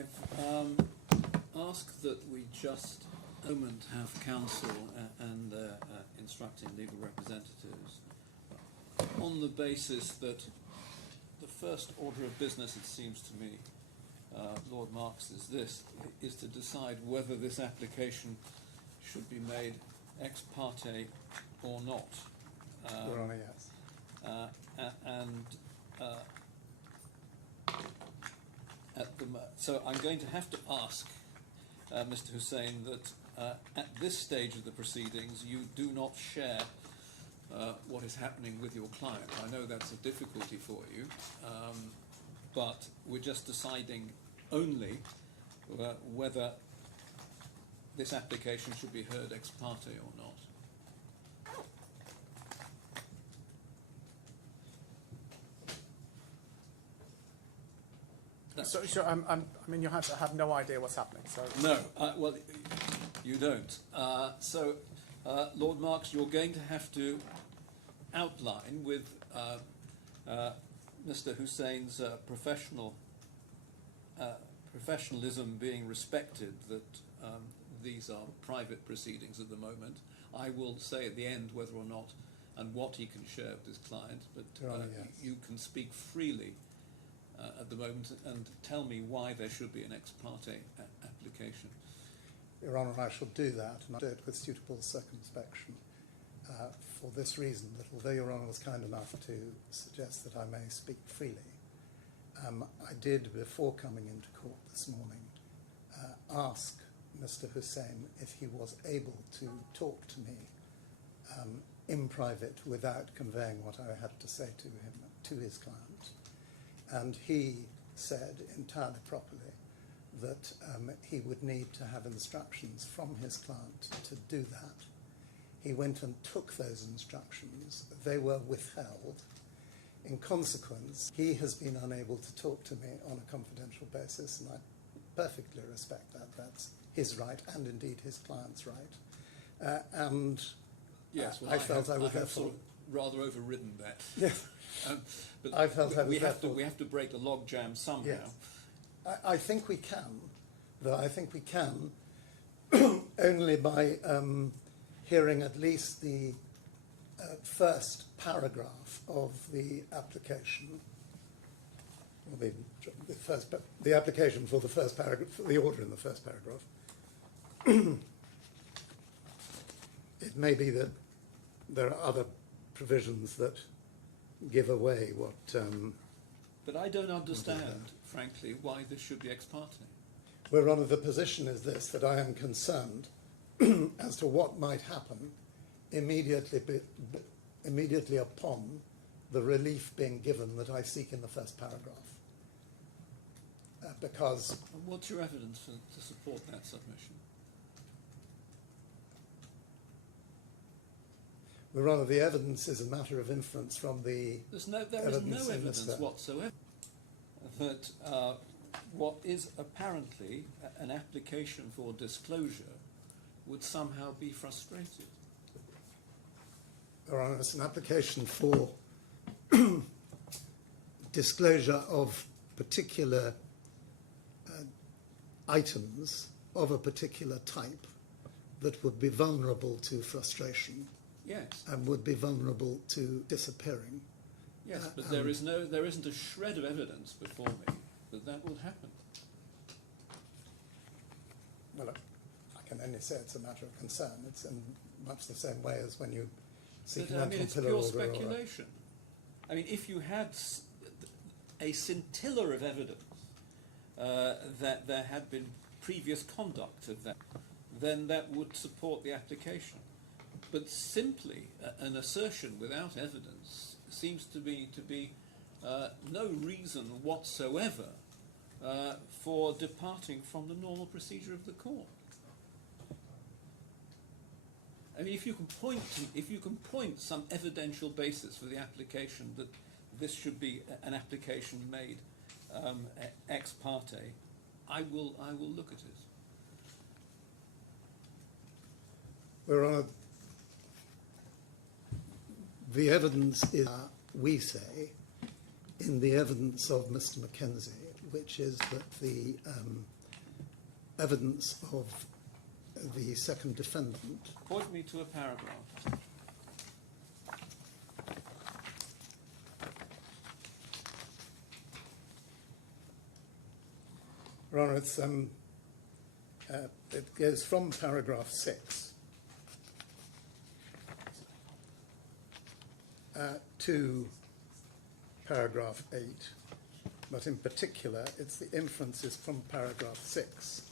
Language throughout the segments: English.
I've asked that we just a moment have counsel and instructing legal representatives on the basis that the first order of business, it seems to me, Lord Marks, is to decide whether this application should be made ex parte or not. Your Honour, yes. So I'm going to have to ask Mr. Hussain that at this stage of the proceedings you do not share what is happening with your client. I know that's a difficulty for you, but we're just deciding only whether this application should be heard ex parte or not. So I mean, you have no idea what's happening. So no, well, you don't. Lord Marks, you're going to have to outline with Mr. Hussain's professionalism being respected that these are private proceedings at the moment. I will say at the end whether or not and what he can share with his client, but yes. You can speak freely at the moment and tell me why there should be an ex parte application. Your Honour, I shall do that, and I'll do it with suitable circumspection for this reason, that although Your Honour was kind enough to suggest that I may speak freely, I did, before coming into court this morning, ask Mr. Hussain if he was able to talk to me in private without conveying what I had to say to him, to his client. And he said entirely properly that he would need to have instructions from his client to do that. He went and took those instructions. They were withheld. In consequence, he has been unable to talk to me on a confidential basis, and I perfectly respect that. That's his right, and indeed his client's right. Yes, well, I felt I would have sort of rather overridden that. Yes. But I felt I was we have to break the logjam somehow. Yes. I think we can, though I think we can only by hearing at least the first paragraph of the application, or the application for the first paragraph, for the order in the first paragraph. It may be that there are other provisions that give away what. But I don't understand, frankly, why this should be ex parte. Well, Your Honour, the position is this, that I am concerned as to what might happen immediately upon the relief being given that I seek in the first paragraph. Because... And what's your evidence to support that submission? Well, Your Honour, the evidence is a matter of inference from the... There is no evidence whatsoever that what is apparently an application for disclosure would somehow be frustrated. Your Honour, it's an application for disclosure of particular items of a particular type that would be vulnerable to frustration. Yes. And would be vulnerable to disappearing. Yes, but there isn't a shred of evidence before me that will happen. Well, I can only say it's a matter of concern. It's in much the same way as when you seek an it's pillar pure order. Speculation. I mean, if you had a scintilla of evidence that there had been previous conduct of that, then that would support the application. But simply an assertion without evidence seems to be no reason whatsoever for departing from the normal procedure of the court. I mean, if you can point some evidential basis for the application that this should be an application made ex parte, I will look at it. We're on the evidence is, we say, in the evidence of Mr. Mackenzie, which is that the evidence of the second defendant. Point me to a paragraph. Your Honour, it's, it goes from paragraph 6 to paragraph 8, but in particular it's the inferences from paragraph 6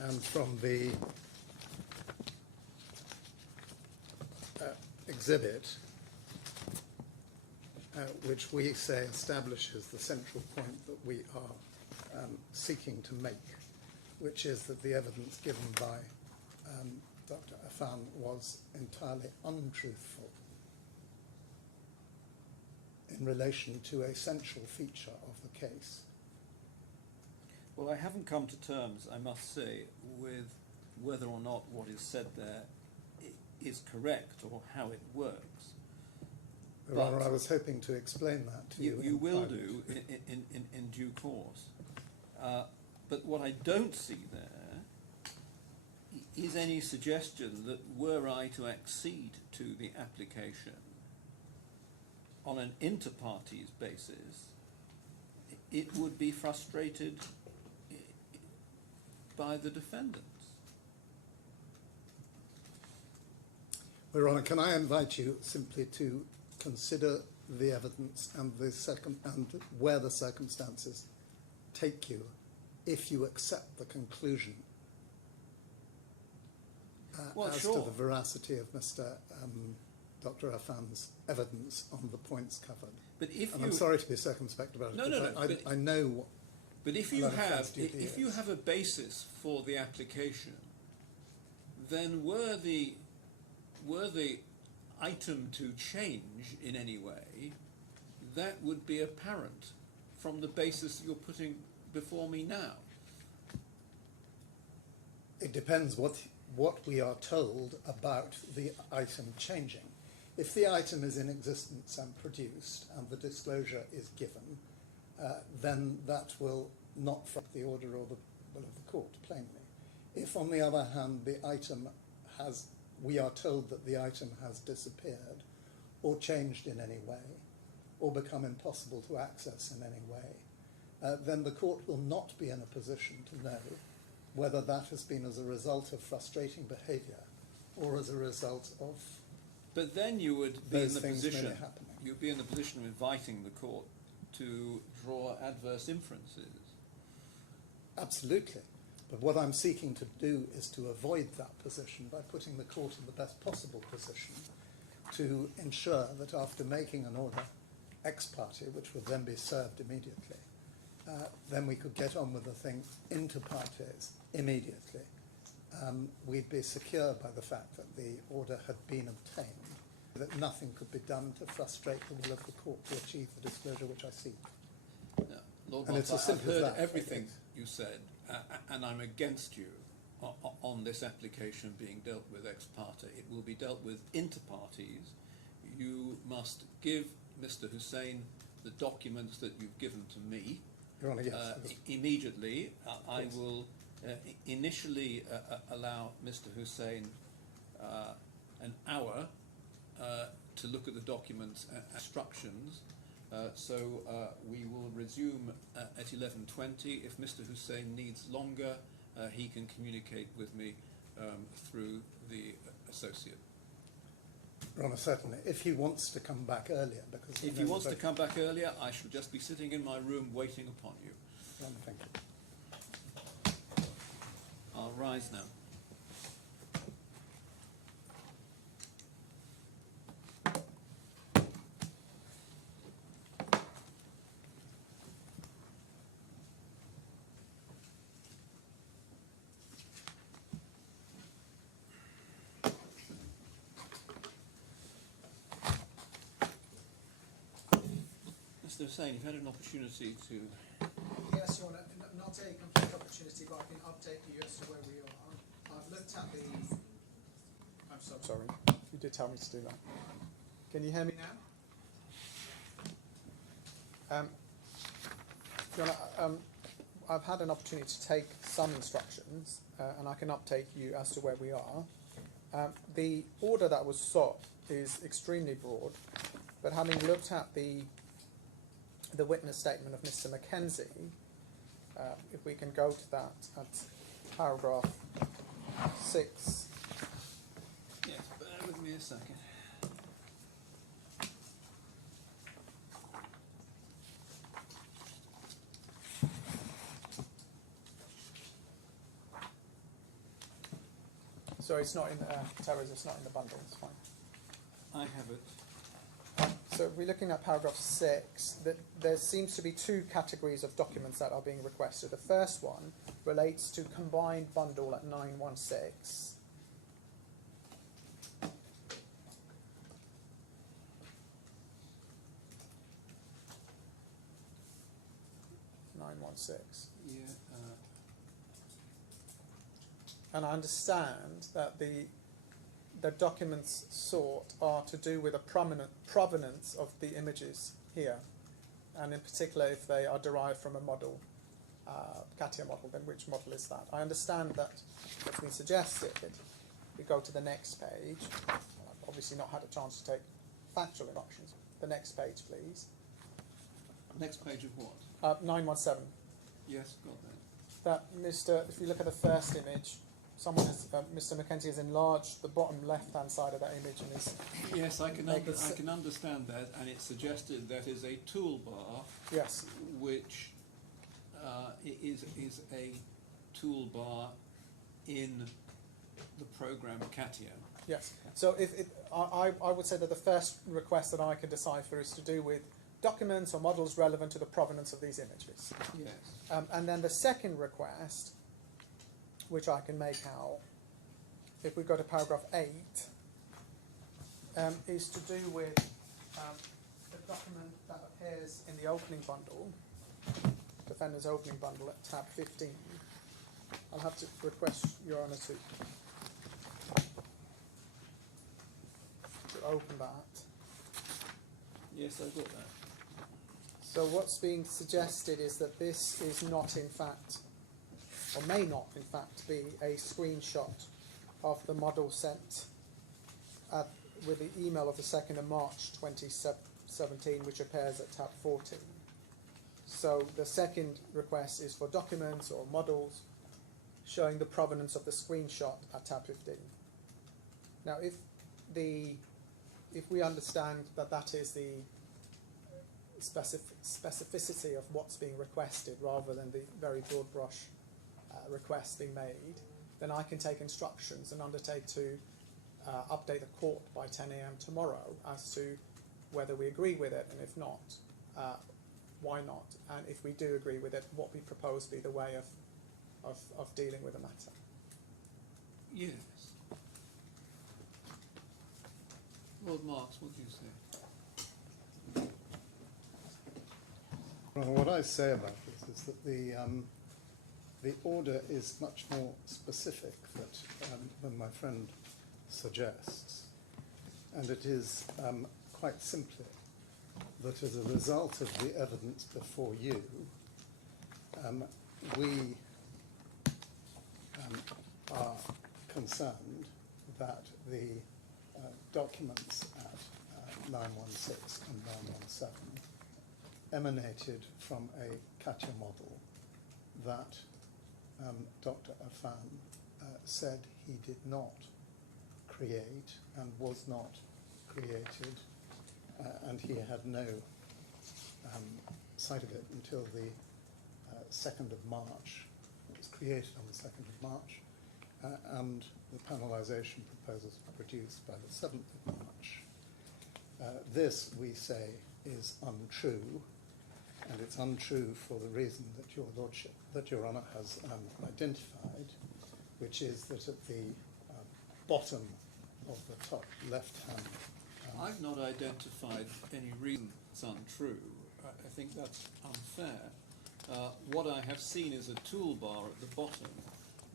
and from the exhibit which we say establishes the central point that we are seeking to make, which is that the evidence given by Dr. Affan was entirely untruthful in relation to a central feature of the case. Well, I haven't come to terms, I must say, with whether or not what is said there is correct or how it works. Your Honour, I was hoping to explain that to you. You will do in due course. But what I don't see there is any suggestion that were I to accede to the application on an inter partes basis, it would be frustrated by the defendants. Your Honour, can I invite you simply to consider the evidence and where the circumstances take you, if you accept the conclusion as to the veracity of Dr. Affan's evidence on the points covered. But I'm sorry to be circumspect about it. I know what. But if you have a basis for the application, then were the item to change in any way, that would be apparent from the basis you're putting before me now. It depends what we are told about the item changing. If the item is in existence and produced and the disclosure is given, then that will not affect the order or the will of the court, plainly. If, on the other hand, we are told that the item has disappeared or changed in any way or become impossible to access in any way, then the court will not be in a position to know whether that has been as a result of frustrating behaviour or as a result of. But then you would be in the position. Happening. You'd be in the position of inviting the court to draw adverse inferences. Absolutely. But what I'm seeking to do is to avoid that position by putting the court in the best possible position to ensure that after making an order ex parte, which would then be served immediately, then we could get on with the thing inter partes immediately. We'd be secure by the fact that the order had been obtained, that nothing could be done to frustrate the will of the court to achieve the disclosure which I seek. Yeah, Lord And Malta, it's as simple I've as heard that, everything you said, and I'm against you on this application being dealt with ex parte. It will be dealt with inter partes. You must give Mr. Hussain the documents that you've given to me. Your Honour, yes. Immediately. I will initially allow Mr. Hussain an hour to look at the documents and instructions. So we will resume at 11:20. If Mr. Hussain needs longer, he can communicate with me through the associate. Your Honour, certainly. If he wants to come back earlier, because if he wants to come back earlier, I shall just be sitting in my room waiting upon you. Your Honour, thank you. I'll rise now. Mr. Hussain, you've had an opportunity to. Yes, Your Honour, not a complete opportunity, but I can update you as to where we are. I've looked at the. I'm so sorry. You did tell me to do that. Can you hear me now? Your Honour, I've had an opportunity to take some instructions, and I can update you as to where we are. The order that was sought is extremely broad, but having looked at the witness statement of Mr. Mackenzie, if we can go to that at paragraph 6. Yes, bear with me a second. Sorry, it's not in Terrors, it's not in the bundle, it's fine. I have it. So if we're looking at paragraph 6, there seems to be two categories of documents that are being requested. The first one relates to combined bundle at 916. Yeah. And I understand that the documents sought are to do with a provenance of the images here, and in particular if they are derived from a model, CATIA model, then which model is that? I understand that what's been suggested, we go to the next page. I've obviously not had a chance to take factual instructions. The next page, please. Next page of what? 917. Yes, got that. If you look at the first image, Mr. Mackenzie has enlarged the bottom left-hand side of that image and is... Yes, I can understand that, and it's suggested that is a toolbar. Yes. Which is a toolbar in the program CATIA. Yes. So I would say that the first request that I can decipher is to do with documents or models relevant to the provenance of these images. Yes. And then the second request, which I can make out, if we go to paragraph 8, is to do with the document that appears in the opening bundle, defender's opening bundle at tab 15. I'll have to request Your Honour to open that. Yes, I've got that. So what's being suggested is that this is not in fact, or may not in fact be a screenshot of the model sent with the email of the 2nd of March 2017, which appears at tab 14. So the second request is for documents or models showing the provenance of the screenshot at tab 15. Now if we understand that that is the specificity of what's being requested rather than the very broad brush request being made, then I can take instructions and undertake to update the court by 10 a.m. tomorrow as to whether we agree with it, and if not, why not? And if we do agree with it, what we propose be the way of dealing with the matter. Yes. Lord Marks, what do you say? Well, what I say about this is that the order is much more specific than my friend suggests, and it is quite simply that as a result of the evidence before you, we are concerned that the documents at 916 and 917 emanated from a CATIA model that Dr. Affan said he did not create and was not created, and he had no sight of it until the 2nd of March. It was created on the 2nd of March, and the panelization proposals were produced by the 7th of March. This, we say, is untrue, and it's untrue for the reason that Your Lordship, that Your Honour has identified, which is that at the bottom of the top left-hand... I've not identified any reason it's untrue. I think that's unfair. What I have seen is a toolbar at the bottom,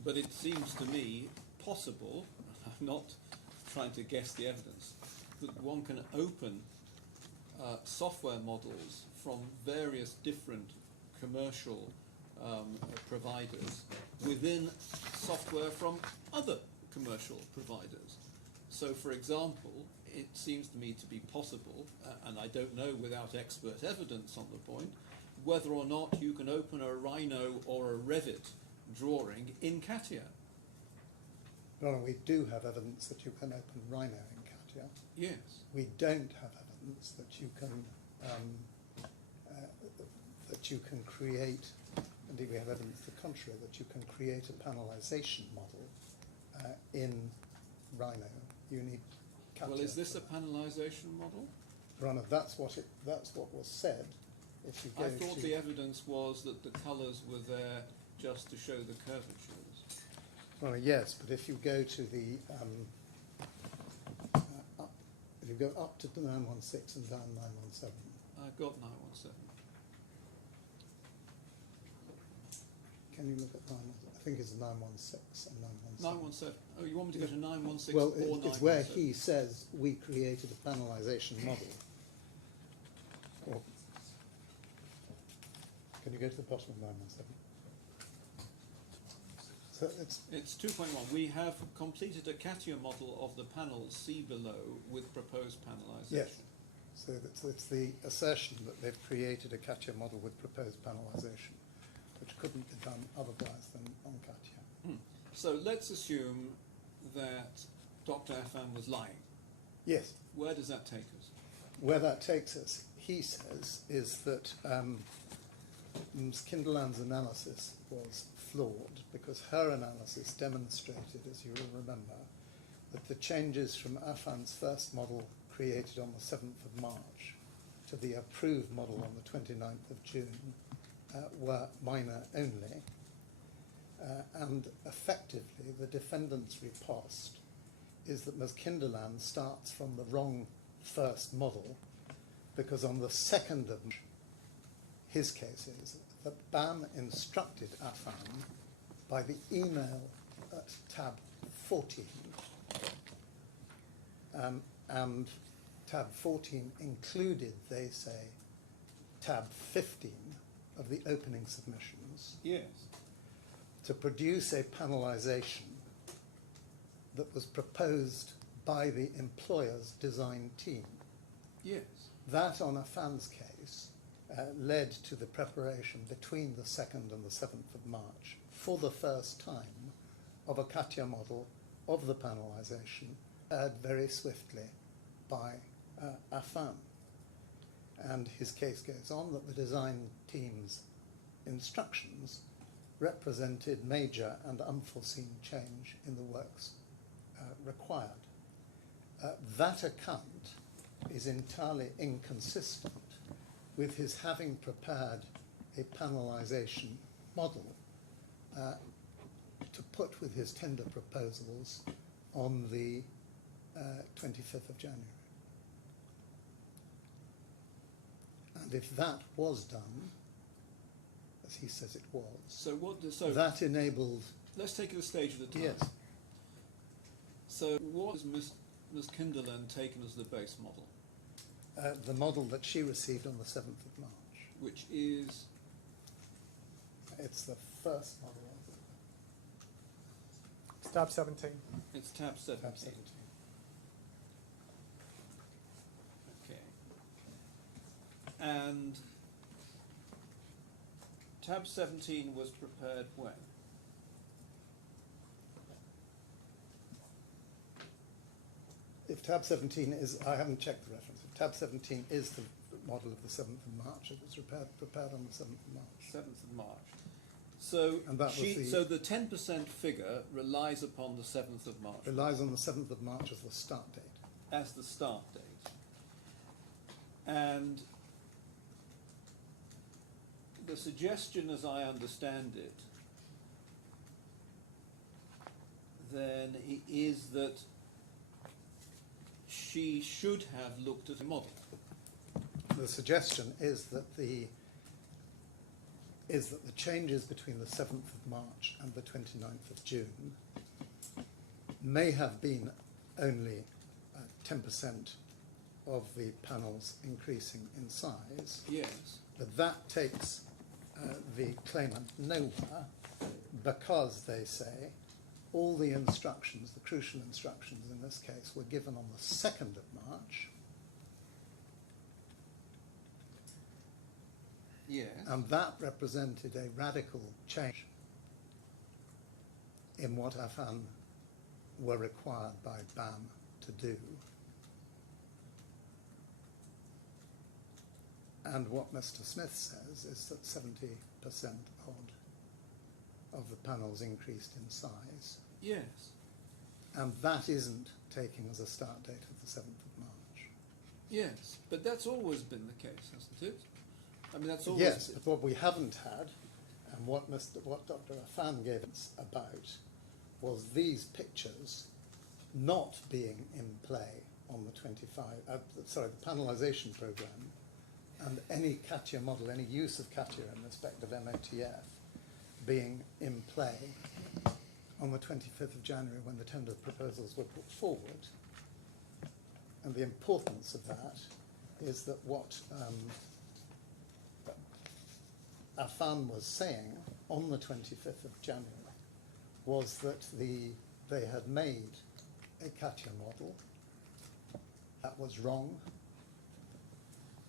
but it seems to me possible, I'm not trying to guess the evidence, that one can open software models from various different commercial providers within software from other commercial providers. So, for example, it seems to me to be possible, and I don't know without expert evidence on the point, whether or not you can open a Rhino or a Revit drawing in CATIA. Well, we do have evidence that you can open Rhino in CATIA. Yes. We don't have evidence that you can create. Indeed, we have evidence to the contrary, that you can create a panelization model in Rhino. You need CATIA. Well, is this a panelization model? Your Honour, that's what was said. If you go I thought to the evidence was that the colours were there just to show the curvatures. Well, yes, but if you go to the if you go up to 916 and down 917, I've got 917. can you look at 9? I think it's 916 and 917. 917. Oh, you want me to go to 916 Well, or 917? it's where he says we created a panelization model. Or, can you go to the bottom of 917? So It's 2.1. We have completed a CATIA model of the panels, see below, with proposed panelization. yes. So it's the assertion that they've created a CATIA model with proposed panelization, which couldn't be done otherwise than on CATIA. So let's assume that Dr. Affan was lying. Yes. Where does that take us? Where that takes us, he says, is that Ms. Kinderland's analysis was flawed because her analysis demonstrated, as you will remember, that the changes from Affan's first model created on the 7th of March to the approved model on the 29th of June were minor only. And effectively, the defendant's riposte is that Ms. Kinderland starts from the wrong first model because on the 2nd of March, his case is that BAM instructed Affan by the email at tab 14, and tab 14 included, they say, tab 15 of the opening submissions, Yes. to produce a panelization that was proposed by the employer's design team. Yes. That, on Affan's case, led to the preparation between the 2nd and the 7th of March for the first time of a CATIA model of the panelization very swiftly by Affan. And his case goes on that the design team's instructions represented major and unforeseen change in the works required. That account is entirely inconsistent with his having prepared a panelization model to put with his tender proposals on the 25th of January. And if that was done, as he says it was, So what? that enabled. Let's take it a stage at a time. Yes. So what has Ms. Kinderland taken as the base model, The model that she received on the 7th of March. which is It's the first model. It's tab 17. it's tab 17. Tab 17. Okay. And tab 17 was prepared when? If tab 17 is, I haven't checked the reference, if tab 17 is the model of the 7th of March, it was prepared on the 7th of March. 7th of March. So And that was so the 10% figure relies upon the 7th of March Relies on the 7th of March as the start date. as the start date. And the suggestion, as I understand it, then is that she should have looked at a model. The suggestion is that the changes between the 7th of March and the 29th of June may have been only 10% of the panels increasing in size, Yes. but that takes the claimant nowhere, because they say all the instructions, the crucial instructions in this case, were given on the 2nd of March. Yes. And that represented a radical change in what Affan were required by BAM to do. And what Mr. Smith says is that 70% odd of the panels increased in size. Yes. And that isn't taking as a start date of the 7th of March. Yes. But that's always been the case, hasn't it? I mean, that's always Yes, been. but what we haven't had, and what Dr. Affan gave us about, was these pictures not being in play on the the panelization program, and any CATIA model, any use of CATIA in respect of MOTF being in play on the 25th of January when the tender proposals were put forward. And the importance of that is that what Affan was saying on the 25th of January was that they had made a CATIA model that was wrong.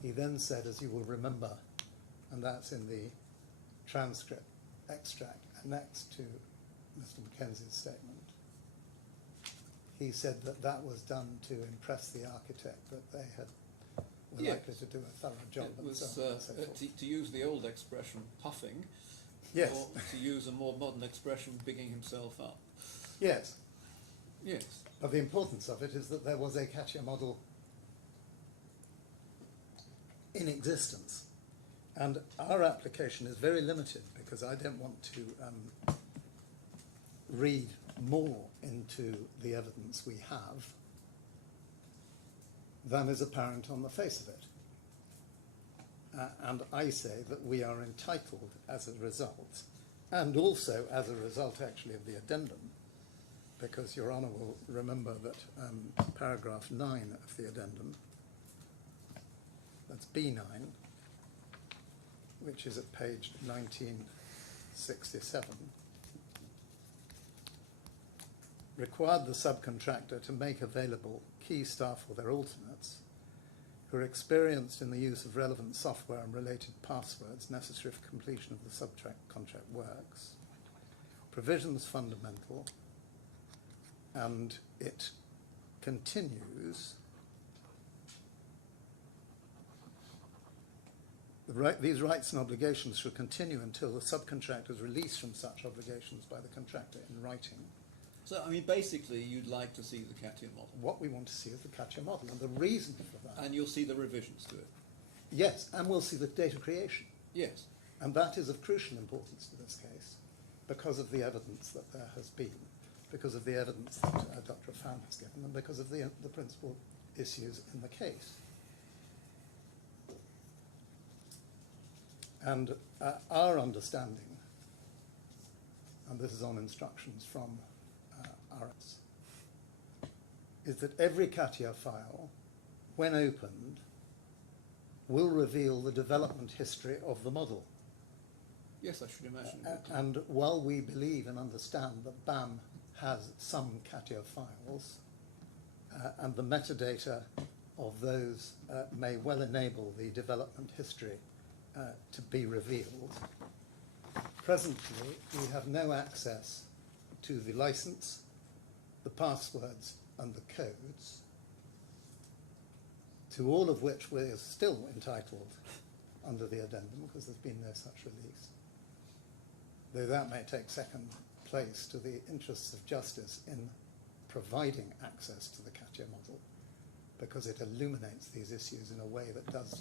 He then said, as you will remember, and that's in the transcript extract annexed to Mr. Mackenzie's statement, he said that that was done to impress the architect, that they were Yes. likely to do a thorough job. It and was, so on and so forth. to use the old expression, puffing, Yes. or to use a more modern expression, bigging himself up. Yes. Yes. But the importance of it is that there was a CATIA model in existence. And our application is very limited because I don't want to read more into the evidence we have than is apparent on the face of it. And I say that we are entitled as a result, and also as a result actually of the addendum, because Your Honour will remember that paragraph 9 of the addendum, that's B9, which is at page 1967, required the subcontractor to make available key staff or their alternates who are experienced in the use of relevant software and related passwords necessary for completion of the subcontract works. Provisions fundamental, and it continues. These rights and obligations shall continue until the subcontractor is released from such obligations by the contractor in writing. So, I mean, basically, you'd like to see the CATIA model. What we want to see is the CATIA model, and the reason for that. And you'll see the revisions to it. Yes, and we'll see the data creation. Yes. And that is of crucial importance to this case, because of the evidence that there has been, because of the evidence that Dr. Affan has given, and because of the principal issues in the case. And our understanding, and this is on instructions from RS, is that every CATIA file, when opened, will reveal the development history of the model. Yes, I should imagine it would. And while we believe and understand that BAM has some CATIA files, and the metadata of those may well enable the development history to be revealed, presently we have no access to the license, the passwords and the codes, to all of which we're still entitled under the addendum because there's been no such release. Though that may take second place to the interests of justice in providing access to the CATIA model, because it illuminates these issues in a way that does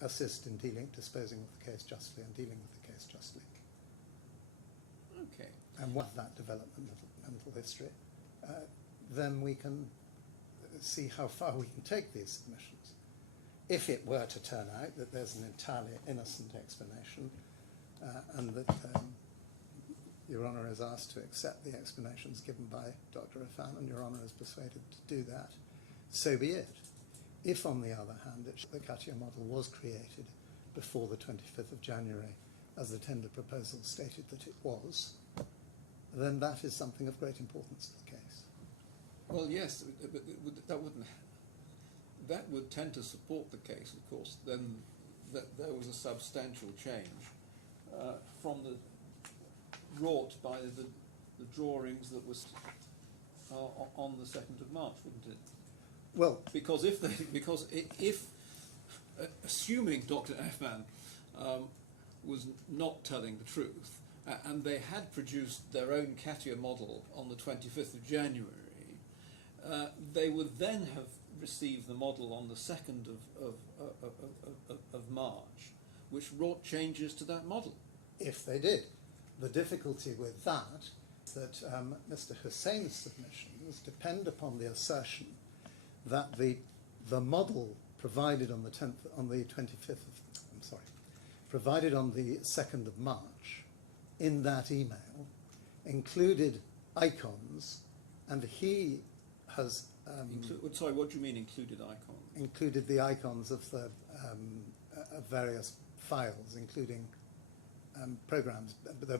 assist in disposing of the case justly and dealing with the case justly. Okay. And with that developmental history, then we can see how far we can take these submissions. If it were to turn out that there's an entirely innocent explanation, and that Your Honour is asked to accept the explanations given by Dr. Affan, and Your Honour is persuaded to do that, so be it. If, on the other hand, the CATIA model was created before the 25th of January, as the tender proposal stated that it was, then that is something of great importance to the case. Well, yes, but that would tend to support the case, of course, then that there was a substantial change from the wrought by the drawings that was on the 2nd of March, wouldn't it? Well, Because if assuming Dr. Affan was not telling the truth, and they had produced their own CATIA model on the 25th of January, they would then have received the model on the 2nd of March, which wrought changes to that model. if they did. The difficulty with that is that Mr. Hussein's submissions depend upon the assertion that the model provided on the 2nd of March, in that email, included icons, and he has Sorry, what do you mean included icons? included the icons of the of various files, including programs, their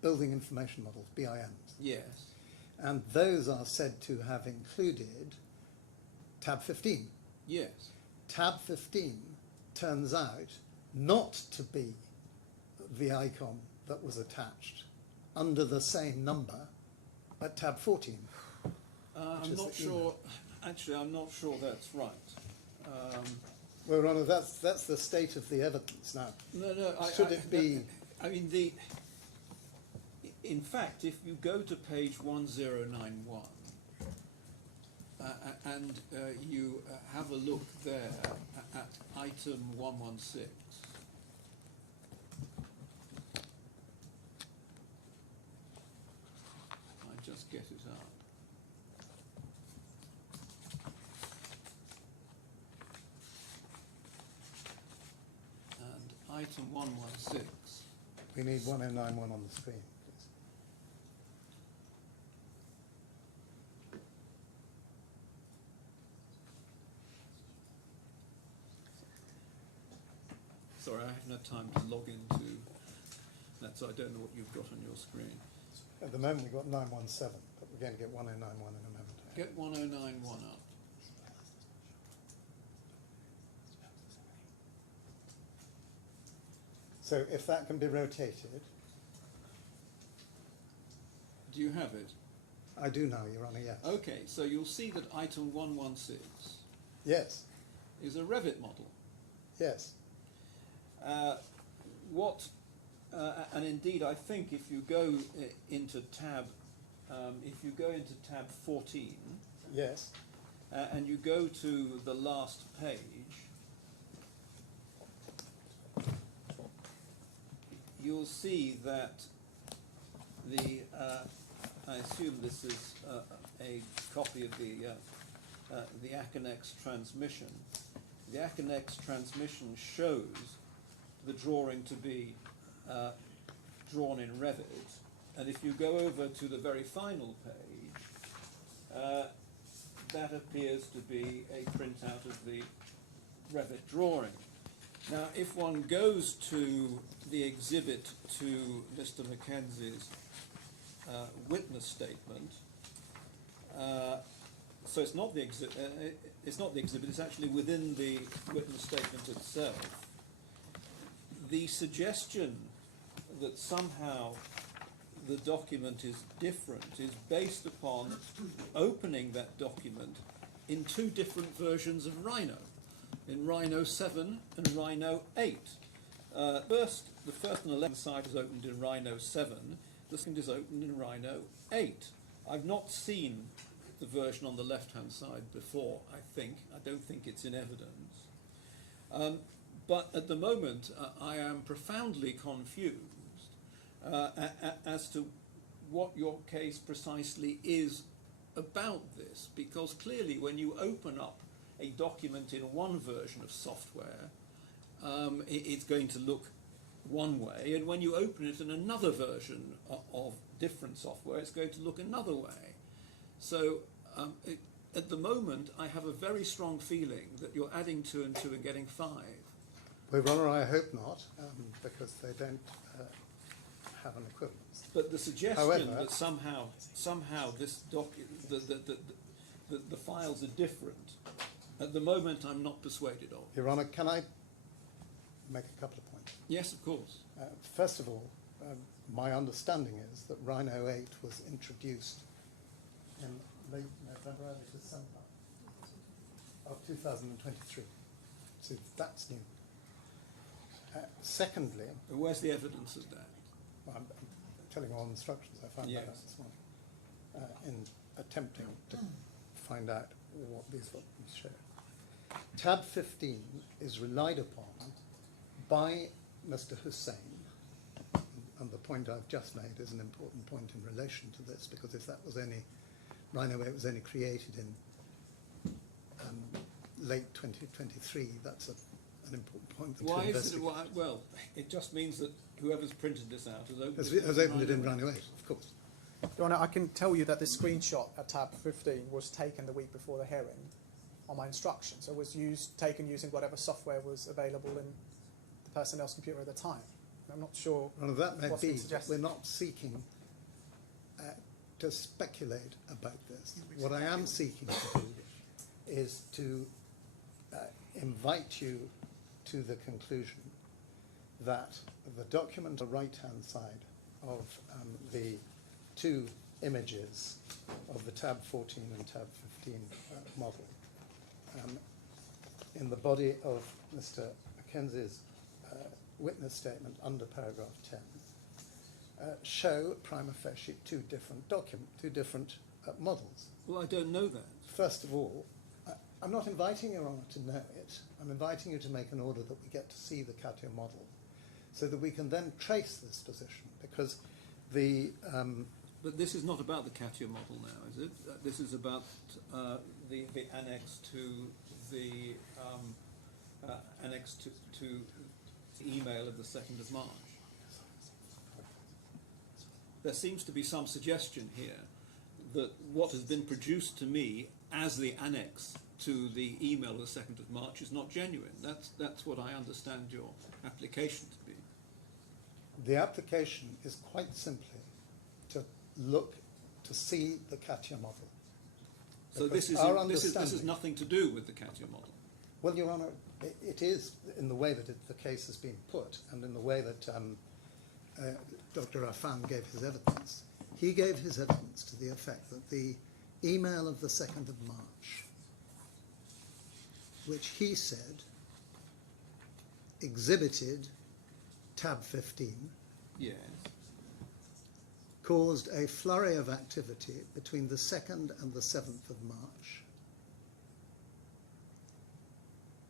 building information models, BIMs. Yes. And those are said to have included tab 15. Yes. Tab 15 turns out not to be the icon that was attached under the same number at tab 14. I'm not sure. Actually, I'm not sure that's right. Well, Your Honour, that's the state of the evidence now. No. Should it be? I mean, in fact, if you go to page 1091 and you have a look there at item 116. I just get it out. And item 116. We need 1091 on the screen, please. Sorry, I haven't had time to log into that, so I don't know what you've got on your screen. At the moment we've got 917, but we're going to get 1091 in a moment. Get 1091 up. So if that can be rotated, Do you have it? I do now, Your Honour, yes. Okay, so you'll see that item 116 Yes, is a Revit model. yes. And indeed, I think if you go into tab 14, Yes, and you go to the last page, you'll see that I assume this is a copy of the Aconex transmission. The Aconex transmission shows the drawing to be drawn in Revit, and if you go over to the very final page, that appears to be a printout of the Revit drawing. Now, if one goes to the exhibit to Mr. Mackenzie's witness statement, so it's not the exhibit. It's actually within the witness statement itself. The suggestion that somehow the document is different is based upon opening that document in two different versions of Rhino, in Rhino 7 and Rhino 8. The first and 11th side is opened in Rhino 7, the second is opened in Rhino 8. I've not seen the version on the left-hand side before, I don't think it's in evidence. But at the moment, I am profoundly confused as to what your case precisely is about this, because clearly when you open up a document in one version of software, it's going to look one way, and when you open it in another version of different software, it's going to look another way. So at the moment, I have a very strong feeling that you're adding 2 and 2 and getting 5. Well, Your Honour, I hope not, because they don't have an equivalence. But the suggestion However, that somehow this the files are different, at the moment I'm not persuaded of. Your Honour, can I make a couple of points? Yes, of course. First of all, my understanding is that Rhino 8 was introduced in late November, early December of 2023. So that's new. Secondly, Where's the evidence of that? I'm telling you all the instructions I found Yes. out this morning in attempting to find out what these documents show. Tab 15 is relied upon by Mr. Hussain, and the point I've just made is an important point in relation to this, because if that was only, Rhino 8 was only created in late 2023, that's an important point to Why is investigate. it? Well, it just means that whoever's printed this out has opened Has opened it in Rhino 8, of course. Your Honour, I can tell you that this screenshot at tab 15 was taken the week before the hearing on my instructions. It was taken using whatever software was available in the personnel's computer at the time. I'm not sure. Well, that may what's be, been but suggested. we're not seeking to speculate about this. What I am seeking to do is to invite you to the conclusion that the document on the right-hand side of the two images of the tab 14 and tab 15 model in the body of Mr. Mackenzie's witness statement under paragraph 10 show prima facie two different models. Well, I don't know that. First of all, I'm not inviting Your Honour to know it. I'm inviting you to make an order that we get to see the CATIA model so that we can then trace this position, because the... But this is not about the CATIA model now, is it? This is about the annex to the email of the 2nd of March. There seems to be some suggestion here that what has been produced to me as the annex to the email of the 2nd of March is not genuine. That's what I understand your application to be. The application is quite simply to look to see the CATIA model. So this is nothing to do with the CATIA model. Well, Your Honour, it is in the way that the case has been put, and in the way that Dr. Affan gave his evidence. He gave his evidence to the effect that the email of the 2nd of March, which he said exhibited tab 15, Yes. caused a flurry of activity between the 2nd and the 7th of March,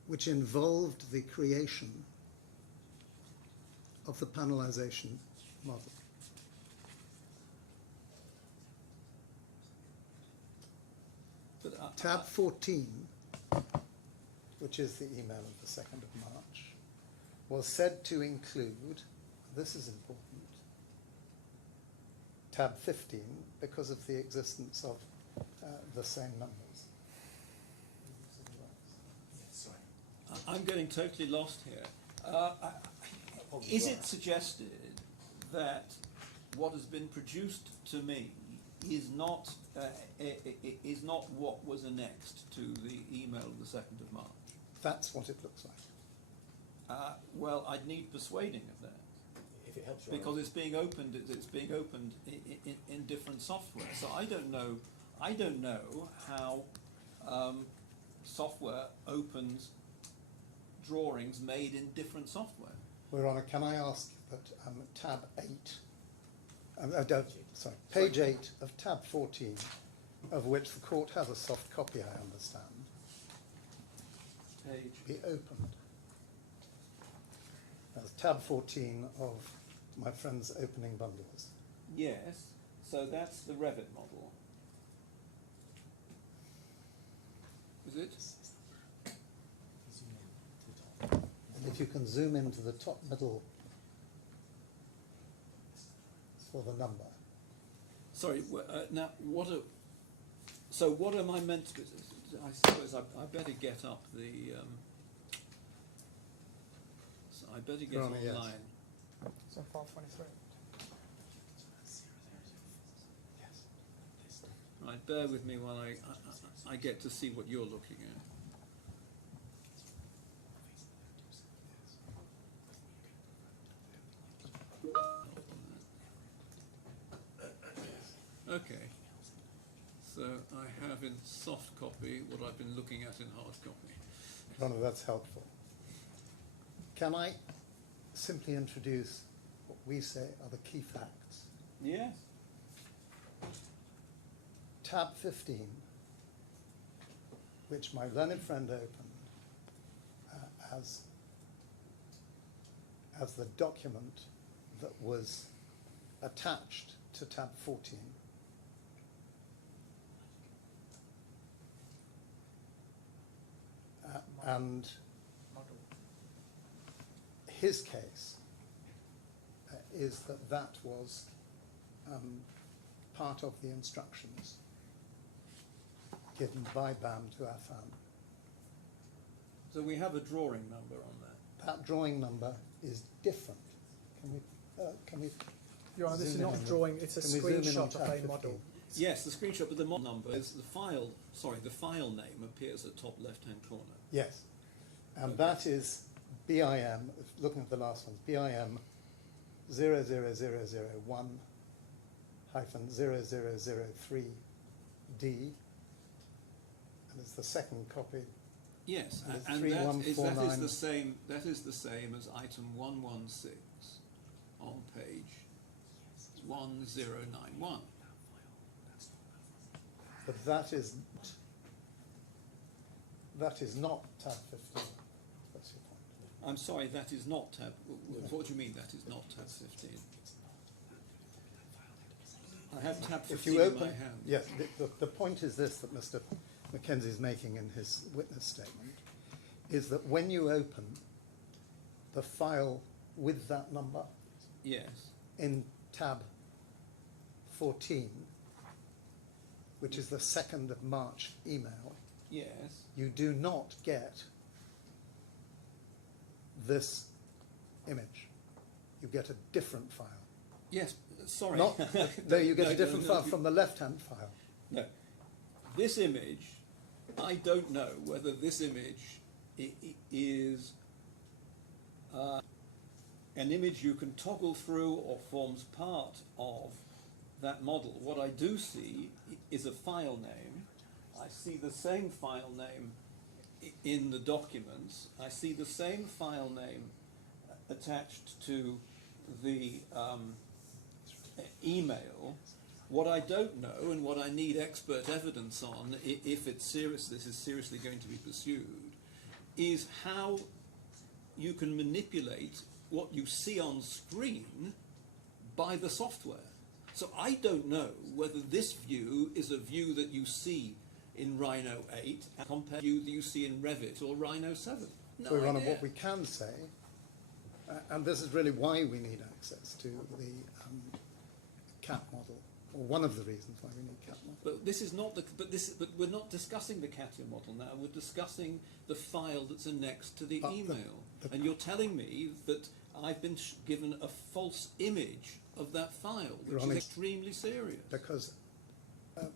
which involved the creation of the panelization model. But Tab 14, which is the email of the 2nd of March, was said to include, this is important, tab 15 because of the existence of the same numbers. I'm getting totally lost here. Is it suggested that what has been produced to me is not what was annexed to the email of the 2nd of March? That's what it looks like. Well, I'd need persuading of that. If it helps, Because it's being opened in different software. So I don't know how software opens drawings made in different software. Your Honour, can I ask that tab 8, page 8 of tab 14, of which the court has a soft copy, I understand, Page. be opened. That's tab 14 of my friend's opening bundles. Yes. So that's the Revit model. Is it? And if you can zoom into the top middle for the number. Sorry. Now, so what am I meant to? I suppose I better get up the. I better get Your Honour, yes. online. It's on file 23. Right, bear with me while I get to see what you're looking at. Okay. So I have in soft copy what I've been looking at in hard copy. Your Honour, that's helpful. Can I simply introduce what we say are the key facts? Yes. Tab 15, which my learned friend opened as the document that was attached to tab 14. And his case is that was part of the instructions given by BAM to Affan. So we have a drawing number on that. That drawing number is different. Can we Your Honour, this is zoom in not on a drawing, it's a can we zoom in on screenshot of tab a 15? model. Yes, the screenshot, but the model number is the file. Sorry, the file name appears at top left-hand corner. Yes. And Okay. that is BIM, looking at the last one, BIM 00001 hyphen 0003D. And it's the second copy. Yes, And it's and that is 3149. the same. That is the same as item 116 on page 1091. But that is not tab 15. That's your point. I'm sorry, that is not tab. What do you mean that is not tab 15? I have tab 15 If you in open, my hand. yes, the point is this that Mr. Mackenzie is making in his witness statement, is that when you open the file with that number Yes. in tab 14, which is the 2nd of March email, Yes. you do not get this image. You get a different file. Yes. Sorry. Not, no, you get a different file you- from the left-hand file. No. This image, I don't know whether this image is an image you can toggle through or forms part of that model. What I do see is a file name. I see the same file name in the documents. I see the same file name attached to the email. What I don't know, and what I need expert evidence on, if it's serious, this is seriously going to be pursued, is how you can manipulate what you see on screen by the software. So I don't know whether this view is a view that you see in Rhino 8 compared to the view that you see in Revit or Rhino 7. No So, Your Honour, idea. what we can say, and this is really why we need access to the CAT model, or one of the reasons why we need CAT model. But this is not the. But we're not discussing the CATIA model now. We're discussing the file that's annexed to the But the- email, and you're telling me that I've been given a false image of that file, Your which Honour, is extremely serious. Because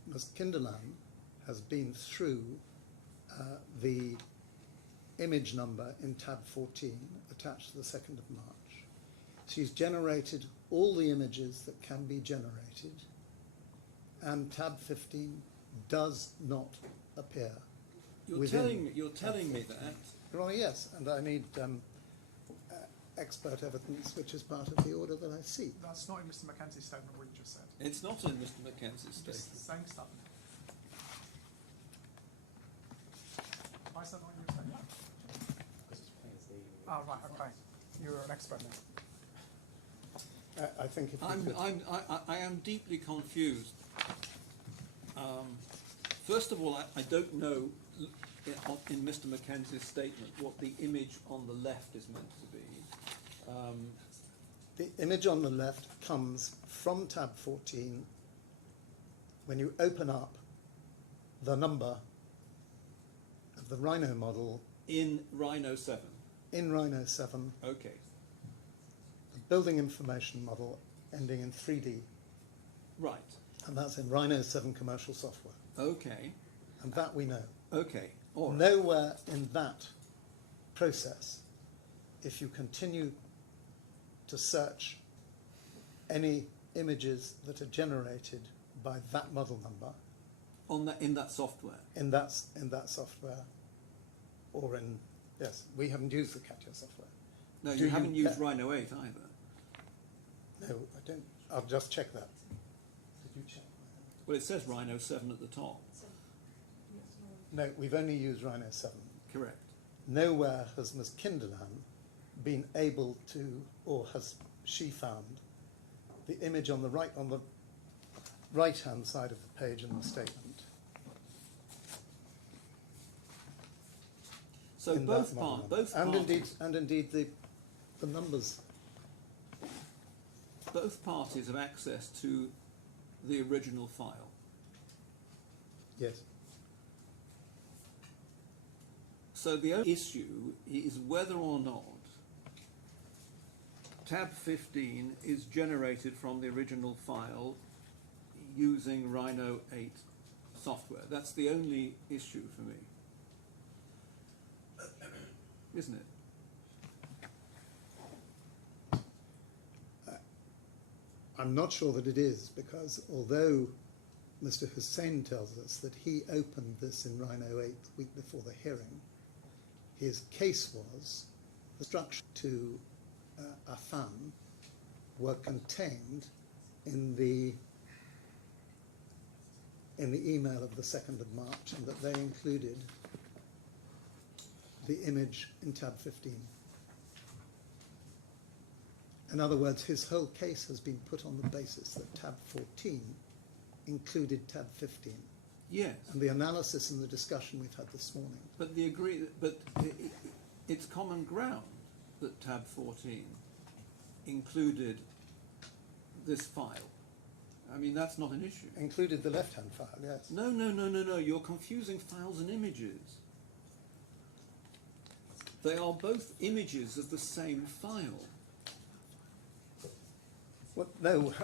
Ms. Kinderland has been through the image number in tab 14 attached to the 2nd of March. She's generated all the images that can be generated, and tab 15 does not appear. You're within telling me that. Your Honour, yes, and I need expert evidence, which is part of the order that I seek. That's not in Mr. Mackenzie's statement, what you just said. It's not in Mr. Mackenzie's Just statement. saying stuff. Why is that not in your statement? Oh, right, okay. You're an expert then. I think if we could, I am deeply confused. First of all, I don't know in Mr. Mackenzie's statement what the image on the left is meant to be. the image on the left comes from tab 14 when you open up the number of the Rhino model In Rhino 7. in Rhino 7. Okay. building information model ending in 3D, Right. and that's in Rhino 7 commercial software. Okay. And that we know. Okay. All right. Nowhere in that process, if you continue to search any images that are generated by that model number In that software. in that software, or in, yes, we haven't used the CATIA software. No, Do you you haven't used ca- Rhino 8 either. No, I don't. I'll just check that. Did you check? Well, it says Rhino 7 at the top. No, we've only used Rhino 7. Correct. Nowhere has Ms. Kinderlan been able to, or has she found, the image on the right-hand side of the page in the statement. So in both that model parties, number. And indeed the numbers. both parties have access to the original file. Yes. So the only issue is whether or not tab 15 is generated from the original file using Rhino 8 software. That's the only issue for me, isn't it? I'm not sure that it is, because although Mr. Hussain tells us that he opened this in Rhino 8 the week before the hearing, his case was the instructions to Affan were contained in the email of the 2nd of March, and that they included the image in tab 15. In other words, his whole case has been put on the basis that tab 14 included tab 15. Yes. And the analysis and the discussion we've had this morning. But it's common ground that tab 14 included this file. I mean, that's not an issue. Included the left-hand file, yes. No. You're confusing files and images. They are both images of the same file. Well, no,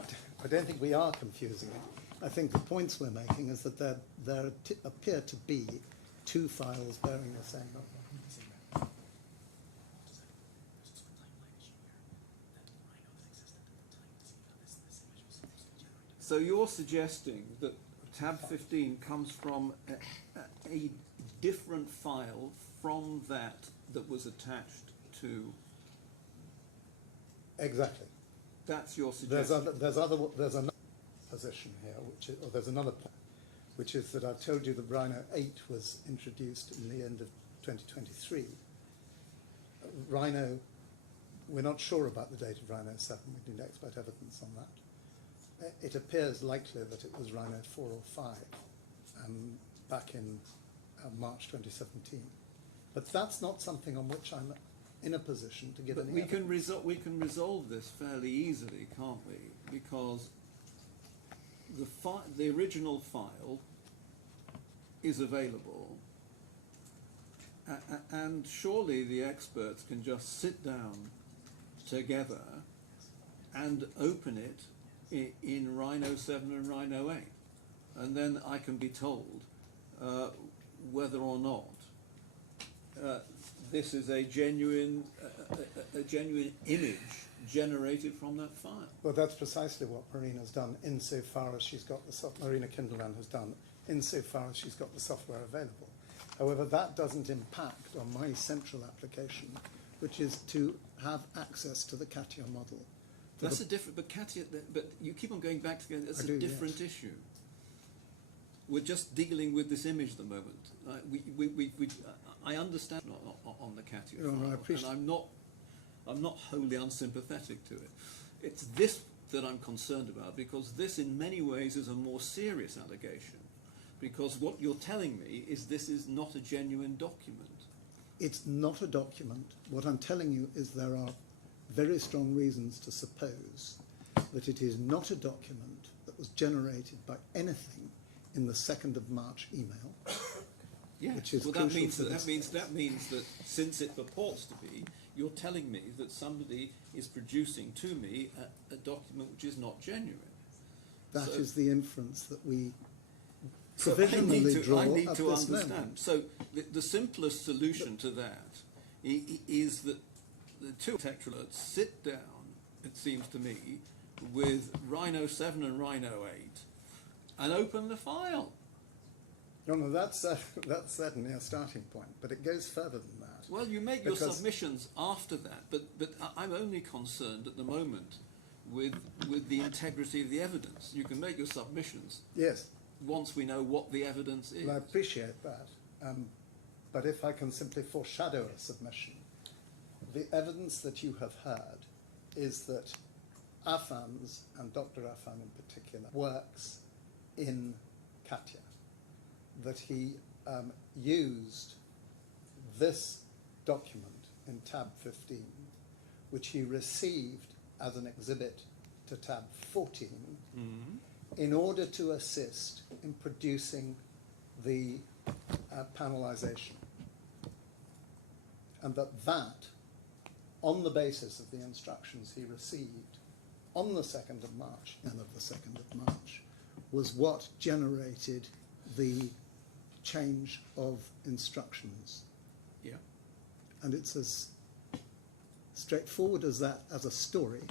I don't think we are confusing it. I think the points we're making is that there appear to be two files bearing the same number. So you're suggesting that tab 15 comes from a different file from that was attached to... Exactly. That's your suggestion. There's another position here, there's another point, which is that I've told you that Rhino 8 was introduced in the end of 2023. Rhino, we're not sure about the date of Rhino 7. We need expert evidence on that. It appears likely that it was Rhino 4 or 5 back in March 2017. But that's not something on which I'm in a position to give But any we evidence. can resolve this fairly easily, can't we? Because the original file is available, and surely the experts can just sit down together and open it in Rhino 7 and Rhino 8, and then I can be told whether or not this is a genuine image generated from that file. Well, that's precisely what Marina's done insofar as she's got the Marina Kinderland has done insofar as she's got the software available. However, that doesn't impact on my central application, which is to have access to the CATIA model. That's a different, but CATIA, but you keep on going back to that's a different issue. We're just dealing with this image at the moment. I understand on the CATIA file, and I'm not wholly unsympathetic to it. It's this that I'm concerned about, because this in many ways is a more serious allegation, because what you're telling me is this is not a genuine document. It's not a document. What I'm telling you is there are very strong reasons to suppose that it is not a document that was generated by anything in the 2nd of March email. Yes. Which is well, crucial that means for that, this that means that since it purports to be, you're telling me that somebody is producing to me a document which is not genuine. That So- is the inference that we So provisionally draw I need at to this understand. moment. So the simplest solution to that is that the two architecturalists sit down, it seems to me, with Rhino 7 and Rhino 8 and open the file. No, that's certainly a starting point, but it goes further than that. Well, you make your Because- submissions after that, but I'm only concerned at the moment with the integrity of the evidence. You can make your submissions Yes, once we know what the evidence is. well, I appreciate that. But if I can simply foreshadow a submission, the evidence that you have heard is that Affan's, and Dr. Affan in particular, works in Katya. That he used this document in tab 15, which he received as an exhibit to tab 14, in order to assist in producing the panelization. And that, on the basis of the instructions he received on the 2nd of March, and of the 2nd of March, was what generated the change of instructions. Yeah. And it's as straightforward as that as a story.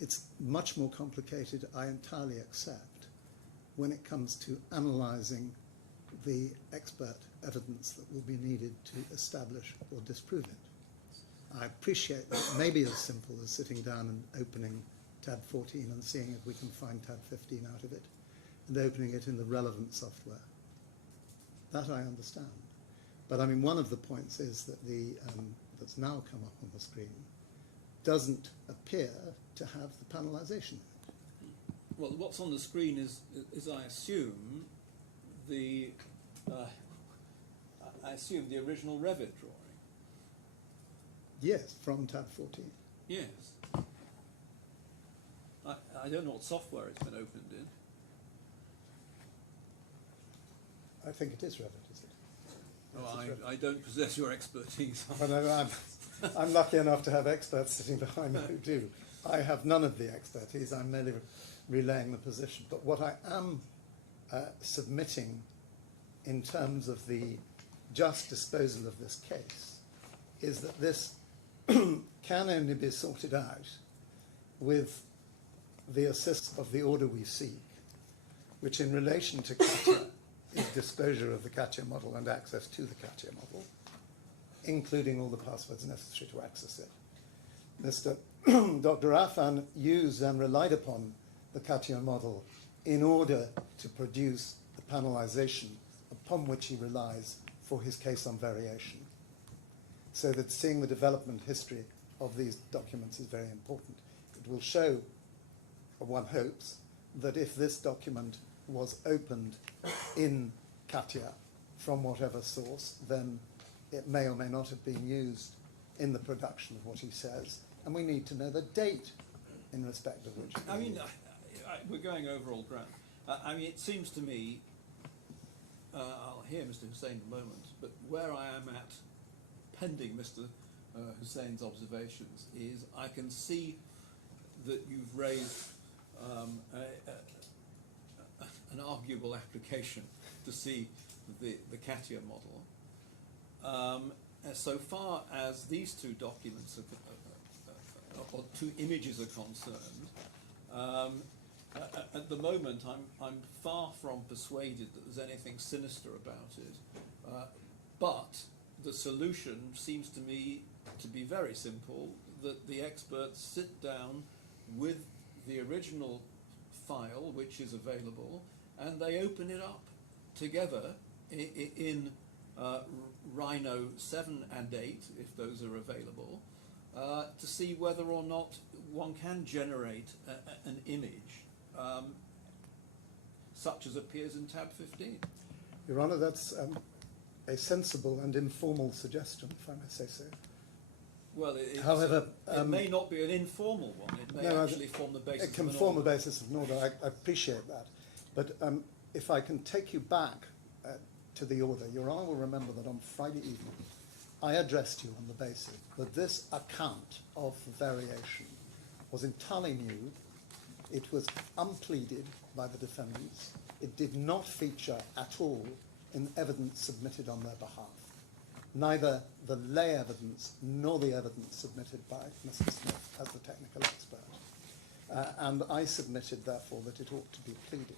It's much more complicated, I entirely accept, when it comes to analysing the expert evidence that will be needed to establish or disprove it. I appreciate that it may be as simple as sitting down and opening tab 14 and seeing if we can find tab 15 out of it, and opening it in the relevant software. That I understand. But I mean, one of the points is that that's now come up on the screen doesn't appear to have the panelization. Well, what's on the screen is I assume, the original Revit drawing. Yes, from tab 14. Yes. I don't know what software it's been opened in. I think it is Revit, is it? Oh, Yes, it's Revit. I don't possess your expertise. Well, no, I'm lucky enough to have experts sitting behind me who do. I have none of the expertise. I'm merely relaying the position. But what I am submitting in terms of the just disposal of this case is that this can only be sorted out with the assist of the order we seek, which in relation to Katya is disclosure of the Katya model and access to the Katya model, including all the passwords necessary to access it. Dr. Affan used and relied upon the Katya model in order to produce the panelization upon which he relies for his case on variation. So that seeing the development history of these documents is very important. It will show, one hopes, that if this document was opened in Katya from whatever source, then it may or may not have been used in the production of what he says, and we need to know the date in respect of which. I mean, we're going over all ground. I mean, it seems to me, I'll hear Mr. Hussain in a moment, but where I am at, pending Mr. Hussain's observations, is I can see that you've raised an arguable application to see the Katya model. So far as these two documents or two images are concerned, at the moment I'm far from persuaded that there's anything sinister about it. But the solution seems to me to be very simple, that the experts sit down with the original file, which is available, and they open it up together in Rhino 7 and 8, if those are available, to see whether or not one can generate an image such as appears in tab 15. Your Honour, that's a sensible and informal suggestion, if I may say so. Well, However, it may not be an informal one. It may actually form the basis. It can of an form order. the basis of an order. I appreciate that. But if I can take you back to the order, Your Honour will remember that on Friday evening, I addressed you on the basis that this account of variation was entirely new. It was unpleaded by the defendants. It did not feature at all in evidence submitted on their behalf. Neither the lay evidence nor the evidence submitted by Mr. Smith as the technical expert. And I submitted, therefore, that it ought to be pleaded.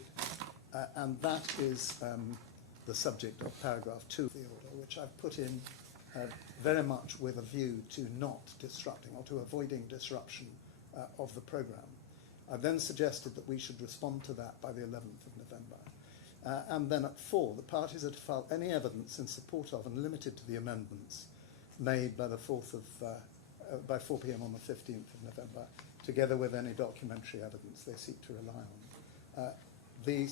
And that is the subject of paragraph 2 of the order, which I've put in very much with a view to not disrupting or to avoiding disruption of the programme. I then suggested that we should respond to that by the 11th of November. And then at 4, the parties are to file any evidence in support of and limited to the amendments made by the 4th of, by 4 p.m. on the 15th of November, together with any documentary evidence they seek to rely on. The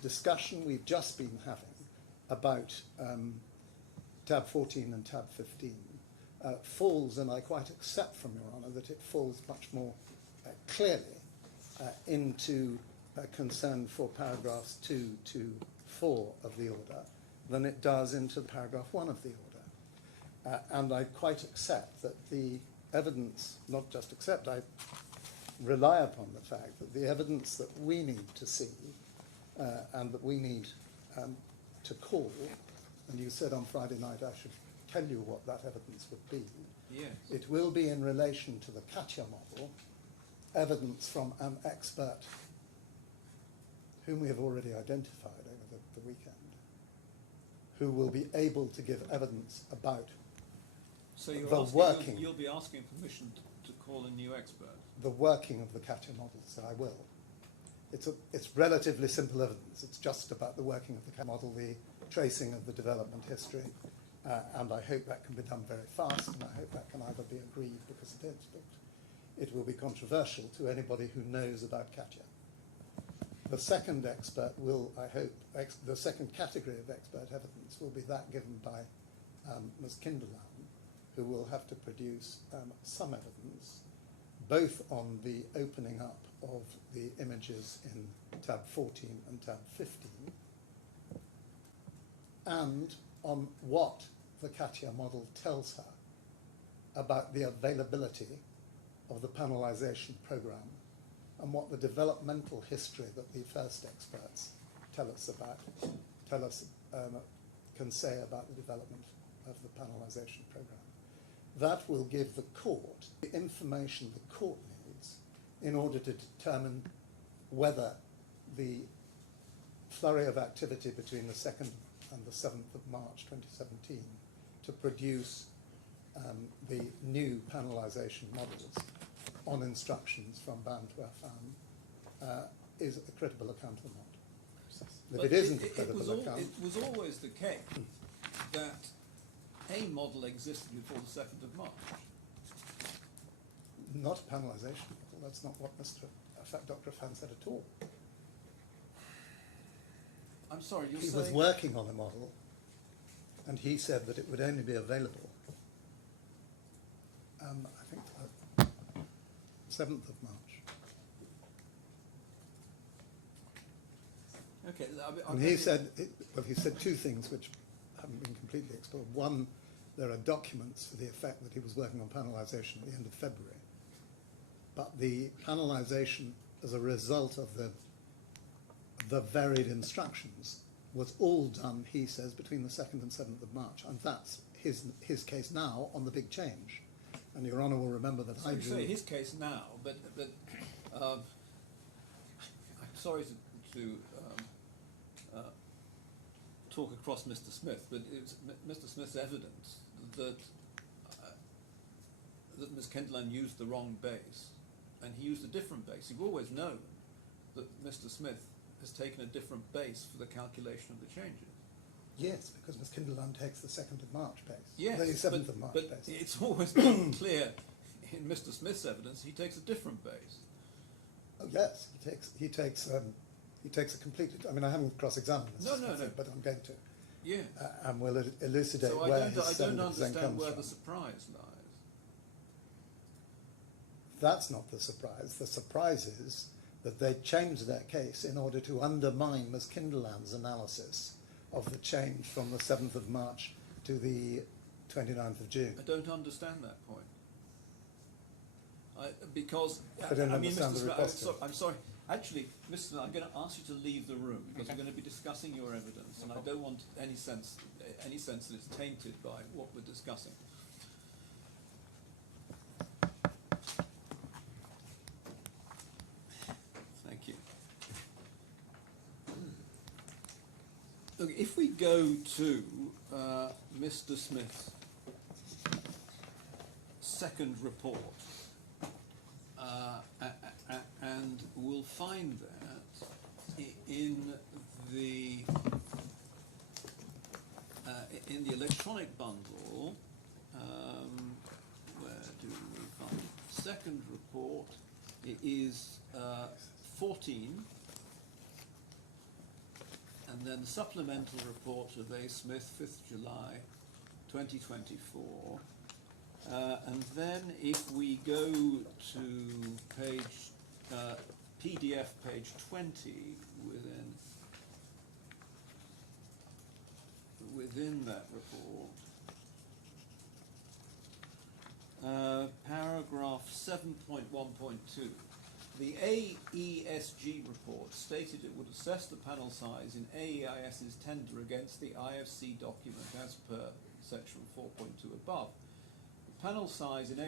discussion we've just been having about tab 14 and tab 15 falls, and I quite accept from Your Honour that it falls much more clearly into concern for paragraphs 2 to 4 of the order than it does into paragraph 1 of the order. And I quite accept that the evidence, not just accept, I rely upon the fact that the evidence that we need to see and that we need to call, and you said on Friday night I should tell you what that evidence would be. Yes. It will be in relation to the Katia model, evidence from an expert whom we have already identified over the weekend, who will be able to give evidence about So you're the asking, working, you'll be asking permission to call a new expert? the working of the Katia model, so I will. It's relatively simple evidence. It's just about the working of the Katia model, the tracing of the development history, and I hope that can be done very fast, and I hope that can either be agreed because it is, but it will be controversial to anybody who knows about Katia. The second expert will, I hope, the second category of expert evidence will be that given by Ms. Kinderland, who will have to produce some evidence, both on the opening up of the images in tab 14 and tab 15, and on what the Katia model tells her about the availability of the panelization program and what the developmental history that the first experts can say about the development of the panelization program. That will give the court the information the court needs in order to determine whether the flurry of activity between the 2nd and the 7th of March 2017 to produce the new panelization models on instructions from BAM to Affan is a credible account or not. If But it isn't a credible account... It was always the case that a model existed before the 2nd of March. Not a panelization model. That's not what Dr. Affan said at all. I'm sorry, you're He saying... was working on a model, and he said that it would only be available, I think, 7th of March. Okay, And he said, he said two things which haven't been completely explored. One, there are documents for the effect that he was working on panelization at the end of February. But the panelization as a result of the varied instructions was all done, he says, between the 2nd and 7th of March. And that's his case now on the big change. And Your Honour will remember that so I you drew... say his case now, but I'm sorry to talk across Mr. Smith, but it's Mr. Smith's evidence that that Ms. Kinderland used the wrong base, and he used a different base. You've always known that Mr. Smith has taken a different base for the calculation of the changes. Yes, because Ms. Kinderland takes the 2nd of March base. Yes, the 7th of March but base. it's always been clear in Mr. Smith's evidence he takes a different base. Oh yes, he takes a completely... I mean, I haven't cross-examined Mr. No, Smith, no. but I'm going to. Yeah. And we'll elucidate So where I his don't 70% understand comes where from. the surprise lies. That's not the surprise. The surprise is that they changed their case in order to undermine Ms. Kinderland's analysis of the change from the 7th of March to the 29th of June. I don't understand that point. Because I don't understand the Smith, request. I'm sorry. Actually, Mr. Smith, I'm going to ask you to leave the room because Okay. we're going to be discussing your evidence, and I don't want any sense that it's tainted by what we're discussing. Thank you. Look, if we go to Mr. Smith's second report, and we'll find that in the electronic bundle, where do we find it? Second report, it is 14, and then the supplemental report of A. Smith, 5th July 2024. And then if we go to page, PDF page 20 within that report, paragraph 7.1.2, the AESG report stated it would assess the panel size in AEIS's tender against the IFC document as per section 4.2 above. Panel size in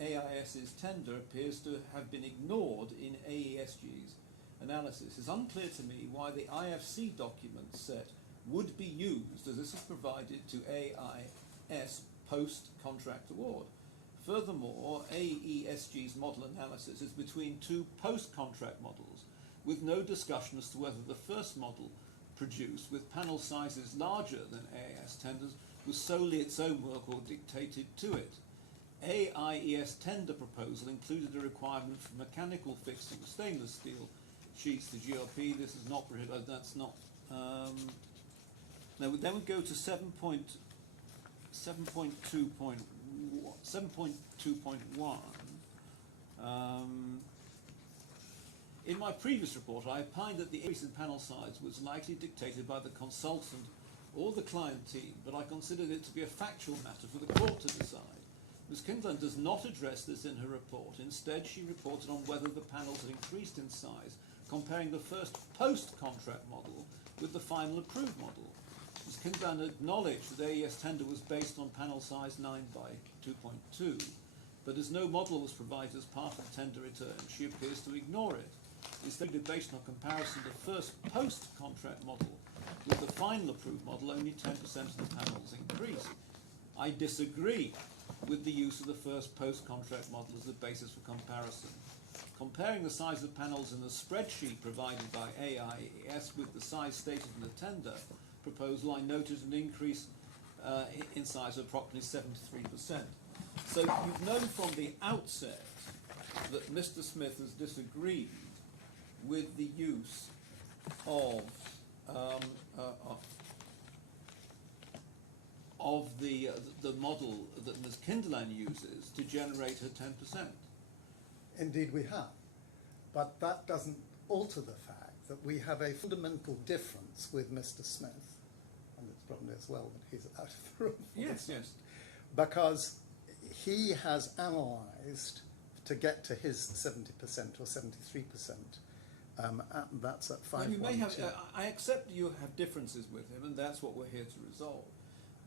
AIS's tender appears to have been ignored in AESG's analysis. It's unclear to me why the IFC document set would be used as this is provided to AIS post-contract award. Furthermore, AESG's model analysis is between two post-contract models with no discussion as to whether the first model produced with panel sizes larger than AIS tenders was solely its own work or dictated to it. AIES tender proposal included a requirement for mechanical fixing of stainless steel sheets to GLP. This is not prohibited. That's not. Now then we go to 7.2.1. In my previous report, I opined that the increase in panel size was likely dictated by the consultant or the client team, but I considered it to be a factual matter for the court to decide. Ms. Kindland does not address this in her report. Instead, she reported on whether the panels had increased in size, comparing the first post-contract model with the final approved model. Ms. Kindland acknowledged that AES tender was based on panel size 9 by 2.2, but as no model was provided as part of the tender return, she appears to ignore it. Instead, based on comparison, the first post-contract model with the final approved model, only 10% of the panels increased. I disagree with the use of the first post-contract model as a basis for comparison. Comparing the size of panels in the spreadsheet provided by AIES with the size stated in the tender proposal, I noted an increase in size of approximately 73%. So you've known from the outset that Mr. Smith has disagreed with the use of the model that Ms. Kindland uses to generate her 10%. Indeed we have. But that doesn't alter the fact that we have a fundamental difference with Mr. Smith, and it's probably as well that he's out of the room. Yes. Because he has analysed to get to his 70% or 73%, and that's at 5.12. You may have, I accept you have differences with him, and that's what we're here to resolve.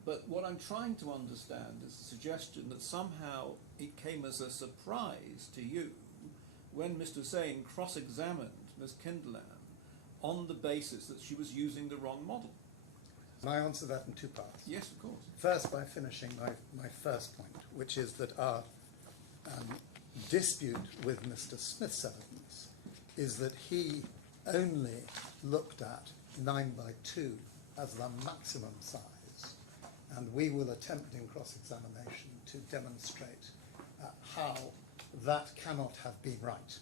But what I'm trying to understand is the suggestion that somehow it came as a surprise to you when Mr. Zane cross-examined Ms. Kindland on the basis that she was using the wrong model. And I answer that in two parts. Yes, of course. First, by finishing my first point, which is that our dispute with Mr. Smith's evidence is that he only looked at 9 by 2 as the maximum size, and we will attempt in cross-examination to demonstrate how that cannot have been right,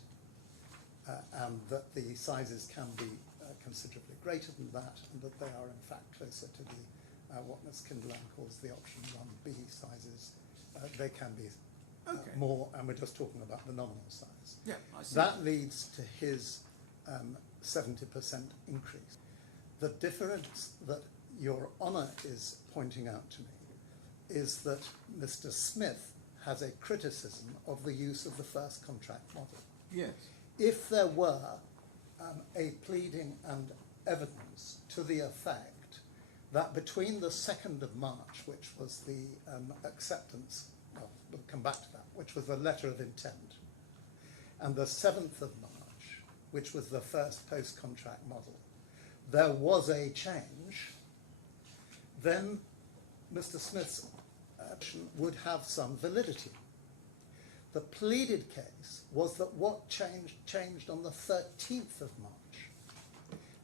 and that the sizes can be considerably greater than that, and that they are in fact closer to the what Ms. Kindland calls the option 1B sizes. They can be more, and we're just talking about the nominal size. Yeah, I see. That leads to his 70% increase. The difference that Your Honour is pointing out to me is that Mr. Smith has a criticism of the use of the first contract model. Yes. If there were a pleading and evidence to the effect that between the 2nd of March, which was the acceptance, well, we'll come back to that, which was the letter of intent, and the 7th of March, which was the first post-contract model, there was a change, then Mr. Smith's action would have some validity. The pleaded case was that what changed on the 13th of March.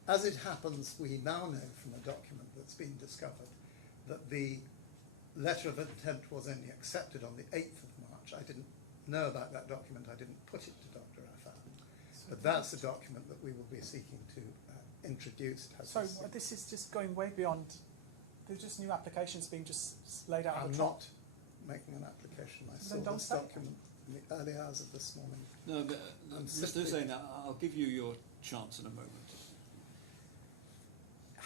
As it happens, we now know from a document that's been discovered that the letter of intent was only accepted on the 8th of March. I didn't know about that document. I didn't put it to Dr. Affan. But that's a document that we will be seeking to introduce. So this is just going way beyond. There's just new applications being just laid out. I'm not making an application. I saw don't this say. document in the early hours of this morning. No, but, Mr. Hussain, I'll give you your chance in a moment.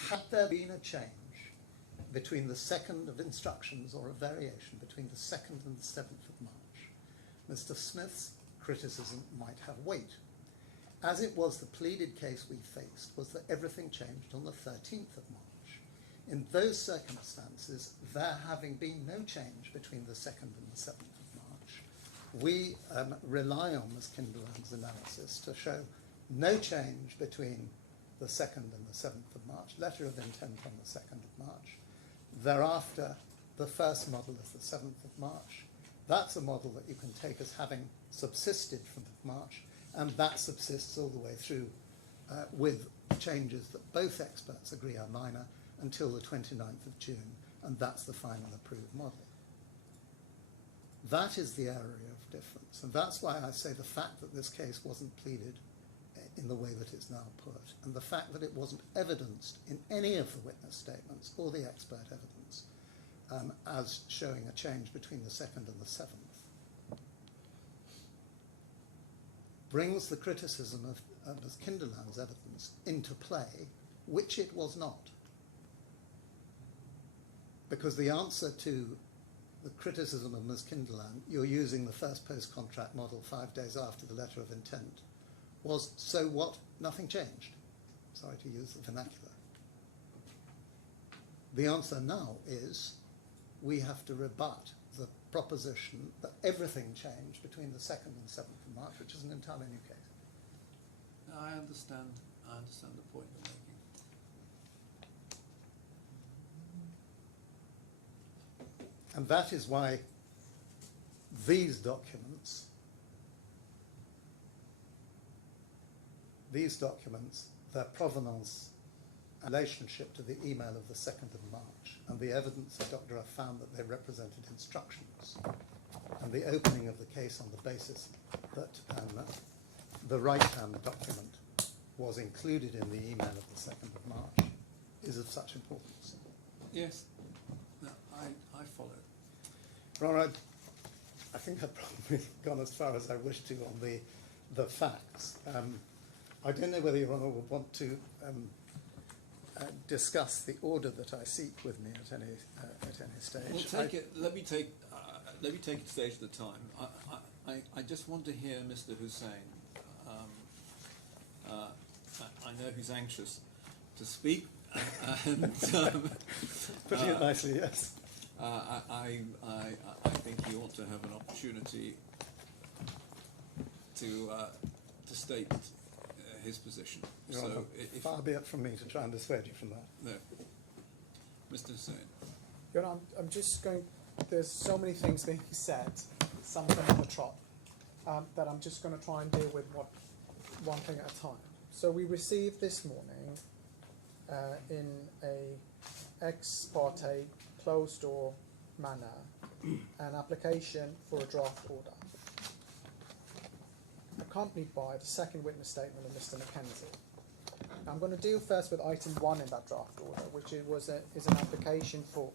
Had there been a change between the 2nd of instructions, or a variation between the 2nd and the 7th of March, Mr. Smith's criticism might have weight. As it was, the pleaded case we faced was that everything changed on the 13th of March. In those circumstances, there having been no change between the 2nd and the 7th of March, we rely on Ms. Kinderland's analysis to show no change between the 2nd and the 7th of March, letter of intent on the 2nd of March. Thereafter, the first model is the 7th of March. That's a model that you can take as having subsisted from March, and that subsists all the way through with changes that both experts agree are minor until the 29th of June, and that's the final approved model. That is the area of difference, and that's why I say the fact that this case wasn't pleaded in the way that it's now put, and the fact that it wasn't evidenced in any of the witness statements or the expert evidence as showing a change between the 2nd and the 7th, brings the criticism of Ms. Kinderland's evidence into play, which it was not. Because the answer to the criticism of Ms. Kinderland, you're using the first post-contract model 5 days after the letter of intent, was, so what? Nothing changed. Sorry to use the vernacular. The answer now is we have to rebut the proposition that everything changed between the 2nd and 7th of March, which is an entirely new case. I understand the point you're making. And that is why these documents, their provenance and relationship to the email of the 2nd of March, and the evidence that Dr. Affan that they represented instructions, and the opening of the case on the basis that the right-hand document was included in the email of the 2nd of March, is of such importance. Yes, no, I follow. Ronald, I think I've probably gone as far as I wish to on the facts. I don't know whether Your Honour will want to discuss the order that I seek with me at any stage. Well, let me take it stage at a time. I just want to hear Mr. Hussain. I know he's anxious to speak. And, putting it nicely, yes. I think he ought to have an opportunity to state his position. Your Honour, far be it from me to try and dissuade you from that. No, Mr. Hussain. Your Honour, I'm just going. There's so many things being said, some of them at the trot, that I'm just going to try and deal with one thing at a time. So we received this morning in a ex parte, closed door manner, an application for a draft order, accompanied by the second witness statement of Mr. Mackenzie. Now, I'm going to deal first with item 1 in that draft order, which is an application for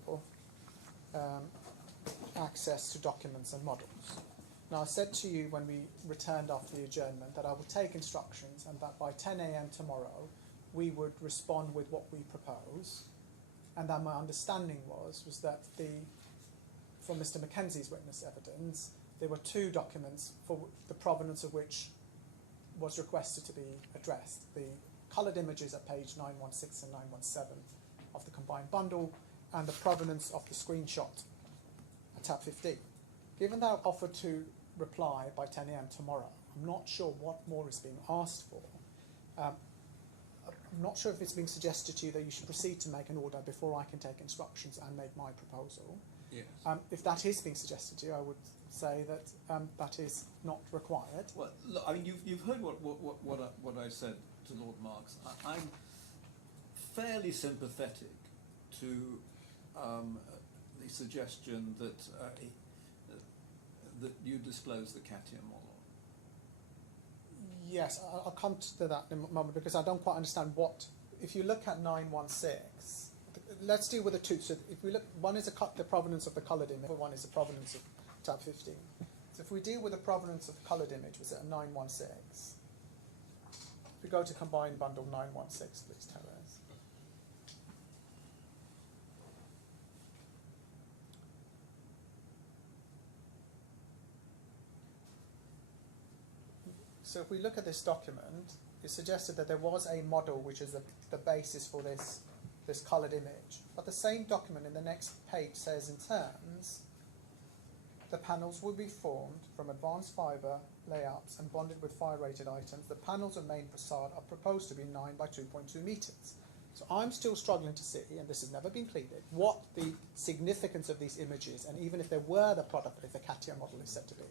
access to documents and models. Now, I said to you when we returned after the adjournment that I would take instructions and that by 10 a.m. tomorrow we would respond with what we propose, and that my understanding was that the from Mr. Mackenzie's witness evidence, there were 2 documents for the provenance of which was requested to be addressed. The coloured images at page 916 and 917 of the combined bundle, and the provenance of the screenshot at tab 15. Given that I've offered to reply by 10 a.m. tomorrow, I'm not sure what more is being asked for. I'm not sure if it's being suggested to you that you should proceed to make an order before I can take instructions and make my proposal. Yes. If that is being suggested to you, I would say that that is not required. Well, look, I mean, you've heard what I said to Lord Marks. I'm fairly sympathetic to the suggestion that that you disclose the Katia model. Yes, I'll come to that in a moment because I don't quite understand what. If you look at 916, let's deal with the 2. So if we look, one is the provenance of the coloured image, one is the provenance of tab 15. So if we deal with the provenance of the coloured image, was it a 916? If we go to combined bundle 916, please tell us. So if we look at this document, it suggested that there was a model which is the basis for this coloured image. But the same document in the next page says in terms, the panels will be formed from advanced fibre layouts and bonded with fire-rated items. The panels of main facade are proposed to be 9 by 2.2 metres. So I'm still struggling to see, and this has never been pleaded, what the significance of these images, and even if they were the product of the Katia model is said to be.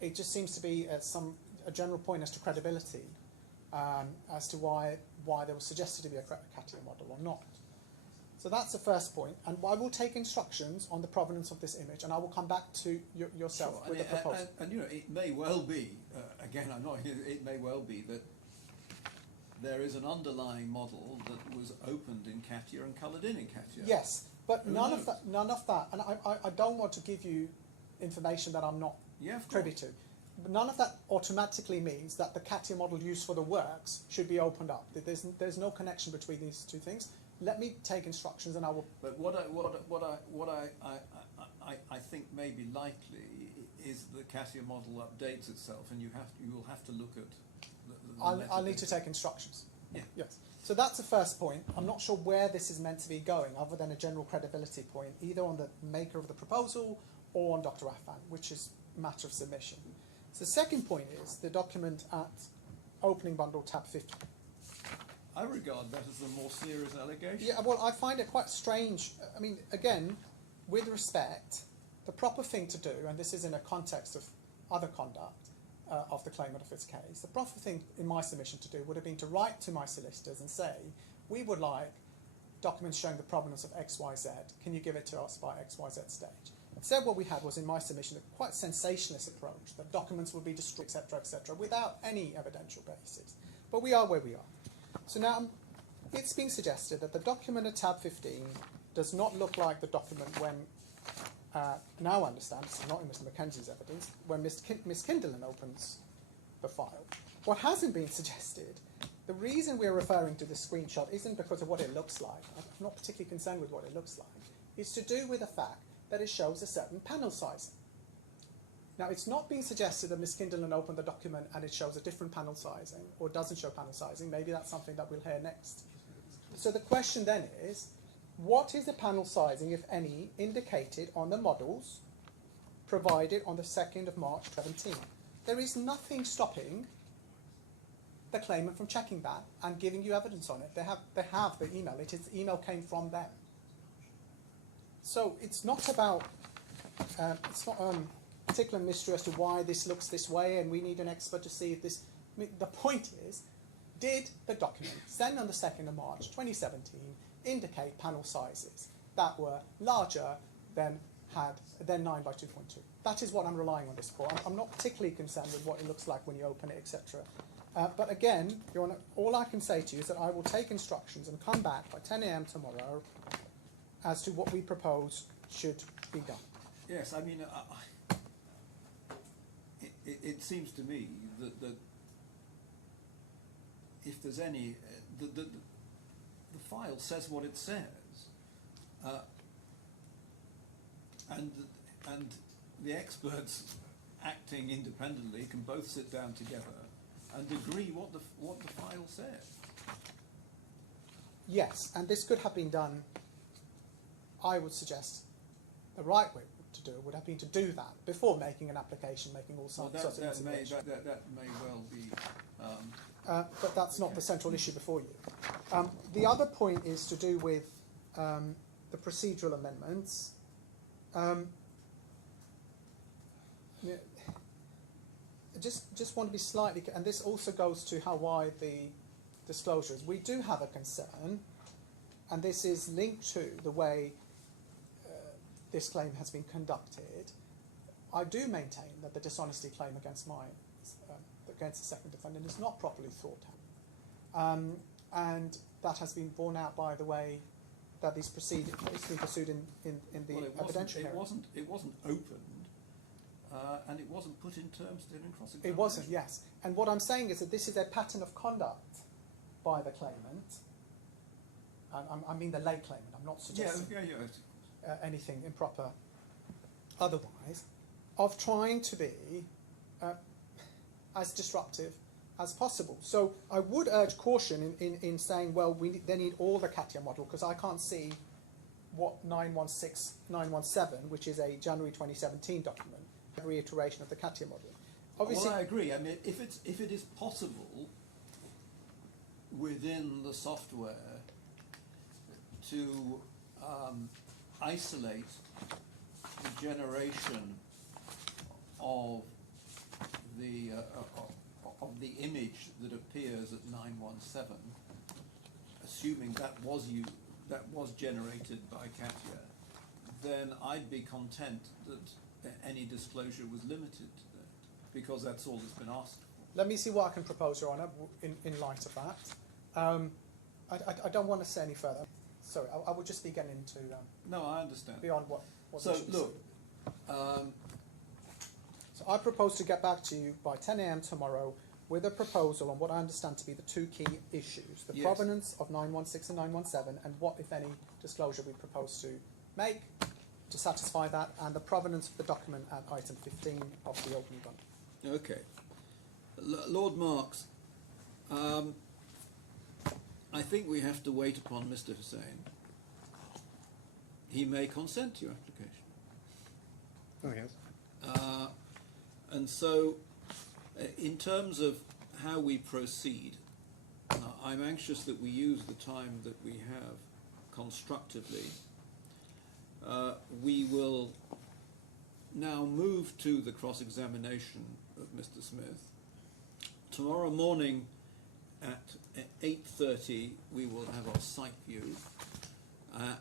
It just seems to be a general point as to credibility, as to why there was suggested to be a Katia model or not. So that's the first point, and I will take instructions on the provenance of this image, and I will come back to yourself Sure. with a proposal. And you know, it may well be, again, I'm not. It may well be that there is an underlying model that was opened in Katia and coloured in Katia. Yes, but Who none knows? of that, and I don't want to give you information that I'm not Yeah, of privy course. to. But none of that automatically means that the Katia model used for the works should be opened up. There's no connection between these two things. Let me take instructions, and I will. But what I think may be likely is the Katia model updates itself, and you will have to look at. I'll need to take instructions. Yeah. Yes. So that's the first point. I'm not sure where this is meant to be going, other than a general credibility point, either on the maker of the proposal or on Dr. Affan, which is a matter of submission. So the second point is the document at opening bundle tab 50. I regard that as a more serious allegation. Yeah, well, I find it quite strange. I mean, again, with respect, the proper thing to do, and this is in a context of other conduct of the claimant of its case, the proper thing in my submission to do would have been to write to my solicitors and say, we would like documents showing the provenance of XYZ. Can you give it to us by XYZ stage? Instead, what we had was in my submission a quite sensationalist approach, that documents would be destroyed, etc., without any evidential basis. But we are where we are. So now it's being suggested that the document at tab 15 does not look like the document when, now I understand, this is not in Mr. Mackenzie's evidence, when Miss Kinderlin opens the file. What hasn't been suggested, the reason we're referring to this screenshot isn't because of what it looks like. I'm not particularly concerned with what it looks like. It's to do with the fact that it shows a certain panel sizing. Now, it's not being suggested that Ms. Kinderlin opened the document and it shows a different panel sizing, or doesn't show panel sizing. Maybe that's something that we'll hear next. So the question then is, what is the panel sizing, if any, indicated on the models provided on the 2nd of March 2017? There is nothing stopping the claimant from checking that and giving you evidence on it. They have the email. The email came from them. So it's not about, it's not particular mystery as to why this looks this way, and we need an expert to see if this. I mean, the point is, did the document sent on the 2nd of March 2017 indicate panel sizes that were larger than 9 by 2.2? That is what I'm relying on this for. I'm not particularly concerned with what it looks like when you open it, etc. But again, Your Honour, all I can say to you is that I will take instructions and come back by 10 a.m. tomorrow as to what we propose should be done. Yes, I mean, it seems to me that if there's any, the file says what it says. and the experts acting independently can both sit down together and agree what the file says. Yes, and this could have been done, I would suggest, the right way to do it would have been to do that before making an application, making all Well, sorts of that may information. well be. But that's not the central issue before you. The other point is to do with the procedural amendments. Just want to be slightly, and this also goes to how wide the disclosure is. We do have a concern, and this is linked to the way this claim has been conducted. I do maintain that the dishonesty claim against against the second defendant is not properly thought out, and that has been borne out by the way that these proceedings it's been pursued in the evidentiary hearing. It wasn't opened, and it wasn't put in terms still in cross-examination. It wasn't, yes. And what I'm saying is that this is a pattern of conduct by the claimant. I mean the lay claimant. I'm not suggesting anything improper otherwise, of trying to be as disruptive as possible. So I would urge caution in saying, well, they need all the CATIA model, because I can't see what 916, 917, which is a January 2017 document, every iteration of the CATIA model. Obviously, well, I agree. I mean, if it is possible within the software to isolate the generation of the image that appears at 917, assuming that was generated by CATIA, then I'd be content that any disclosure was limited to that, because that's all that's been asked for. let me see what I can propose, Your Honour, in light of that. I don't want to say any further. Sorry, I would just be getting into No, I understand. beyond what So, we should look, say. So I propose to get back to you by 10 a.m. tomorrow with a proposal on what I understand to be the two key issues: the Yes. provenance of 916 and 917, and what, if any, disclosure we propose to make to satisfy that, and the provenance of the document at item 15 of the opening bundle. okay. Lord Marks, I think we have to wait upon Mr. Hussain. He may consent to your application. Oh, yes. And so, in terms of how we proceed, I'm anxious that we use the time that we have constructively. We will now move to the cross-examination of Mr. Smith. Tomorrow morning at 8:30 we will have our site view,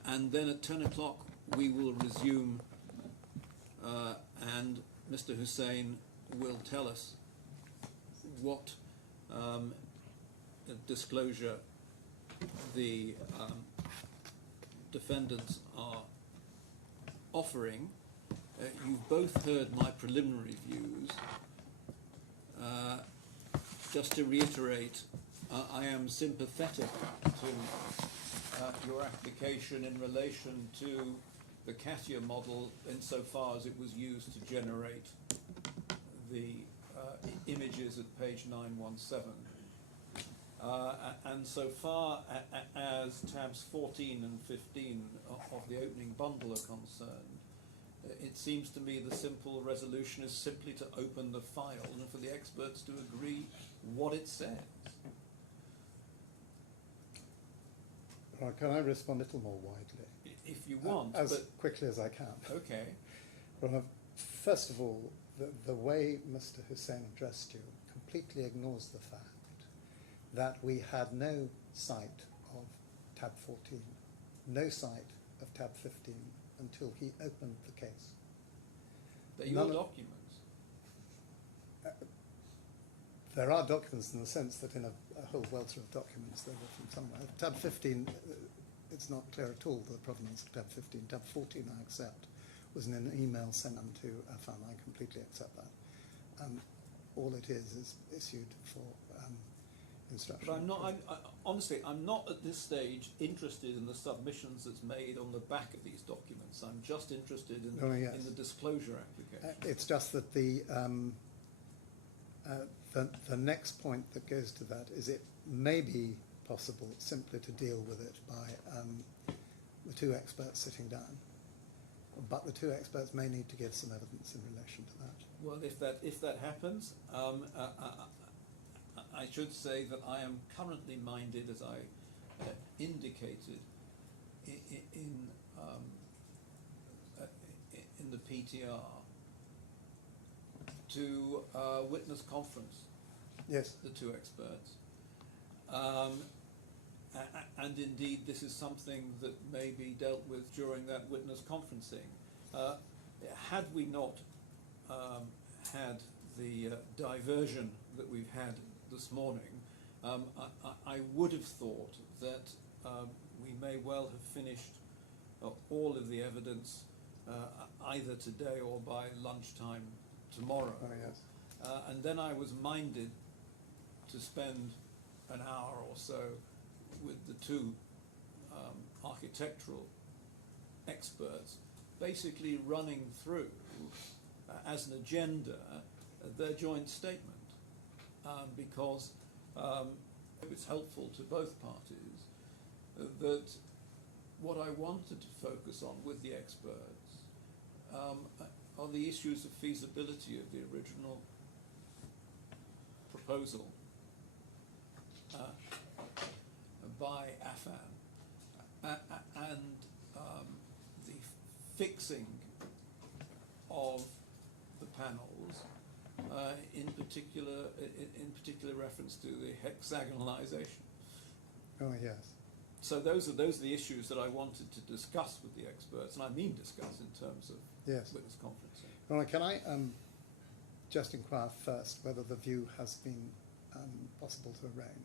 and then at 10 o'clock we will resume, and Mr. Hussain will tell us what disclosure the defendants are offering. You've both heard my preliminary views. Just to reiterate, I am sympathetic to your application in relation to the CATIA model insofar as it was used to generate the images at page 917. And so far as tabs 14 and 15 of the opening bundle are concerned, it seems to me the simple resolution is simply to open the file and for the experts to agree what it says. Right, can I respond a little more widely? If you want, as but quickly as I can. okay. Well, first of all, the way Mr. Hussain addressed you completely ignores the fact that we had no sight of tab 14, no sight of tab 15 until he opened the case. They're your documents. There are documents in the sense that in a whole welter of documents they were from somewhere. Tab 15, it's not clear at all the provenance of tab 15. Tab 14 I accept was in an email sent to Affan. I completely accept that. All it is issued for instruction. But I'm not. Honestly, I'm not at this stage interested in the submissions that's made on the back of these documents. I'm just interested in, Oh, yes. in the disclosure application. It's just that the next point that goes to that is it may be possible simply to deal with it by the two experts sitting down, but the two experts may need to give some evidence in relation to that. Well, if that happens, I should say that I am currently minded, as I indicated in the PTR, to witness conference Yes. the two experts. And indeed, this is something that may be dealt with during that witness conferencing. Had we not had the diversion that we've had this morning, I would have thought that we may well have finished all of the evidence either today or by lunchtime tomorrow. Oh, yes. And then I was minded to spend an hour or so with the two architectural experts, basically running through as an agenda their joint statement, because it's helpful to both parties that what I wanted to focus on with the experts are the issues of feasibility of the original proposal by Affan, and the fixing of the panels, in particular reference to the hexagonalization. Oh, yes. So those are the issues that I wanted to discuss with the experts, and I mean discuss in terms of Yes. witness conferencing. Right, can I just inquire first whether the view has been possible to arrange?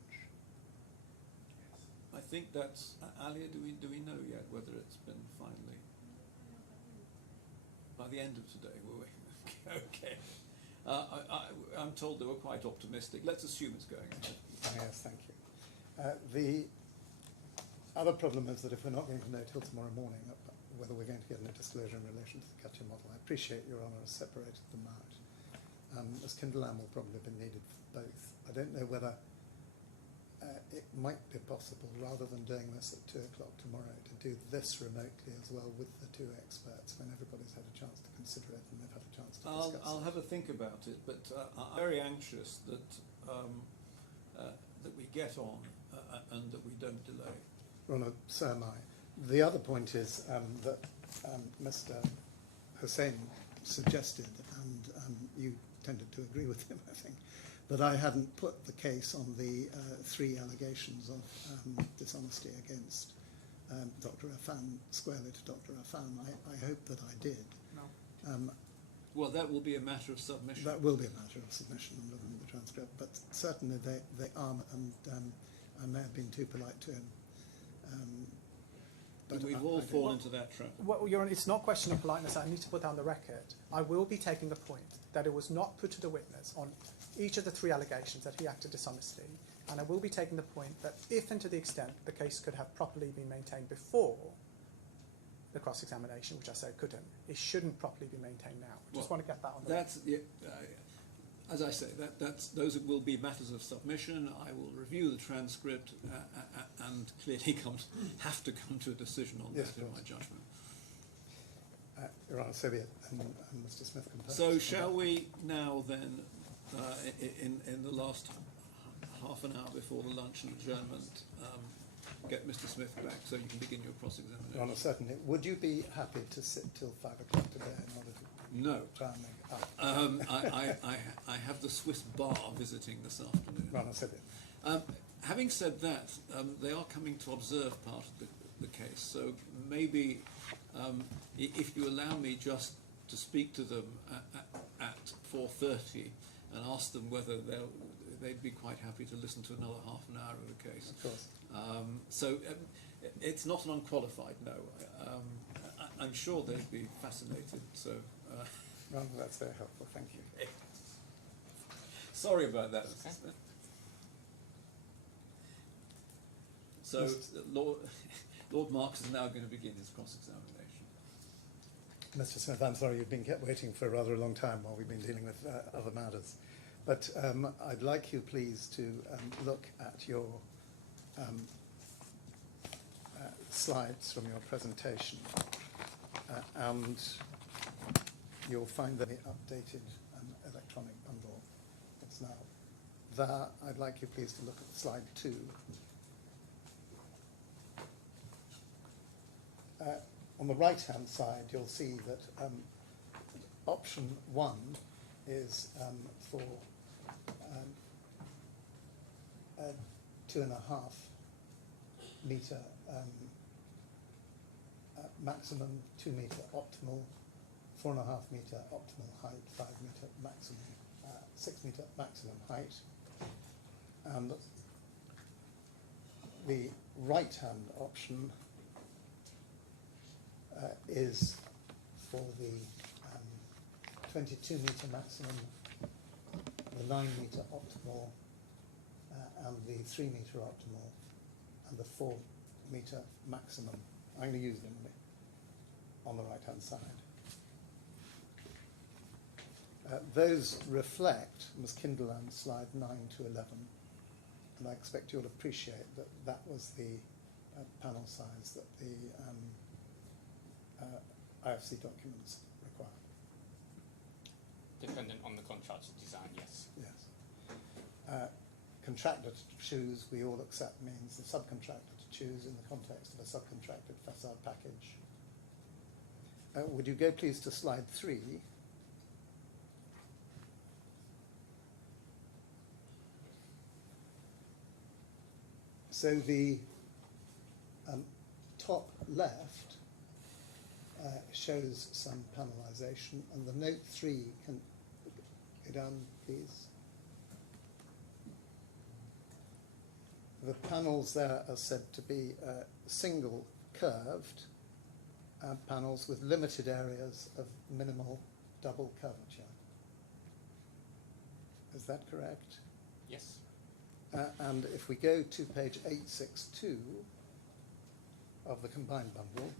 I think that's Alia. Do we know yet whether it's been finally by the end of today? Will we? Okay. I'm told they were quite optimistic. Let's assume it's going ahead. Yes, thank you. The other problem is that if we're not going to know till tomorrow morning whether we're going to get any disclosure in relation to the Katia model, I appreciate Your Honour has separated them out. As Kindleam will probably have been needed for both. I don't know whether it might be possible, rather than doing this at 2 o'clock tomorrow, to do this remotely as well with the two experts when everybody's had a chance to consider it and they've had a chance to discuss it. I'll have a think about it, but I'm very anxious that that we get on and that we don't delay. Well, no, so am I. The other point is that Mr. Hussain suggested, and you tended to agree with him, I think, that I hadn't put the case on the three allegations of dishonesty against Dr. Affan, squarely to Dr. Affan. I hope that I did. No. Well, that will be a matter of submission. That will be a matter of submission and looking at the transcript, but certainly they are, and I may have been too polite to him. But we've all fallen into that trap. Well, Your Honour, it's not a question of politeness. I need to put down the record. I will be taking the point that it was not put to the witness on each of the three allegations that he acted dishonestly, and I will be taking the point that if and to the extent the case could have properly been maintained before the cross-examination, which I say couldn't, it shouldn't properly be maintained now. I just want to get that on the record. As I say, those will be matters of submission. I will review the transcript and clearly have to come to a decision on Yes, that in my judgment. Your Honour, so be it, and Mr. Smith can perhaps So shall we now then, in the last half an hour before the lunch and adjournment, get Mr. Smith back so you can begin your cross-examination? Your Honour, certainly. Would you be happy to sit till 5 o'clock today in order to No. try and make up? I have the Swiss bar visiting this afternoon. Your Honour, so be it. Having said that, they are coming to observe part of the case, so maybe if you allow me just to speak to them at 4:30 and ask them whether they'd be quite happy to listen to another half an hour of the case. Of course. So it's not an unqualified no. I'm sure they'd be fascinated. So. Well, that's very helpful. Thank you. Sorry about that, Mr. Smith. So Lord, Lord Marks is now going to begin his cross-examination. Mr. Smith, I'm sorry you've been kept waiting for a rather long time while we've been dealing with other matters. But I'd like you, please, to look at your slides from your presentation, and you'll find the updated electronic bundle. It's now there. I'd like you, please, to look at slide 2. On the right-hand side, you'll see that option 1 is for a 2.5 metre maximum, 2 metre optimal, 4.5 metre optimal height, 5 metre maximum, 6 metre maximum height. And the right-hand option is for the 22 metre maximum, the 9 metre optimal, and the 3 metre optimal, and the 4 metre maximum. I'm going to use them on the right hand side. Those reflect Ms. Kinderland's slide 9 to 11, and I expect you'll appreciate that that was the panel size that the IFC documents require. Dependent on the contractor design, yes. Yes. Contractor to choose, we all accept, means the subcontractor to choose in the context of a subcontracted facade package. Would you go please to slide 3? So the top left shows some panelisation, and the note 3 can go down, please. The panels there are said to be single curved panels with limited areas of minimal double curvature. Is that correct? Yes. And if we go to page 862 of the combined bundle,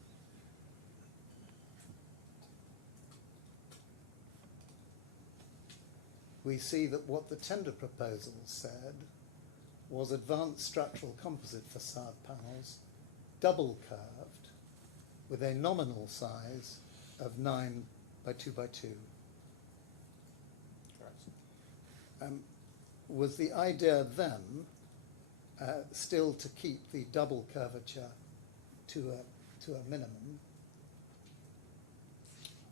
we see that what the tender proposal said was advanced structural composite facade panels, double curved, with a nominal size of 9 by 2 by 2. Correct. Was the idea then still to keep the double curvature to a minimum?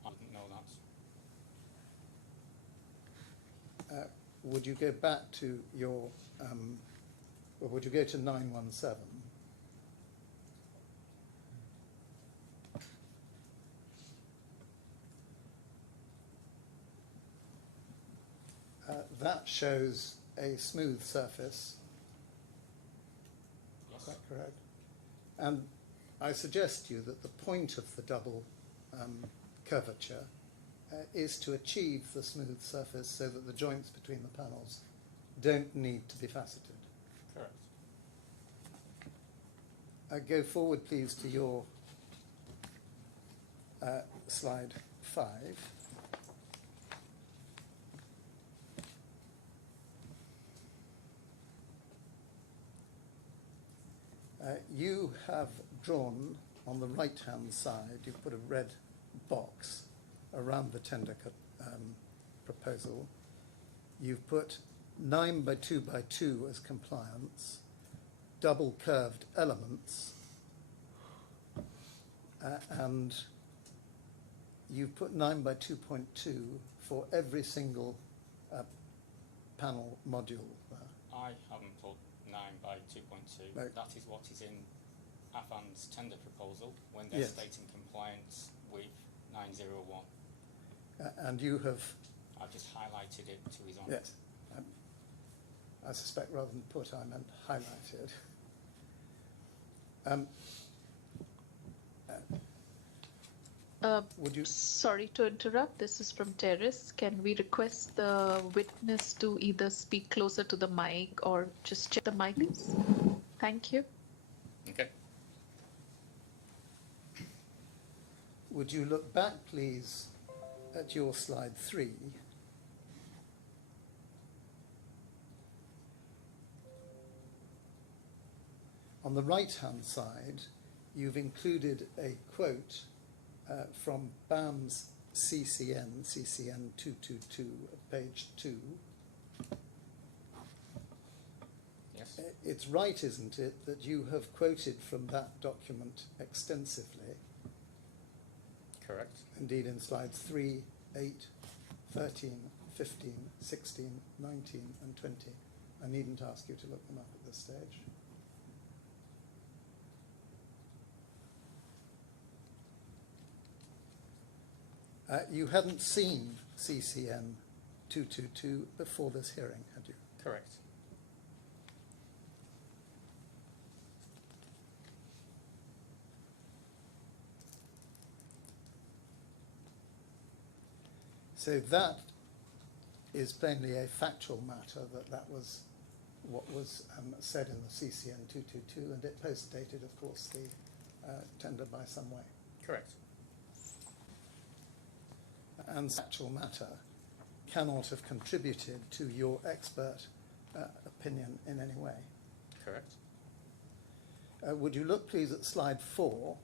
I didn't know that. Would you go back to your, or would you go to 917? That shows a smooth surface. Yes. Is that correct? And I suggest to you that the point of the double curvature is to achieve the smooth surface so that the joints between the panels don't need to be faceted. Correct. Go forward, please, to your slide 5. You have drawn on the right-hand side, you've put a red box around the tender proposal. You've put 9 by 2 by 2 as compliance, double curved elements, and you've put 9 by 2.2 for every single panel module there. I haven't put 9 by 2.2. No. That is what is in Affan's tender proposal when they're Yes. stating compliance with 901. And you have, I've just highlighted it to his honour. yes, I suspect rather than put, I meant highlighted. Would you? Sorry to interrupt. This is from Terrace. Can we request the witness to either speak closer to the mic or just check the mic, please? Thank you. Okay. Would you look back, please, at your slide 3? On the right-hand side, you've included a quote from BAM's CCN 222, at page 2. Yes. It's right, isn't it, that you have quoted from that document extensively? Correct. Indeed, in slides 3, 8, 13, 15, 16, 19, and 20. I needn't ask you to look them up at this stage. You hadn't seen CCN 222 before this hearing, had you? Correct. So that is plainly a factual matter, that was what was said in the CCN 222, and it postdated, of course, the tender by some way. Correct. And factual matter cannot have contributed to your expert opinion in any way. Correct. Would you look, please, at slide 4?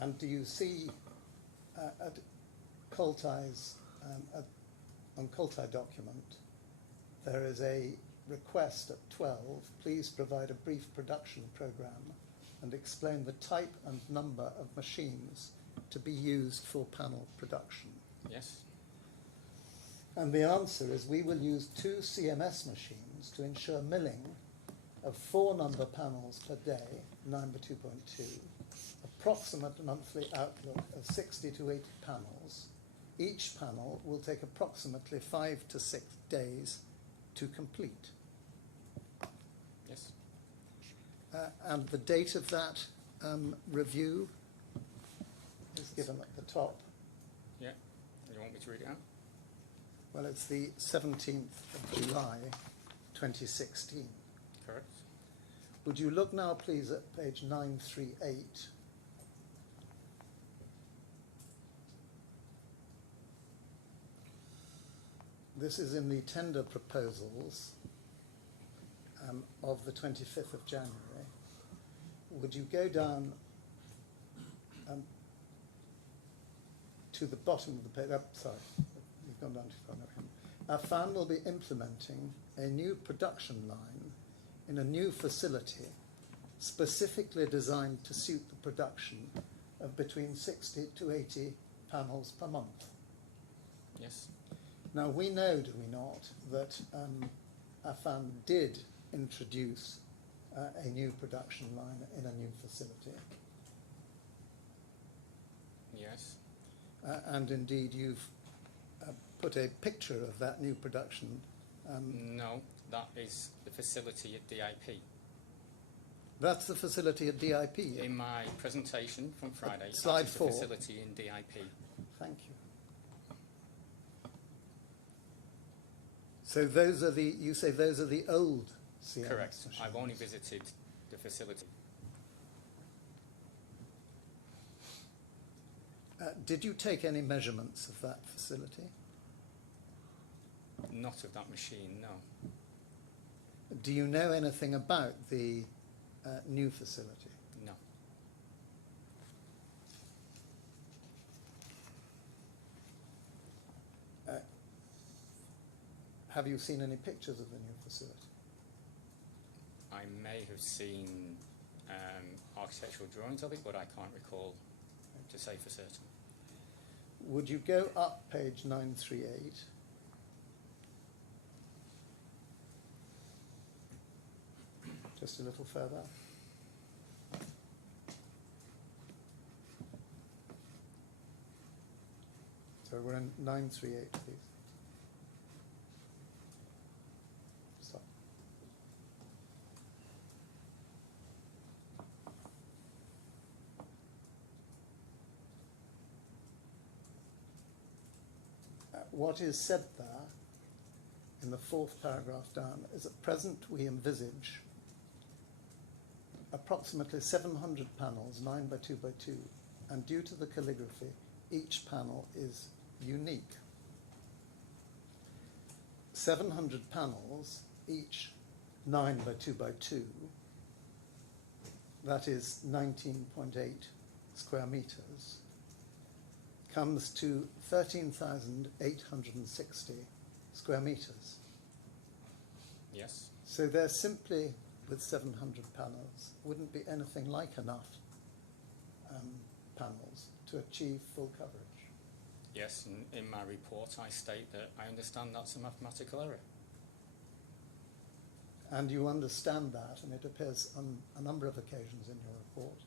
And do you see at Coltai's, on Coltai document, there is a request at 12, please provide a brief production program and explain the type and number of machines to be used for panel production. Yes. And the answer is we will use 2 CMS machines to ensure milling of 4 number panels per day, 9/2.2, approximate monthly outlook of 60 to 80 panels. Each panel will take approximately 5 to 6 days to complete. Yes. And the date of that review is given at the top. Yeah. You want me to read it out? Well, it's the 17th of July, 2016. Correct. Would you look now, please, at page 938? This is in the tender proposals of the 25th of January. Would you go down to the bottom of the page? Sorry, you've gone down too far. Affan will be implementing a new production line in a new facility specifically designed to suit the production of between 60 to 80 panels per month. Yes. Now, we know, do we not, that Affan did introduce a new production line in a new facility. Yes. And indeed, you've put a picture of that new production. No, that is the facility at DIP. That's the facility at DIP. In my presentation from Friday, Slide that is 4. the facility in DIP. Thank you. So those are the, you say those are the old CMS Correct. machines. I've only visited the facility. Did you take any measurements of that facility? Not of that machine, no. Do you know anything about the new facility? No. Have you seen any pictures of the new facility? I may have seen architectural drawings of it, but I can't recall to say for certain. Would you go up page 938? Just a little further. So we're in 938, please. Stop. What is said there in the fourth paragraph down, is at present we envisage approximately 700 panels, 9 by 2 by 2, and due to the calligraphy, each panel is unique. 700 panels, each 9 by 2 by 2, that is 19.8 square meters, comes to 13,860 square meters. Yes. So there simply, with 700 panels, wouldn't be anything like enough panels to achieve full coverage. Yes, and in my report I state that I understand that's a mathematical error. And you understand that, and it appears on a number of occasions in your report,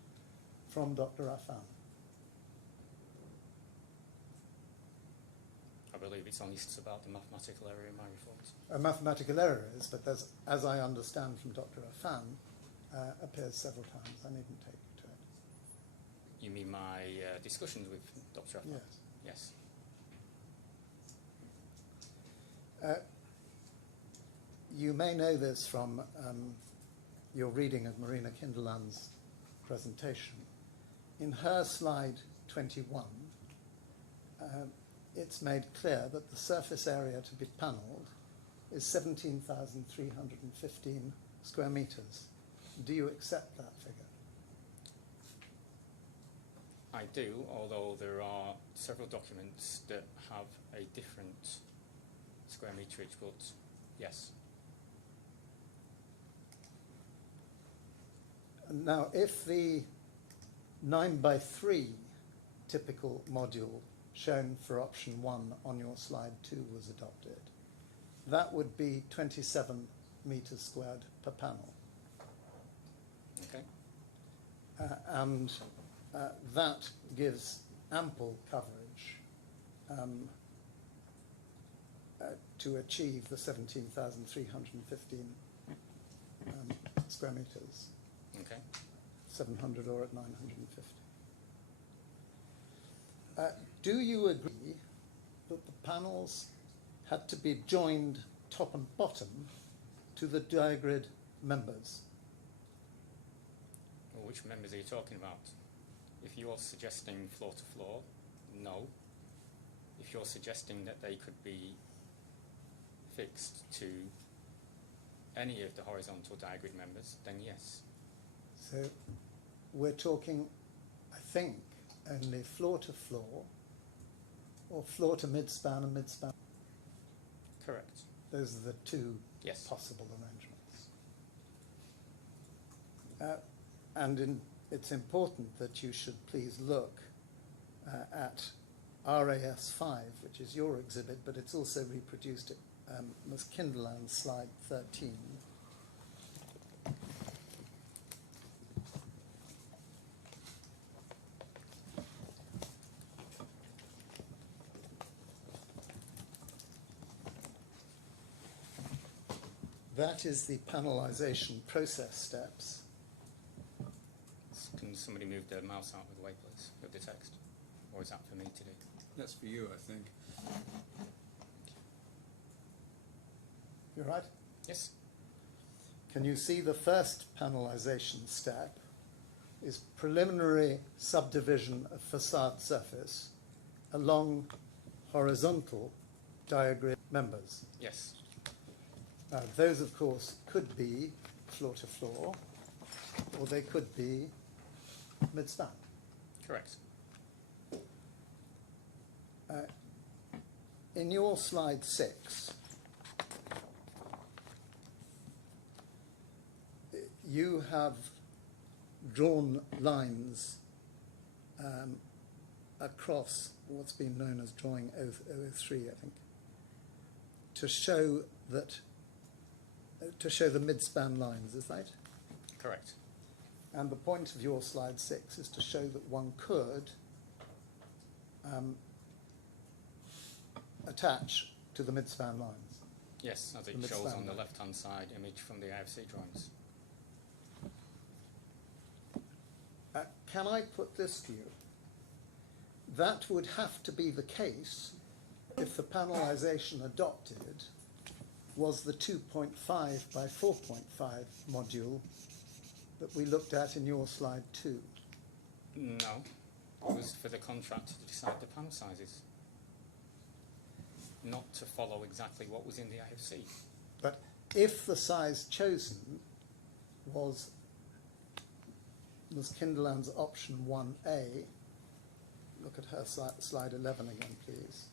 from Dr. Affan. I believe it's only about the mathematical error in my report. A mathematical error is, but there's, as I understand from Dr. Affan, appears several times. I needn't take you to it. You mean my discussions with Dr. Affan? Yes. Yes. You may know this from your reading of Marina Kinderland's presentation. In her slide 21, it's made clear that the surface area to be panelled is 17,315 square metres. Do you accept that figure? I do, although there are several documents that have a different square meterage, but yes. Now, if the 9 by 3 typical module shown for option 1 on your slide 2 was adopted, that would be 27 metres squared per panel. Okay. And that gives ample coverage to achieve the 17,315 square metres. Okay. 700 or at 950. Do you agree that the panels had to be joined top and bottom to the diagrid members? Well, which members are you talking about? If you're suggesting floor to floor, no. If you're suggesting that they could be fixed to any of the horizontal diagrid members, then yes. So we're talking, I think, only floor to floor or floor to midspan and midspan. Correct. Those are the two Yes. possible arrangements. And it's important that you should please look at RAS 5, which is your exhibit, but it's also reproduced at Ms. Kinderland's slide 13. That is the panelisation process steps. Can somebody move their mouse out of the way, please, with the text? Or is that for me to do? That's for you, I think. You're right? Yes. Can you see the first panelisation step is preliminary subdivision of facade surface along horizontal diagrid members? Yes. Those, of course, could be floor to floor, or they could be midspan. Correct. In your slide 6, you have drawn lines across what's been known as drawing 003, I think, to show that the midspan lines, is that? Correct. And the point of your slide 6 is to show that one could attach to the midspan lines. Yes, as it The shows midspan on the line. left-hand side image from the IFC drawings. Can I put this to you? That would have to be the case if the panelisation adopted was the 2.5 by 4.5 module that we looked at in your slide 2. No, it was for the contractor to decide the panel sizes, not to follow exactly what was in the IFC. But if the size chosen was Ms. Kinderland's option 1A, look at her slide 11 again, please.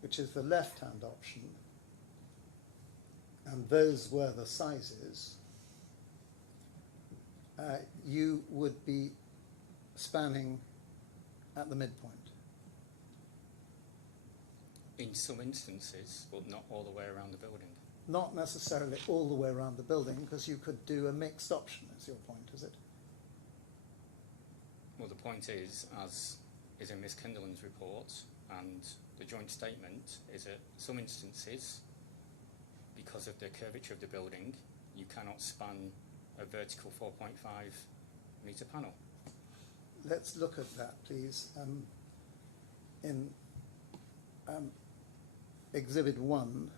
Which is the left-hand option, and those were the sizes, you would be spanning at the midpoint. In some instances, but not all the way around the building. Not necessarily all the way around the building, because you could do a mixed option, is your point, is it? Well, the point is, as is in Ms. Kinderland's report, and the joint statement, is that some instances, because of the curvature of the building, you cannot span a vertical 4.5 metre panel. Let's look at that, please. In Exhibit 1,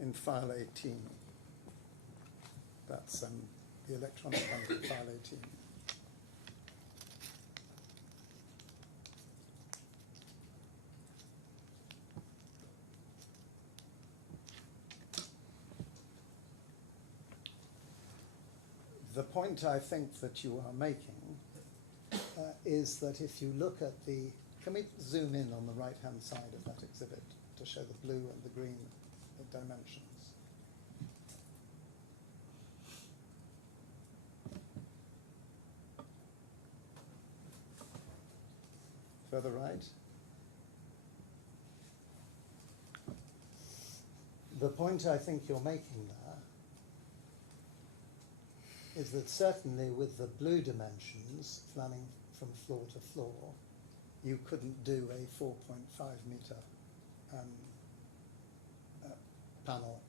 in File 18, that's the electronic one in File 18. The point I think that you are making is that if you look at the, can we zoom in on the right-hand side of that exhibit to show the blue and the green dimensions? Further right. The point I think you're making there is that certainly with the blue dimensions, planning from floor to floor, you couldn't do a 4.5 metre panel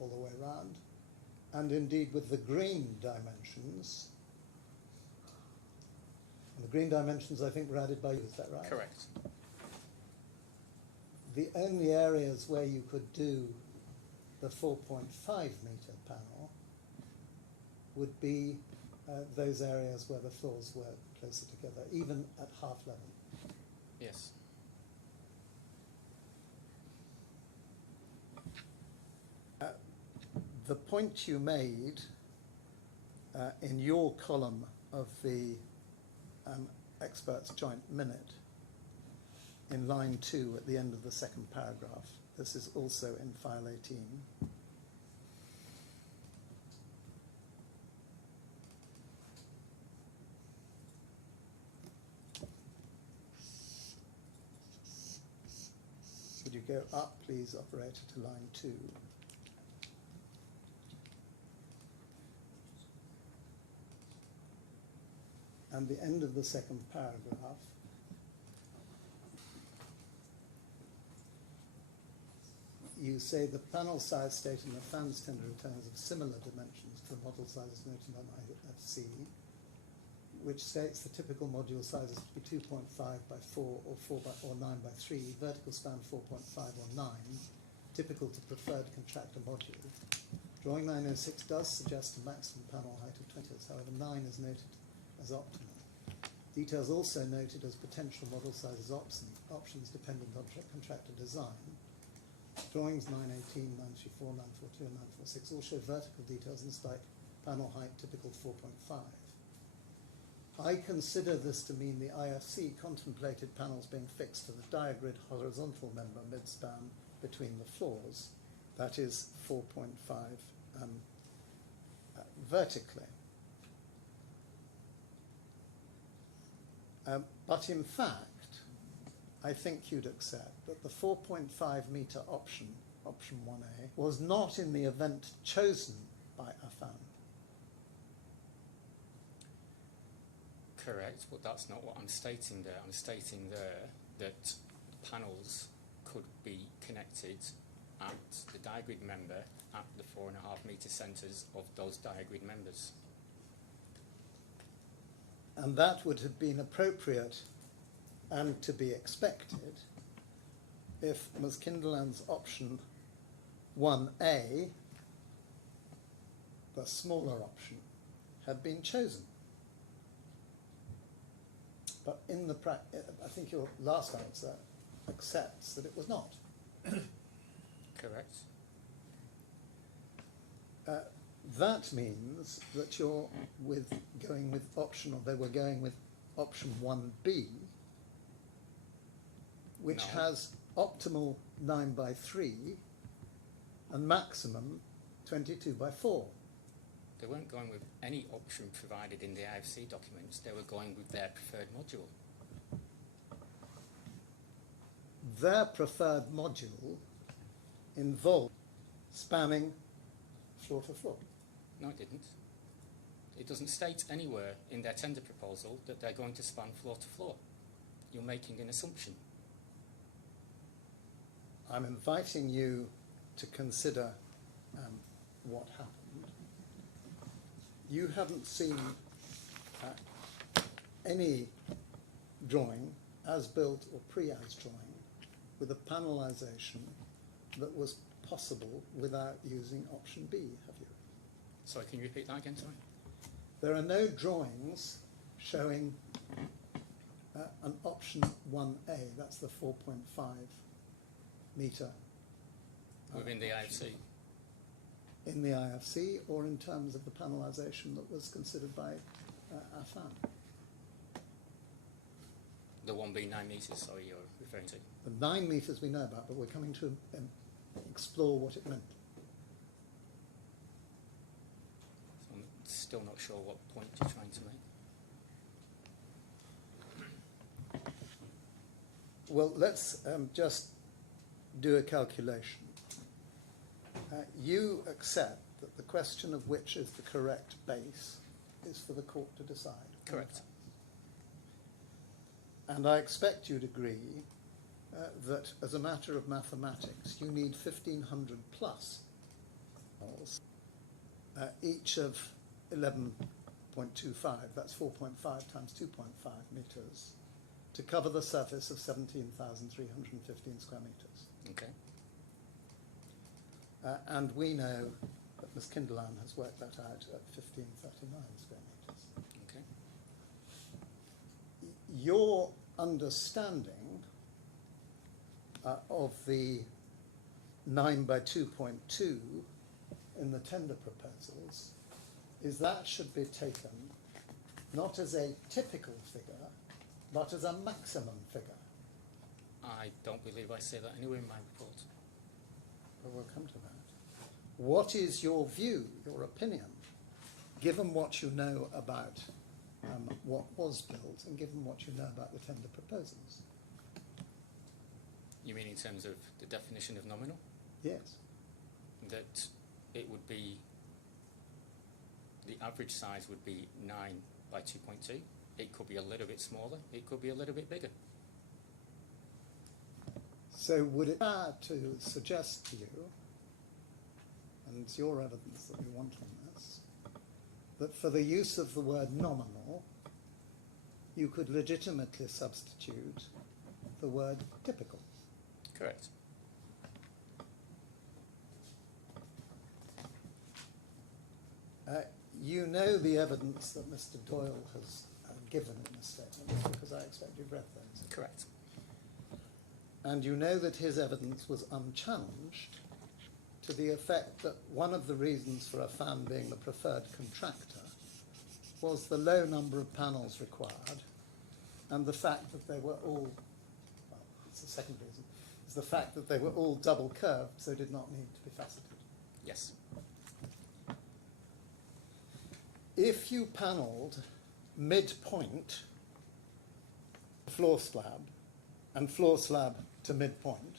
all the way around. And indeed with the green dimensions, and the green dimensions I think were added by you, is that right? Correct. The only areas where you could do the 4.5 metre panel would be those areas where the floors were closer together, even at half level. Yes. The point you made in your column of the expert's joint minute in line 2 at the end of the second paragraph, this is also in File 18. Could you go up, please, operator, to line 2? And the end of the second paragraph, you say the panel size stated in the Affan's tender returns of similar dimensions to the model sizes noted on IFC, which states the typical module sizes to be 2.5 by 4 or 9 by 3, vertical span 4.5 or 9, typical to preferred contractor module. Drawing 906 does suggest a maximum panel height of 20 meters, however 9 is noted as optimal. Details also noted as potential model sizes options dependent on contractor design. Drawings 918, 934, 942 and 946 all show vertical details and spike panel height typical 4.5. I consider this to mean the IFC contemplated panels being fixed to the diagrid horizontal member midspan between the floors, that is 4.5 vertically. But in fact, I think you'd accept that the 4.5 metre option, option 1A, was not in the event chosen by Affan. Correct, but that's not what I'm stating there. I'm stating there that panels could be connected at the diagrid member at the 4.5 metre centres of those diagrid members. And that would have been appropriate and to be expected if Ms. option 1A, the smaller option, had been chosen. But in the I think your last answer accepts that it was not. Correct. That means that you're going with option, or they were going with option 1B, which No. has optimal 9/3 and maximum 22/4. They weren't going with any option provided in the IFC documents, they were going with their preferred module. Their preferred module involved spanning floor to floor. No, it didn't. It doesn't state anywhere in their tender proposal that they're going to span floor to floor. You're making an assumption. I'm inviting you to consider what happened. You haven't seen any drawing, as built or pre-as drawing, with a panelisation that was possible without using option B, have you? Sorry, can you repeat that again, sorry? There are no drawings showing an option 1A, that's the 4.5 metre. Within the IFC? In the IFC, or in terms of the panelisation that was considered by Affan. The one being 9 metres, sorry, you're referring to? The 9 metres we know about, but we're coming to explore what it meant. So I'm still not sure what point you're trying to make. Well, let's just do a calculation. You accept that the question of which is the correct base is for the court to decide. Correct. And I expect you'd agree that as a matter of mathematics, you need 1,500 plus moles, each of 11.25, that's 4.5 times 2.5 metres, to cover the surface of 17,315 square metres. Okay. And we know that Ms. Kinderlan has worked that out at 1,539 square metres. Okay. Your understanding of the 9/2.2 in the tender proposals is that should be taken not as a typical figure, but as a maximum figure. I don't believe I say that anywhere in my report. Well, we'll come to that. What is your view, your opinion, given what you know about what was built and given what you know about the tender proposals? You mean in terms of the definition of nominal? Yes. That it would be, the average size would be 9/2.2. It could be a little bit smaller, it could be a little bit bigger. So would it be fair to suggest to you, and it's your evidence that we want on this, that for the use of the word nominal, you could legitimately substitute the word typical? Correct. You know the evidence that Mr. Doyle has given in this statement, because I expect you've read those. Correct. And you know that his evidence was unchallenged to the effect that one of the reasons for Affan being the preferred contractor was the low number of panels required and the fact that they were all, well, it's the second reason, is the fact that they were all double curved, so did not need to be faceted. Yes. If you panelled midpoint floor slab and floor slab to midpoint,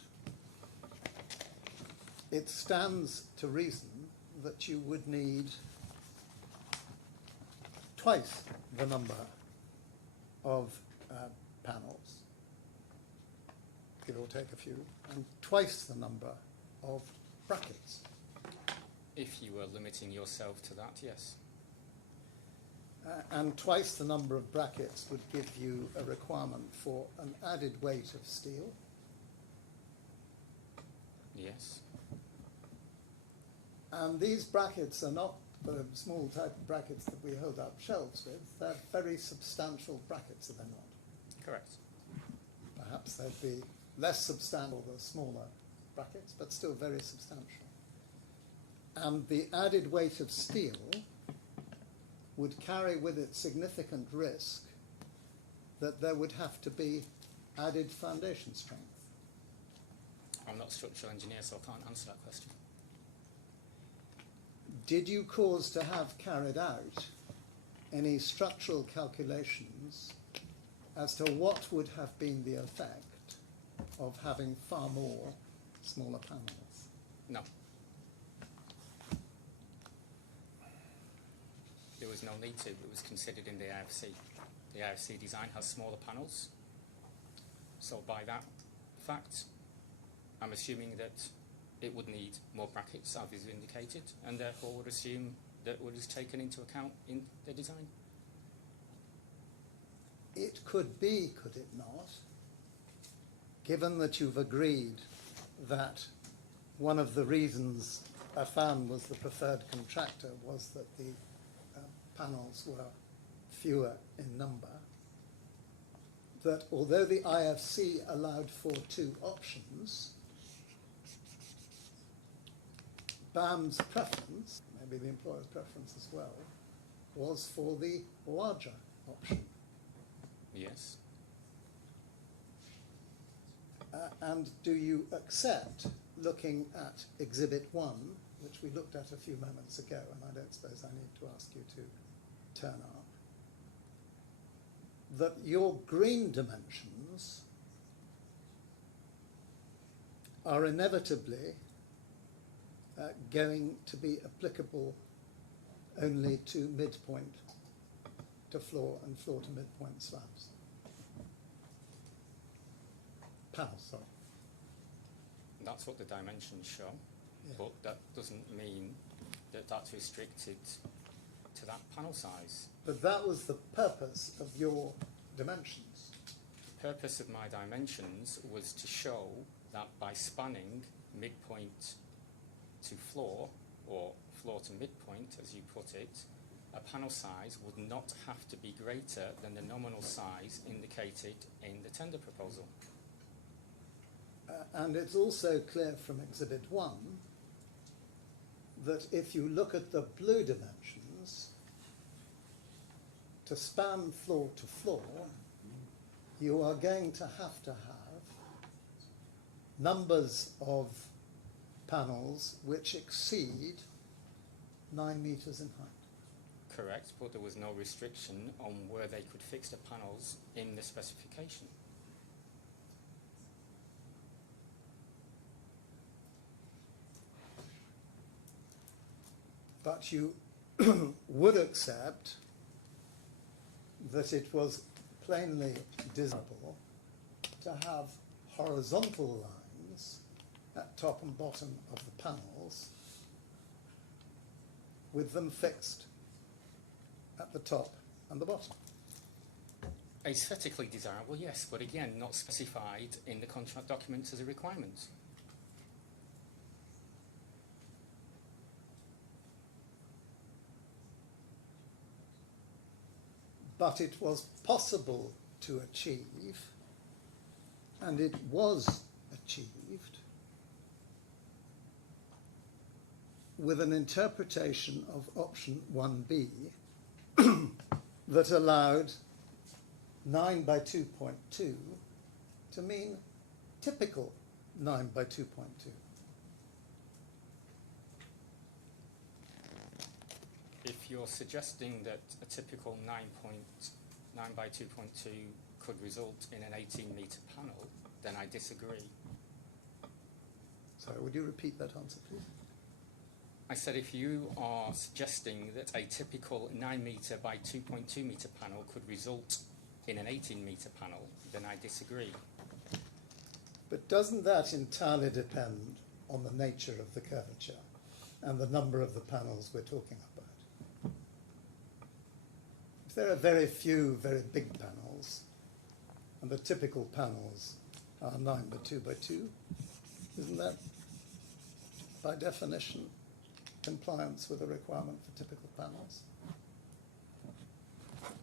it stands to reason that you would need twice the number of panels, give or take a few, and twice the number of brackets. If you were limiting yourself to that, yes. And twice the number of brackets would give you a requirement for an added weight of steel. Yes. And these brackets are not the small type of brackets that we hold up shelves with. They're very substantial brackets, are they not? Correct. Perhaps they'd be less substantial than smaller brackets, but still very substantial. And the added weight of steel would carry with it significant risk that there would have to be added foundation strength. I'm not a structural engineer, so I can't answer that question. Did you cause to have carried out any structural calculations as to what would have been the effect of having far more smaller panels? No. There was no need to. It was considered in the IFC. The IFC design has smaller panels. So by that fact, I'm assuming that it would need more brackets, as is indicated, and therefore would assume that what is taken into account in the design. It could be, could it not, given that you've agreed that one of the reasons Affan was the preferred contractor was that the panels were fewer in number, that although the IFC allowed for two options, BAM's preference, maybe the employer's preference as well, was for the larger option. Yes. And do you accept, looking at Exhibit 1, which we looked at a few moments ago, and I don't suppose I need to ask you to turn up, that your green dimensions are inevitably going to be applicable only to midpoint to floor and floor to midpoint slabs? Panels, sorry. That's what the dimensions show, Yeah. but that doesn't mean that that's restricted to that panel size. But that was the purpose of your dimensions. The purpose of my dimensions was to show that by spanning midpoint to floor, or floor to midpoint, as you put it, a panel size would not have to be greater than the nominal size indicated in the tender proposal. And it's also clear from Exhibit 1 that if you look at the blue dimensions, to span floor to floor, you are going to have numbers of panels which exceed 9 meters in height. Correct, but there was no restriction on where they could fix the panels in the specification. But you would accept that it was plainly desirable to have horizontal lines at top and bottom of the panels, with them fixed at the top and the bottom. Aesthetically desirable, yes, but again, not specified in the contract documents as a requirement. But it was possible to achieve, and it was achieved, with an interpretation of option 1B that allowed 9 by 2.2 to mean typical 9 by 2.2. If you're suggesting that a typical 9 by 2.2 could result in an 18-metre panel, then I disagree. Sorry, would you repeat that answer, please? I said if you are suggesting that a typical 9 metre by 2.2 metre panel could result in an 18-metre panel, then I disagree. But doesn't that entirely depend on the nature of the curvature and the number of the panels we're talking about. If there are very few very big panels, and the typical panels are 9 by 2 by 2, isn't that, by definition, compliance with the requirement for typical panels?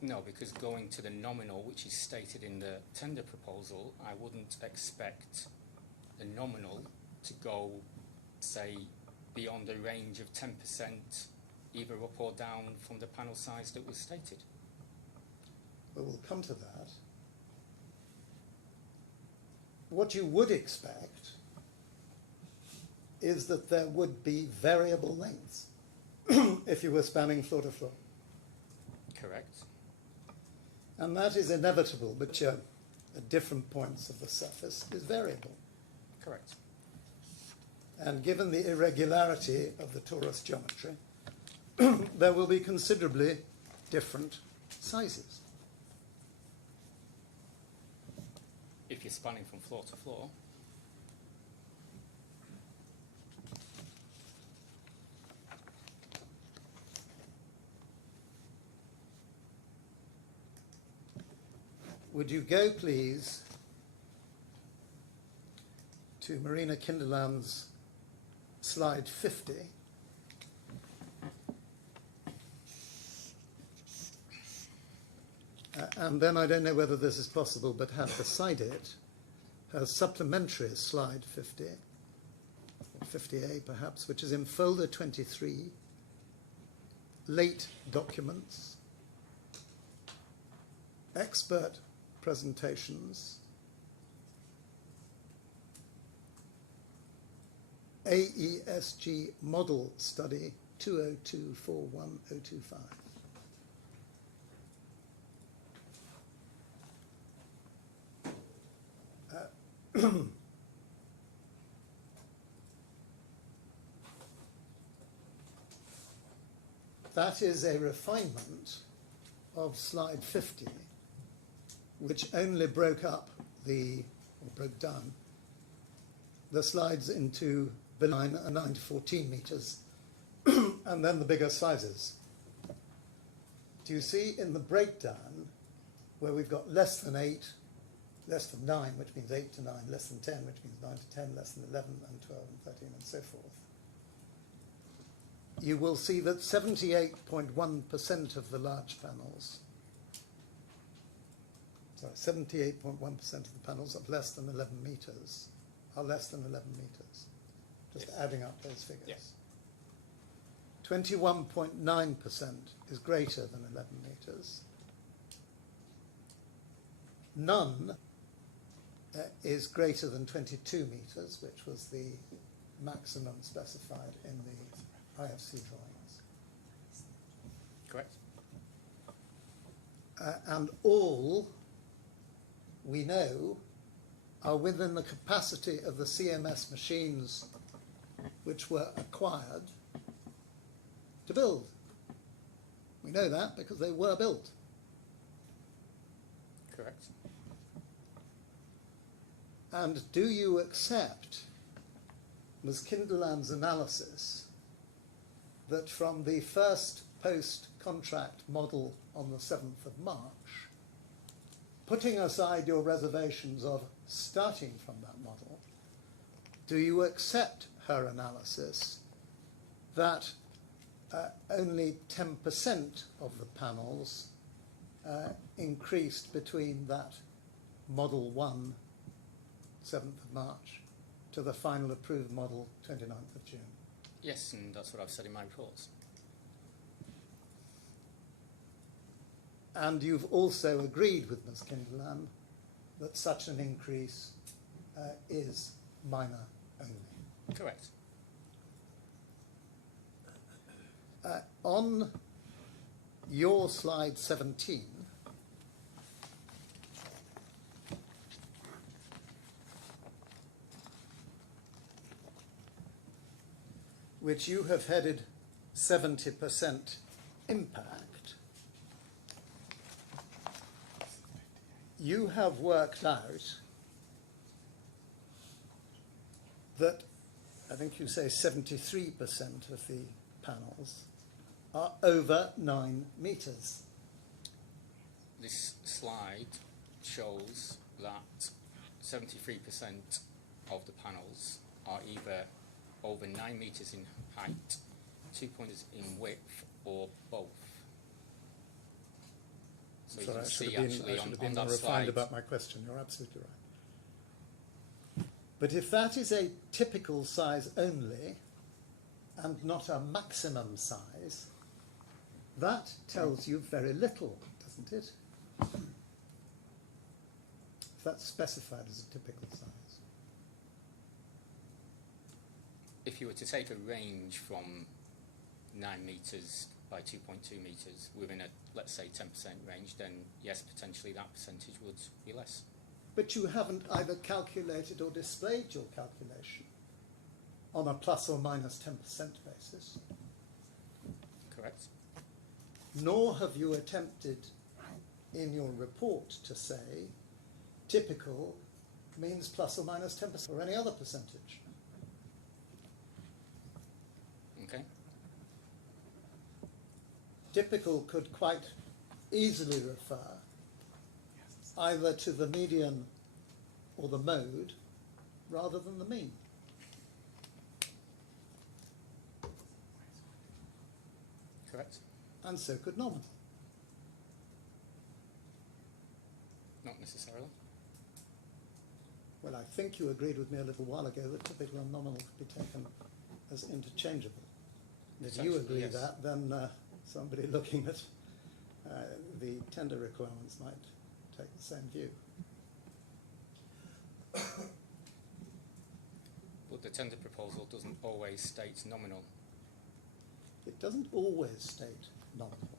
No, because going to the nominal, which is stated in the tender proposal, I wouldn't expect the nominal to go, say, beyond a range of 10%, either up or down from the panel size that was stated. But we'll come to that. What you would expect is that there would be variable lengths if you were spanning floor to floor. Correct. And that is inevitable, but at different points of the surface is variable. Correct. And given the irregularity of the torus geometry, there will be considerably different sizes. If you're spanning from floor to floor, Would you go, please, to Marina Kinderland's slide 50. And then I don't know whether this is possible, but have beside it her supplementary slide 50, 50A perhaps, which is in folder 23, late documents, expert presentations, AESG model study 202-41025. That is a refinement of slide 50, which only broke down the slides into 9 and 9 to 14 meters, and then the bigger sizes. Do you see in the breakdown where we've got less than 8, less than 9, which means 8 to 9, less than 10, which means 9 to 10, less than 11 and 12 and 13 and so forth, you will see that 78.1% of the large panels, 78.1% of the panels of less than 11 meters are less than 11 meters. Just Yes. adding up those figures. Yes. 21.9% is greater than 11 meters. None is greater than 22 meters, which was the maximum specified in the IFC drawings. Correct. And all, we know, are within the capacity of the CMS machines which were acquired to build. We know that because they were built. Correct. And do you accept Ms. Kinderland's analysis that from the first post-contract model on the 7th of March, putting aside your reservations of starting from that model, do you accept her analysis that only 10% of the panels increased between that Model 1, 7th of March, to the final approved model, 29th of June? Yes, and that's what I've said in my reports. And you've also agreed with Ms. Kinderland that such an increase is minor only. Correct. On your slide 17, which you have headed 70% impact, you have worked out that I think you say 73% of the panels are over 9 metres. This slide shows that 73% of the panels are either over 9 metres in height, 2 pointers in width, or both. So you Sorry, can I should see have actually been on more that refined slide. about my question. You're absolutely right. But if that is a typical size only and not a maximum size, that tells you very little, doesn't it? If that's specified as a typical size. If you were to take a range from 9 metres by 2.2 metres within a, let's say, 10% range, then yes, potentially that percentage would be less. But you haven't either calculated or displayed your calculation on a plus or minus 10% basis, Correct? nor have you attempted in your report to say typical means plus or minus 10% or any other percentage. Okay. Typical could quite easily refer either to the median or the mode rather than the mean. Correct? And so could nominal. Not necessarily. Well, I think you agreed with me a little while ago that typical and nominal could be taken as interchangeable. And if you Potentially, agree yes. that, then somebody looking at the tender requirements might take the same view. But the tender proposal doesn't always state nominal. It doesn't always state nominal,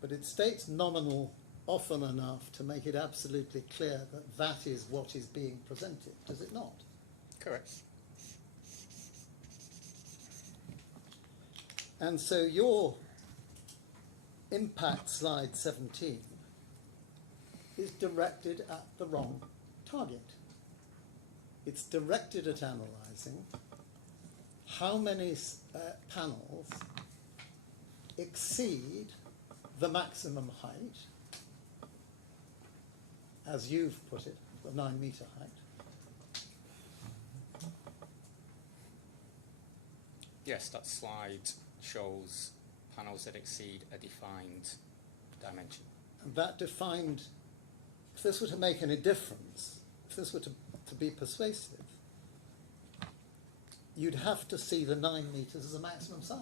but it states nominal often enough to make it absolutely clear that that is what is being presented, does it not? Correct. And so your impact slide 17 is directed at the wrong target. It's directed at analysing how many panels exceed the maximum height, as you've put it, the 9 metre height. Yes, that slide shows panels that exceed a defined dimension. And that defined, if this were to make any difference, if this were to be persuasive, you'd have to see the 9 metres as a maximum size.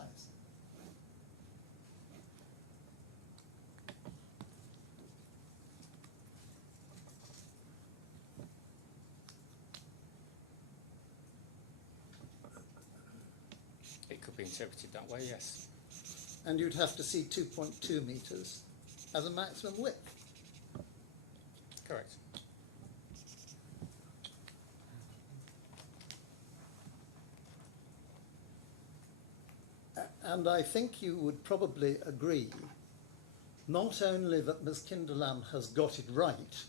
It could be interpreted that way, yes. And you'd have to see 2.2 metres as a maximum width. Correct. And I think you would probably agree not only that Ms. Kinderlam has got it right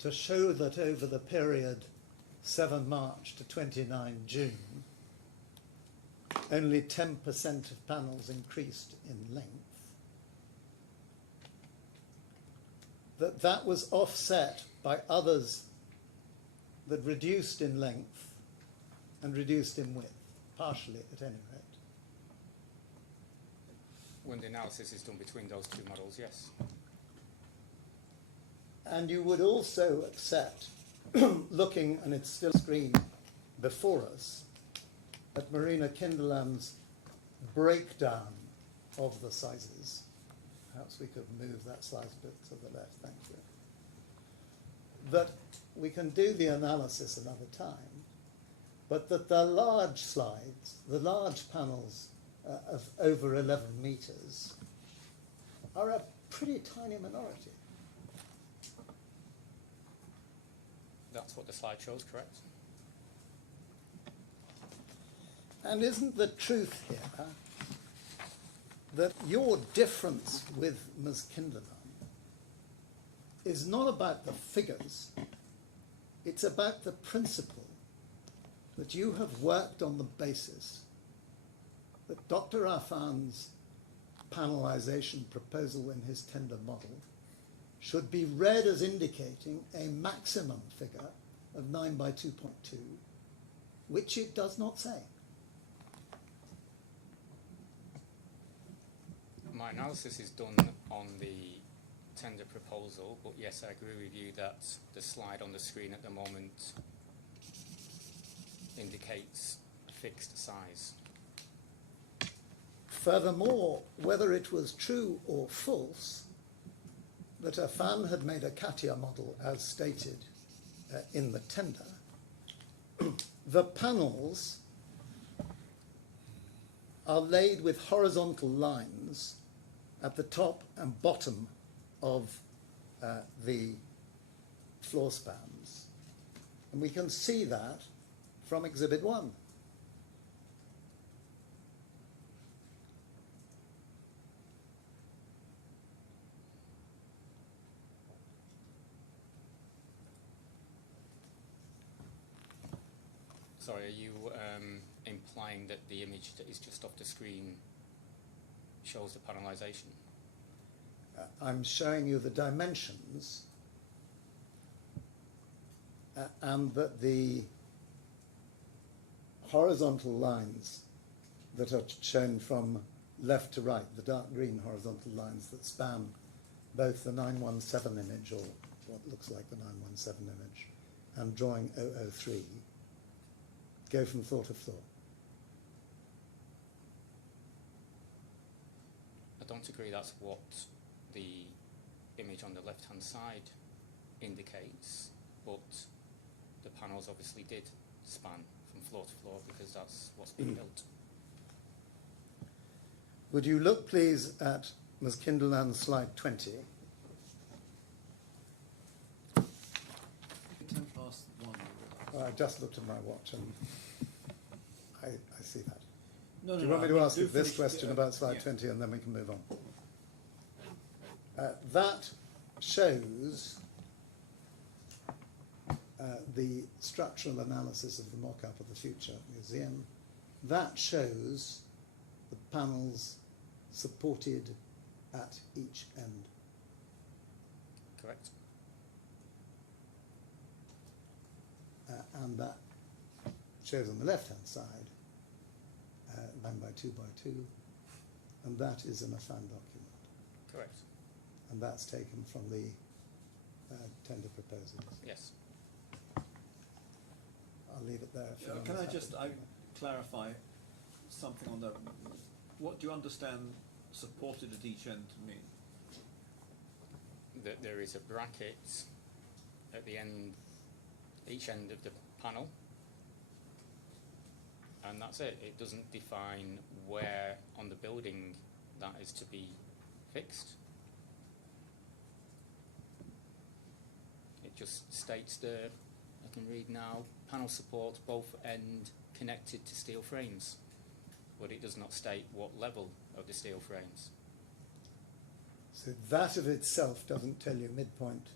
to show that over the period 7 March to 29 June, only 10% of panels increased in length, that was offset by others that reduced in length and reduced in width, partially at any rate. When the analysis is done between those two models, yes. And you would also accept, looking, and it's still screen before us, at Marina Kinderlam's breakdown of the sizes. Perhaps we could move that slide a bit to the left, thank you. That we can do the analysis another time, but that the large slides, the large panels of over 11 metres are a pretty tiny minority. That's what the slide shows, correct? And isn't the truth here that your difference with Ms. Kinderlam is not about the figures, it's about the principle that you have worked on the basis that Dr. Affan's panelization proposal in his tender model should be read as indicating a maximum figure of 9 by 2.2, which it does not say. My analysis is done on the tender proposal, but yes, I agree with you that the slide on the screen at the moment indicates a fixed size. Furthermore, whether it was true or false that Affan had made a CATIA model as stated in the tender, the panels are laid with horizontal lines at the top and bottom of the floor spans. And we can see that from Exhibit 1. Sorry, are you implying that the image that is just off the screen shows the panelization? I'm showing you the dimensions and that the horizontal lines that are shown from left to right, the dark green horizontal lines that span both the 917 image, or what looks like the 917 image, and drawing 003, go from floor to floor. I don't agree that's what the image on the left-hand side indicates, but the panels obviously did span from floor to floor because that's what's being built. Would you look, please, at Ms. Kinderland's slide 20? 10 past 1. Well, I just looked at my watch and I see that. No, Do you want me to ask you this finish, question about slide yeah. 20 and then we can move on? That shows the structural analysis of the mock-up of the future museum. That shows the panels supported at each end. Correct. And that shows on the left-hand side 9 by 2 by 2, and that is an Affan document. Correct. And that's taken from the tender proposals. Yes. I'll leave it there. If you Can want I to just have it. clarify something on the... What do you understand supported at each end to mean? That there is a bracket at the end, each end of the panel, and that's it. It doesn't define where on the building that is to be fixed. It just states there, I can read now, panel support both end connected to steel frames, but it does not state what level of the steel frames. So that of itself doesn't tell you midpoint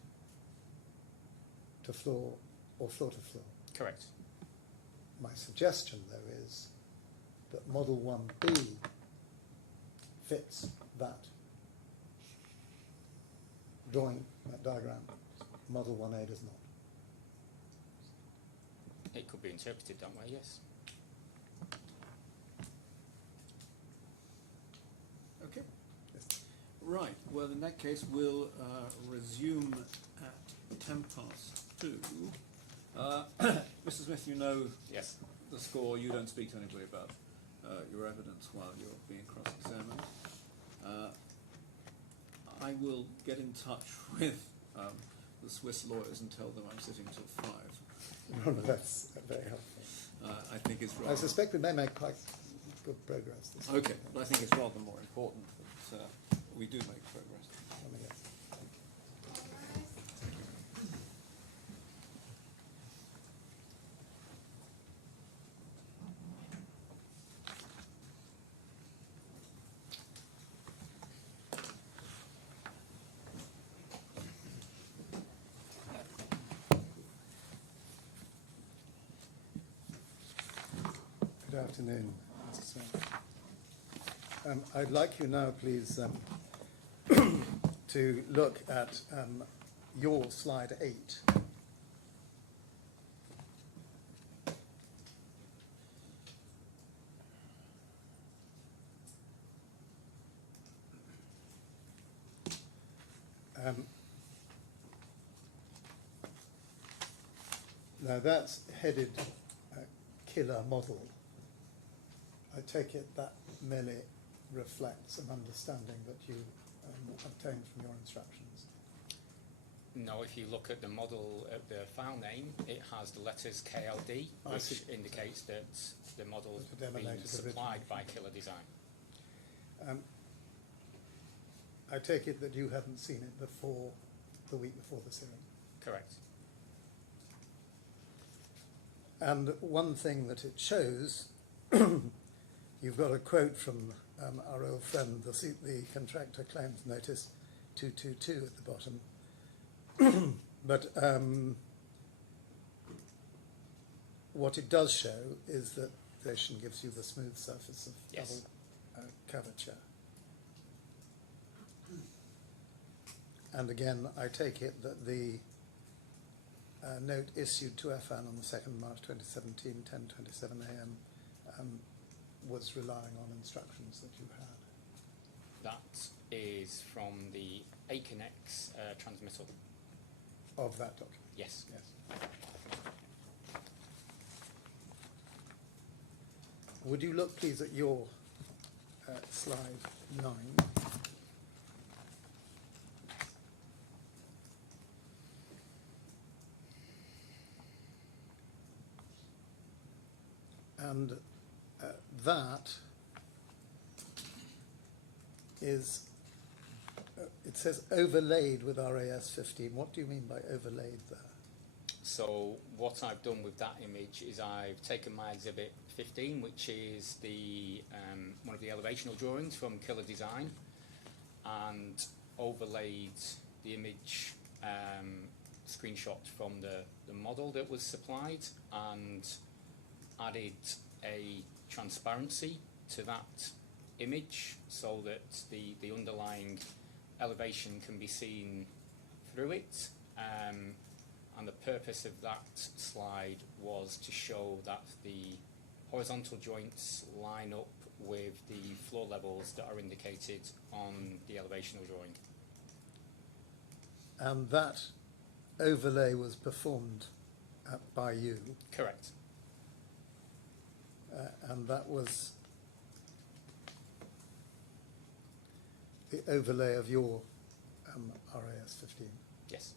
to floor or floor to floor. Correct. My suggestion, though, is that Model 1B fits that drawing, that diagram. Model 1A does not. It could be interpreted that way, yes. Okay. Yes. Right. Well, in that case, we'll resume at 10 past 2. Mr. Smith, you know Yes. the score. You don't speak to anybody about your evidence while you're being cross-examined. I will get in touch with the Swiss lawyers and tell them I'm sitting till 5. No, that's very helpful. I think it's rather... I suspect we may make quite good progress this Okay, evening. but I think it's rather more important that we do make progress. Yes. Good afternoon, Mr. Smith. I'd like you now, please, to look at your slide 8. Now that's headed killer model. I take it that merely reflects an understanding that you obtained from your instructions. No, if you look at the model, at the file name, it has the letters KLD, I which see. indicates that the model has It been emanated supplied originally. by Killer Design. I take it that you hadn't seen it before the week before the hearing. Correct. And one thing that it shows, you've got a quote from our old friend, the contractor claims notice 222 at the bottom. But what it does show is that the station gives you the smooth surface of Yes. double curvature. And again, I take it that the note issued to Affan on the 2nd March 2017, 10:27 a.m. Was relying on instructions that you had. That is from the Aconex transmittal. Of that document? Yes. Yes. Would you look, please, at your slide 9? And that is, it says overlaid with RAS 15. What do you mean by overlaid there? So what I've done with that image is I've taken my exhibit 15, which is the one of the elevational drawings from Killer Design, and overlaid the image screenshot from the model that was supplied, and added a transparency to that image so that the underlying elevation can be seen through it. And the purpose of that slide was to show that the horizontal joints line up with the floor levels that are indicated on the elevational drawing. And that overlay was performed by you, Correct. and that was the overlay of your RAS 15. Yes.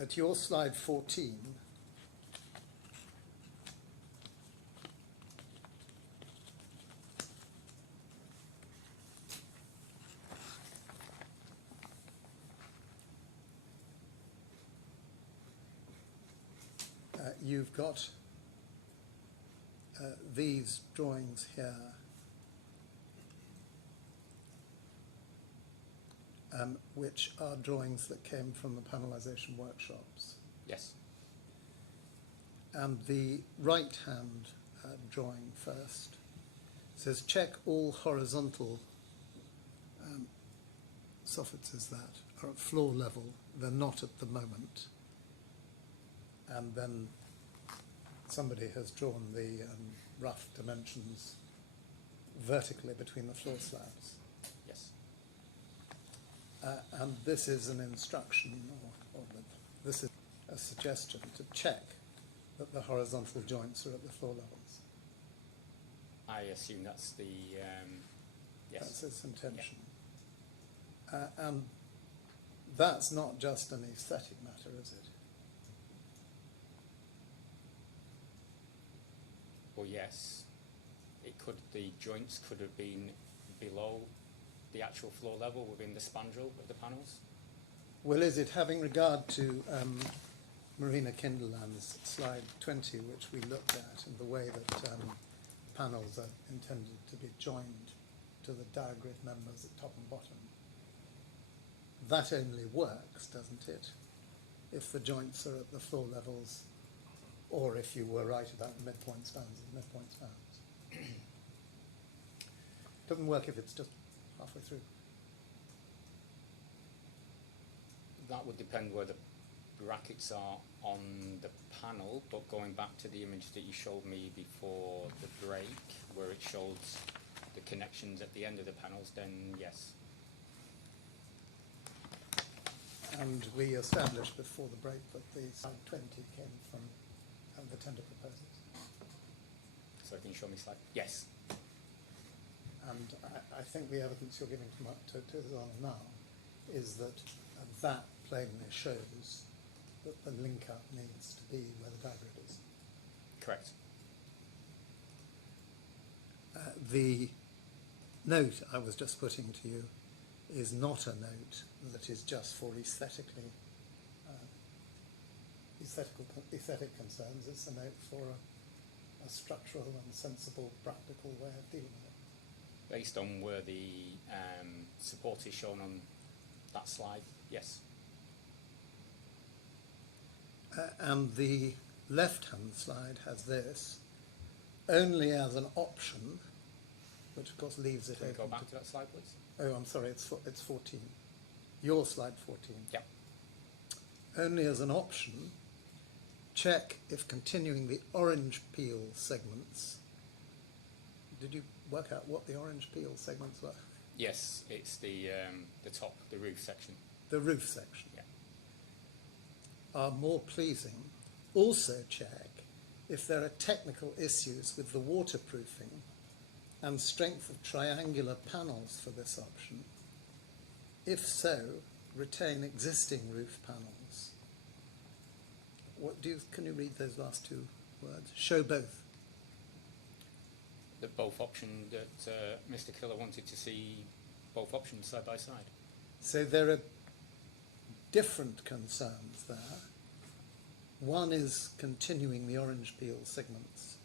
At your slide 14, you've got these drawings here, which are drawings that came from the panelization workshops. Yes. And the right-hand drawing first says check all horizontal soffits that are at floor level. They're not at the moment. And then somebody has drawn the rough dimensions vertically between the floor slabs. Yes. And this is an instruction, this is a suggestion to check that the horizontal joints are at the floor levels. I assume that's the yes. That's its intention. And that's not just an aesthetic matter, is it? Well, yes. It could. The joints could have been below the actual floor level within the spandrel of the panels. Well, is it having regard to Marina Kinderland's slide 20, which we looked at, and the way that panels are intended to be joined to the diagrid members at top and bottom? that only works, doesn't it, if the joints are at the floor levels, or if you were right about the midpoint spans and midpoint spans. Doesn't work if it's just halfway through. That would depend where the brackets are on the panel, but going back to the image that you showed me before the break, where it showed the connections at the end of the panels, then yes. And we established before the break that the slide 20 came from the tender proposals. So can you show me slide? Yes. And I think the evidence you're giving to us on now is that that plainly shows that the link-up needs to be where the diagrid is. Correct. The note I was just putting to you is not a note that is just for aesthetic concerns. It's a note for a structural and sensible, practical way of dealing with it. Based on where the support is shown on that slide, yes. And the left-hand slide has this only as an option, which of course leaves it Can we open. go back to that slide, please? Oh, I'm sorry, it's 14. Your slide 14. Yep. Only as an option, check if continuing the orange peel segments. Did you work out what the orange peel segments were? Yes, it's the top, the roof section. The roof section. Yeah. Are more pleasing. Also check if there are technical issues with the waterproofing and strength of triangular panels for this option. If so, retain existing roof panels. Can you read those last two words? Show both. The both option that Mr. Killer wanted to see both options side by side. So there are different concerns there. One is continuing the orange peel segments,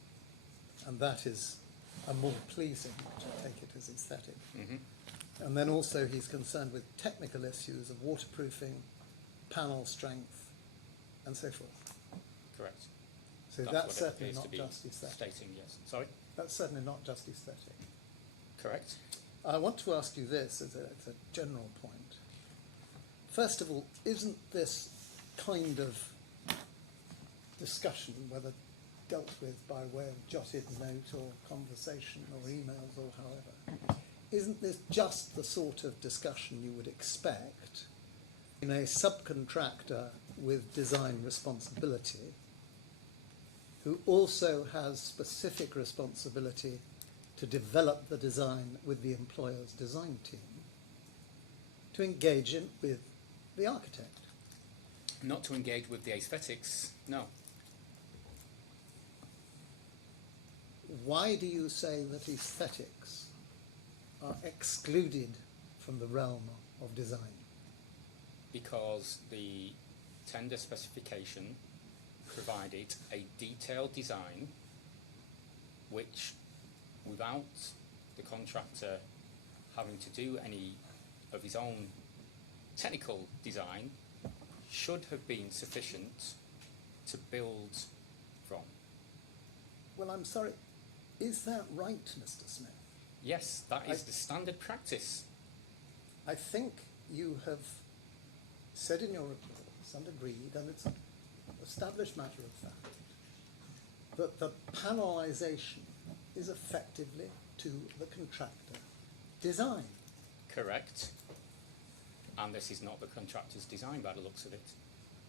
and that is a more pleasing, which I take it as aesthetic. Mm-hmm. And then also he's concerned with technical issues of waterproofing, panel strength, and so forth. Correct. So that's what it certainly appears not to be just aesthetic. stating, yes. Sorry? That's certainly not just aesthetic. Correct. I want to ask you this as a general point. First of all, isn't this kind of discussion, whether dealt with by way of jotted note or conversation or emails or however, isn't this just the sort of discussion you would expect in a subcontractor with design responsibility who also has specific responsibility to develop the design with the employer's design team, to engage in with the architect? Not to engage with the aesthetics, no. Why do you say that aesthetics are excluded from the realm of design? Because the tender specification provided a detailed design which, without the contractor having to do any of his own technical design, should have been sufficient to build from. Well, I'm sorry, is that right, Mr. Smith? Yes, that is the standard practice. I think you have said in your reports and agreed, and it's an established matter of fact, that the panelisation is effectively to the contractor design. Correct. And this is not the contractor's design by the looks of it.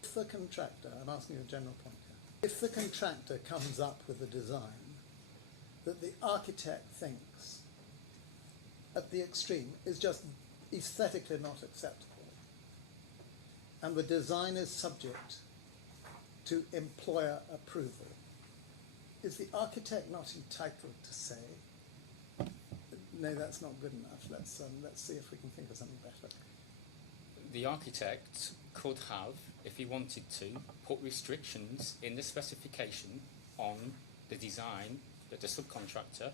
If the contractor, I'm asking you a general point here, if the contractor comes up with a design that the architect thinks at the extreme is just aesthetically not acceptable, and the design is subject to employer approval, is the architect not entitled to say, no, that's not good enough, let's see if we can think of something better? The architect could have, if he wanted to, put restrictions in the specification on the design that the subcontractor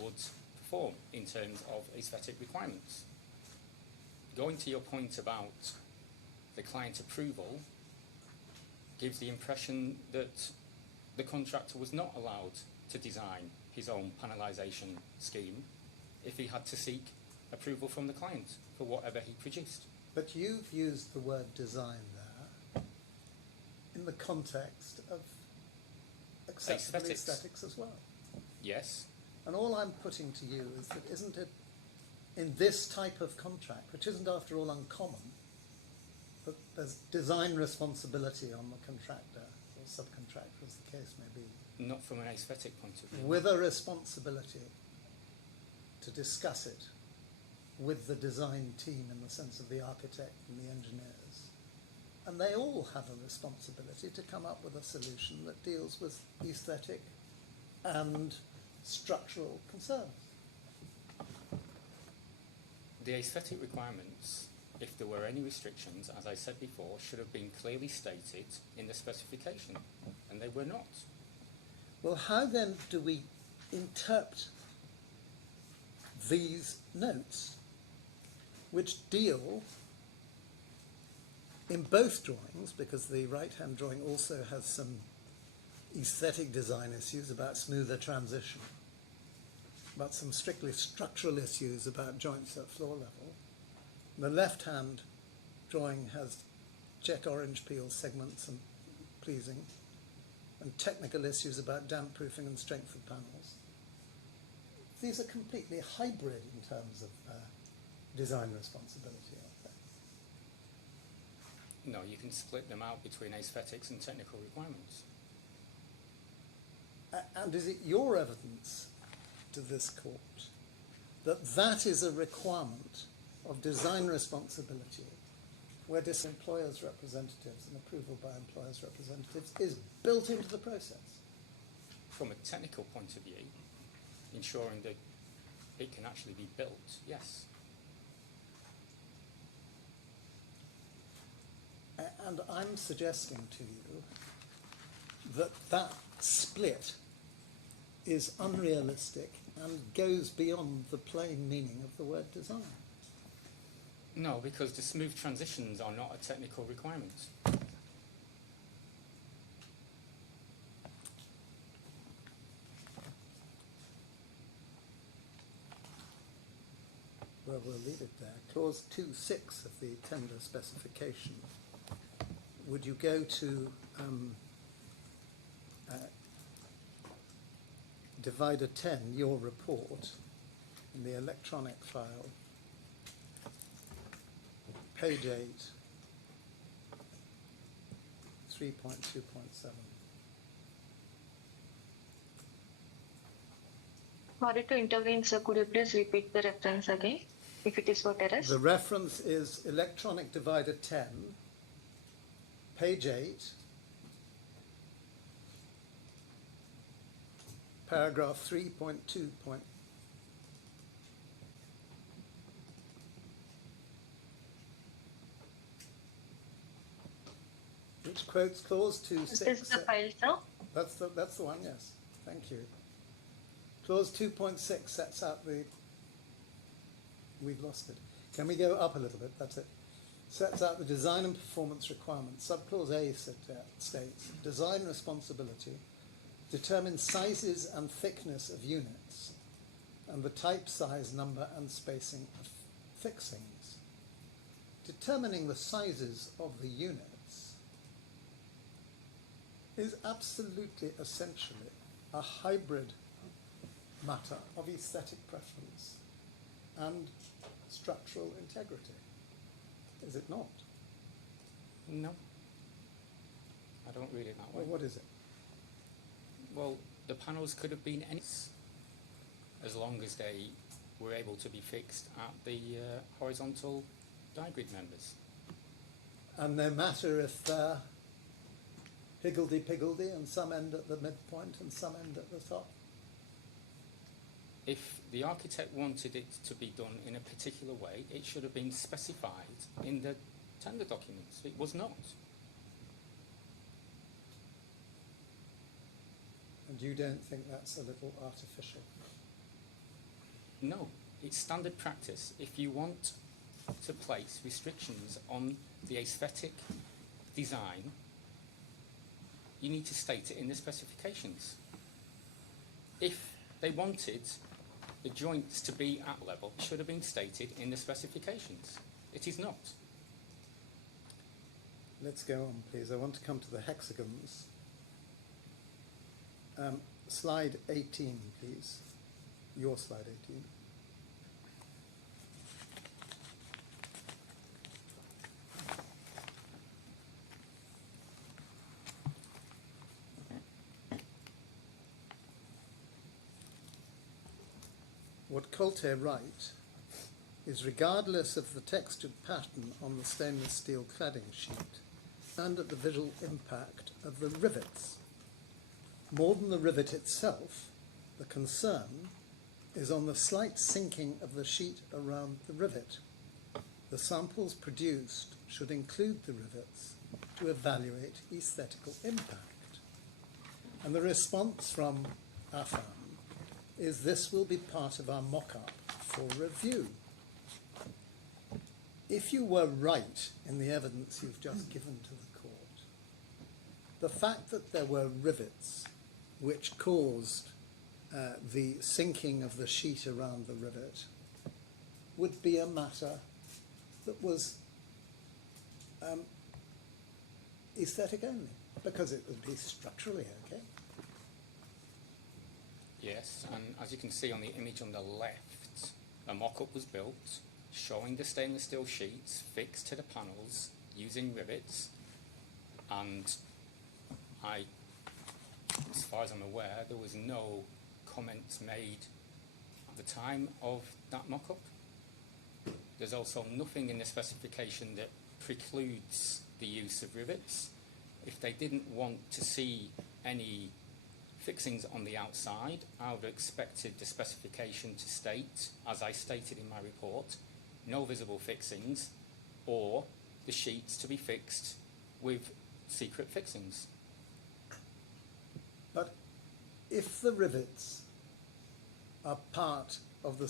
would perform in terms of aesthetic requirements. going to your point about the client approval gives the impression that the contractor was not allowed to design his own panelisation scheme if he had to seek approval from the client for whatever he produced. But you've used the word design there in the context of acceptable aesthetics as well. Yes. And all I'm putting to you is that isn't it in this type of contract, which isn't after all uncommon, that there's design responsibility on the contractor or subcontractor, as the case may be, Not from an aesthetic point of view. with a responsibility to discuss it with the design team in the sense of the architect and the engineers. And they all have a responsibility to come up with a solution that deals with aesthetic and structural concerns. The aesthetic requirements, if there were any restrictions, as I said before, should have been clearly stated in the specification, and they were not. Well, how then do we interpret these notes, which deal in both drawings, because the right-hand drawing also has some aesthetic design issues about smoother transition, but some strictly structural issues about joints at floor level. The left-hand drawing has check orange peel segments and pleasing, and technical issues about damp proofing and strength of panels. These are completely hybrid in terms of design responsibility, aren't they? No, you can split them out between aesthetics and technical requirements. And is it your evidence to this court that that is a requirement of design responsibility where employers' representatives and approval by employers' representatives is built into the process? From a technical point of view, ensuring that it can actually be built, yes. And I'm suggesting to you that that split is unrealistic and goes beyond the plain meaning of the word design. No, because the smooth transitions are not a technical requirement. Well, we'll leave it there. Clause 2.6 of the tender specification. Would you go to divider 10, your report, in the electronic file, page 8, 3.2.7. Sorry to intervene, sir. Could you please repeat the reference again, if it is for terrace? The reference is electronic divider 10, page 8, paragraph 3.2. Which quotes clause 2.6. Is this the file, sir? That's the one, yes. Thank you. Clause 2.6 sets out the... We've lost it. Can we go up a little bit? That's it. Sets out the design and performance requirements. Subclause A states, design responsibility determines sizes and thickness of units and the type, size, number and spacing of fixings. Determining the sizes of the units is absolutely essentially a hybrid matter of aesthetic preference and structural integrity, is it not? No. I don't read it that way. Well, what is it? Well, the panels could have been any, as long as they were able to be fixed at the horizontal die-grid members. And no matter if they're higgledy-piggledy and some end at the midpoint and some end at the top? If the architect wanted it to be done in a particular way, it should have been specified in the tender documents. It was not. And you don't think that's a little artificial? No, it's standard practice. If you want to place restrictions on the aesthetic design, you need to state it in the specifications. If they wanted the joints to be at level, it should have been stated in the specifications. It is not. Let's go on, please. I want to come to the hexagons. Slide 18, please. Your slide 18. What Coulter write is, regardless of the textured pattern on the stainless steel cladding sheet and at the visual impact of the rivets, more than the rivet itself, the concern is on the slight sinking of the sheet around the rivet. The samples produced should include the rivets to evaluate aesthetical impact. And the response from Affan is, this will be part of our mock-up for review. If you were right in the evidence you've just given to the court, the fact that there were rivets which caused the sinking of the sheet around the rivet would be a matter that was aesthetic only, because it would be structurally okay. Yes, and as you can see on the image on the left, a mock-up was built showing the stainless steel sheets fixed to the panels using rivets, and as far as I'm aware, there was no comments made at the time of that mock-up. There's also nothing in the specification that precludes the use of rivets. If they didn't want to see any fixings on the outside, I would have expected the specification to state, as I stated in my report, no visible fixings, or the sheets to be fixed with secret fixings. But if the rivets are part of the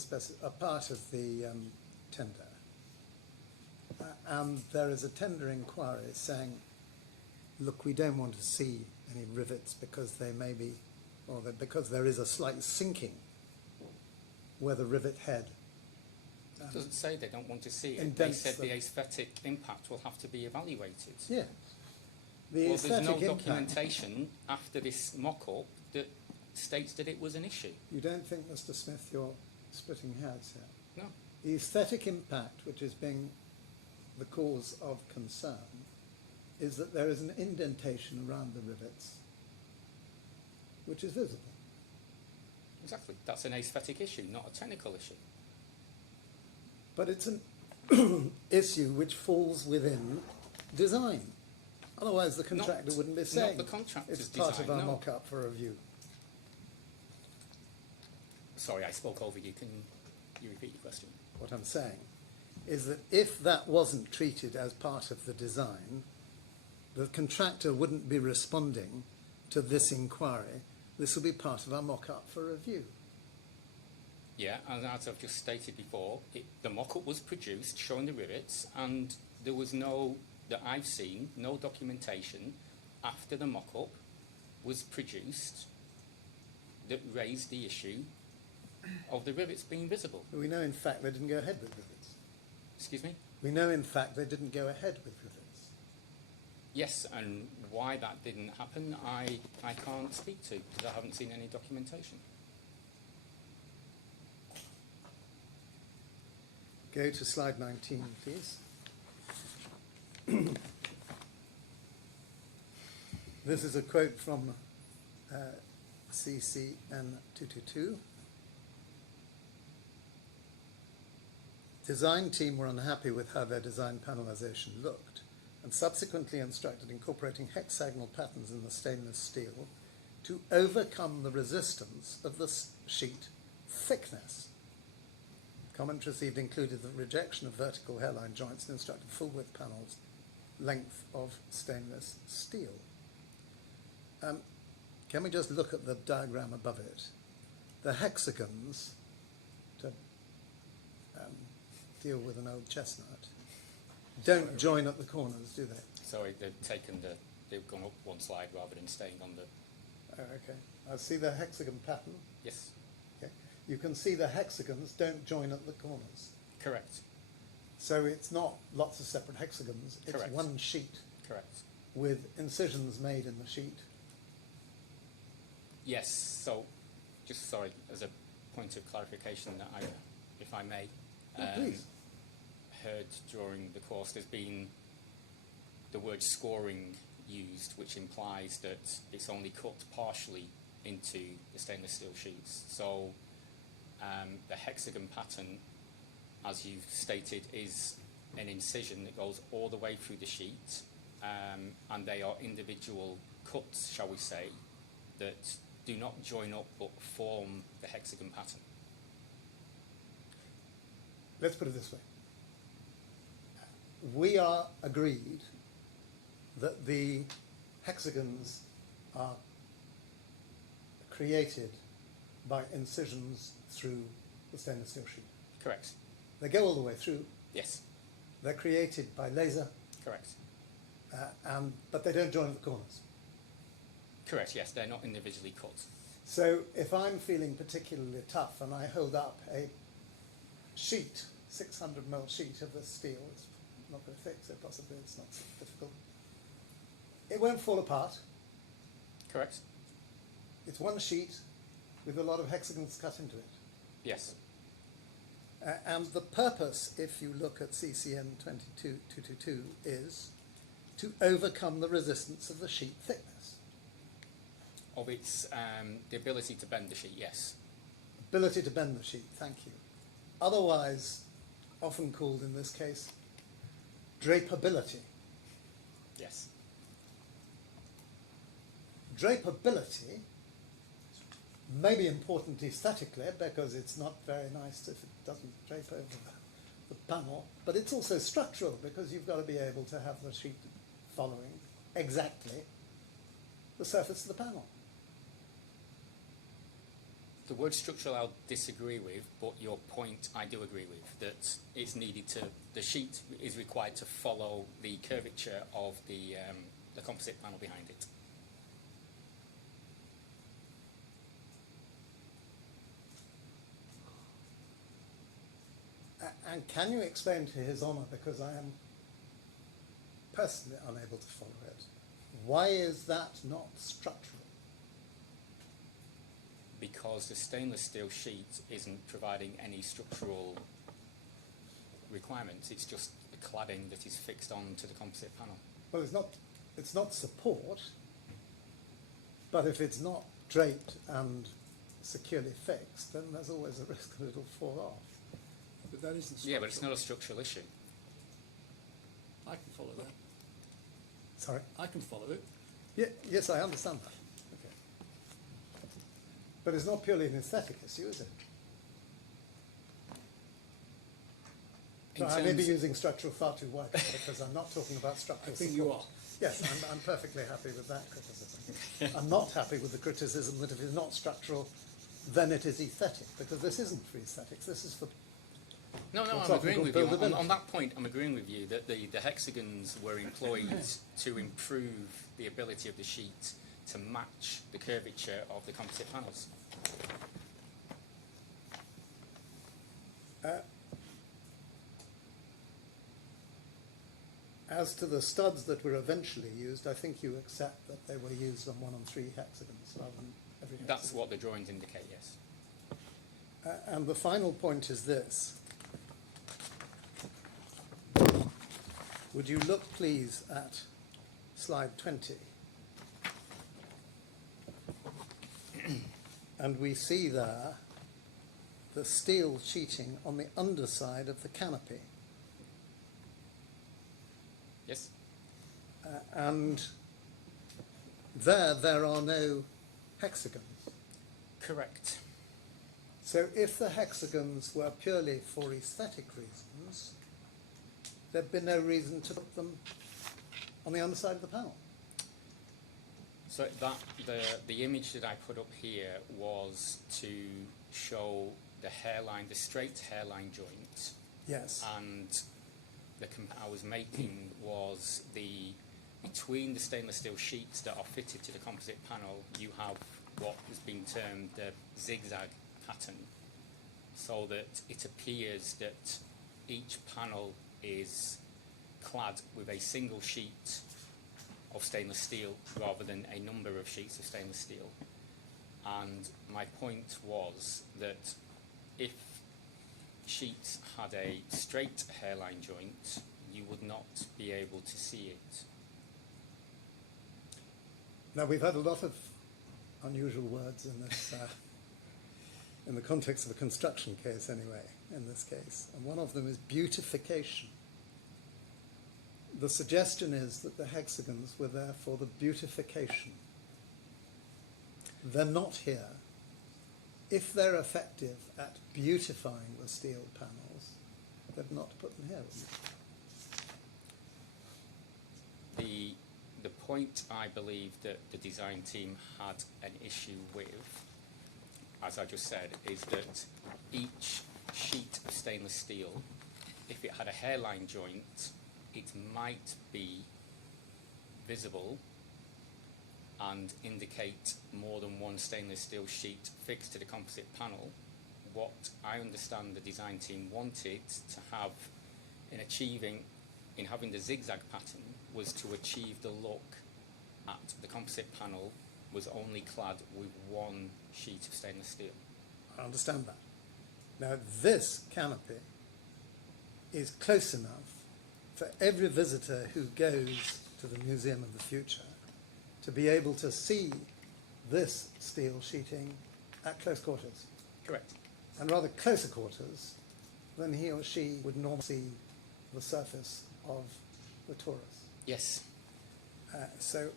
tender, and there is a tender inquiry saying, look, we don't want to see any rivets because they may be, or because there is a slight sinking where the rivet head It doesn't say they don't want to see it. They indents said the them. aesthetic impact will have to be evaluated. Yes. The Well, there's no aesthetic impact. documentation after this mock-up that states that it was an issue. You don't think, Mr. Smith, you're splitting hairs here? No. The aesthetic impact, which is being the cause of concern, is that there is an indentation around the rivets which is visible. Exactly. That's an aesthetic issue, not a technical issue. But it's an issue which falls within design. Otherwise the contractor Not- wouldn't be not saying the contractor's it's part of design, our no. mock-up for review. Sorry, I spoke over you. Can you repeat your question? What I'm saying is that if that wasn't treated as part of the design, the contractor wouldn't be responding to this inquiry. This will be part of our mock-up for review. Yeah, and as I've just stated before, the mock-up was produced showing the rivets, and there was no, that I've seen, no documentation after the mock-up was produced that raised the issue of the rivets being visible. We know, in fact, they didn't go ahead with rivets. Excuse me? We know, in fact, they didn't go ahead with rivets. Yes, and why that didn't happen, I can't speak to, because I haven't seen any documentation. Go to slide 19, please. This is a quote from CCN 222. Design team were unhappy with how their design panelization looked and subsequently instructed incorporating hexagonal patterns in the stainless steel to overcome the resistance of the sheet thickness. Comment received included the rejection of vertical hairline joints and instructed full width panels, length of stainless steel. Can we just look at the diagram above it? The hexagons, to deal with an old chestnut, don't join at the corners, do they? Sorry, they've gone up one slide rather than staying on the, Oh, okay. I see the hexagon pattern. yes, Okay. You can see the hexagons don't join at the corners. correct, So it's not lots of separate hexagons. It's Correct. one sheet correct. with incisions made in the sheet. Yes, so, just sorry, as a point of clarification that I, if I may, Please. heard during the course, there's been the word scoring used, which implies that it's only cut partially into the stainless steel sheets. So the hexagon pattern, as you've stated, is an incision that goes all the way through the sheet, and they are individual cuts, shall we say, that do not join up but form the hexagon pattern. Let's put it this way. We are agreed that the hexagons are created by incisions through the stainless steel sheet. Correct. They go all the way through. Yes. They're created by laser, Correct. but they don't join at the corners. Correct, yes, they're not individually cut. So if I'm feeling particularly tough and I hold up a sheet, 600 ml sheet of this steel, it's not very thick, so possibly it's not so difficult. It won't fall apart. Correct? It's one sheet with a lot of hexagons cut into it. Yes. And the purpose, if you look at CCN 22222, is to overcome the resistance of the sheet thickness. Of its, the ability to bend the sheet, yes. Ability to bend the sheet, thank you. Otherwise, often called in this case, drapability. Yes. Drapability may be important aesthetically because it's not very nice if it doesn't drape over the panel, but it's also structural because you've got to be able to have the sheet following exactly the surface of the panel. The word structural I'll disagree with, but your point I do agree with, that it's needed to, the sheet is required to follow the curvature of the composite panel behind it. And can you explain to His Honour, because I am personally unable to follow it, why is that not structural? Because the stainless steel sheet isn't providing any structural requirements, it's just the cladding that is fixed onto the composite panel. Well, it's not support, but if it's not draped and securely fixed, then there's always a risk that it'll fall off. But that isn't Yeah, but it's not a structural issue. I can follow that. Sorry? I can follow it. Yes, I understand that. Okay. But it's not purely an aesthetic issue, is it? So I may be using structural far too widely because I'm not talking about structural I think support. you are. Yes, I'm perfectly happy with that criticism. I'm not happy with the criticism that if it's not structural, then it is aesthetic, because this isn't for aesthetics, this is for... No, for I'm technical agreeing with you. buildability. On that point, I'm agreeing with you that the hexagons were employed to improve the ability of the sheet to match the curvature of the composite panels. As to the studs that were eventually used, I think you accept that they were used on 1 and 3 hexagons rather than every hexagon. That's what the drawings indicate, yes. And the final point is this. Would you look, please, at slide 20? And we see there the steel sheeting on the underside of the canopy. Yes? And there are no hexagons. Correct. So if the hexagons were purely for aesthetic reasons, there'd be no reason to put them on the underside of the panel. So that the image that I put up here was to show the hairline, the straight hairline joint Yes. And the I was making was between the stainless steel sheets that are fitted to the composite panel, you have what has been termed the zigzag pattern, so that it appears that each panel is clad with a single sheet of stainless steel rather than a number of sheets of stainless steel. And my point was that if sheets had a straight hairline joint, you would not be able to see it. Now, we've had a lot of unusual words in this, in the context of a construction case anyway, in this case. And one of them is beautification. The suggestion is that the hexagons were there for the beautification. They're not here. If they're effective at beautifying the steel panels, they've not put them here. The point I believe that the design team had an issue with, as I just said, is that each sheet of stainless steel, if it had a hairline joint, it might be visible and indicate more than one stainless steel sheet fixed to the composite panel. What I understand the design team wanted to have in having the zigzag pattern was to achieve the look at the composite panel was only clad with one sheet of stainless steel. I understand that. Now, this canopy is close enough for every visitor who goes to the Museum of the Future to be able to see this steel sheeting at close quarters. Correct. And rather closer quarters than he or she would normally see the surface of the torus. Yes. So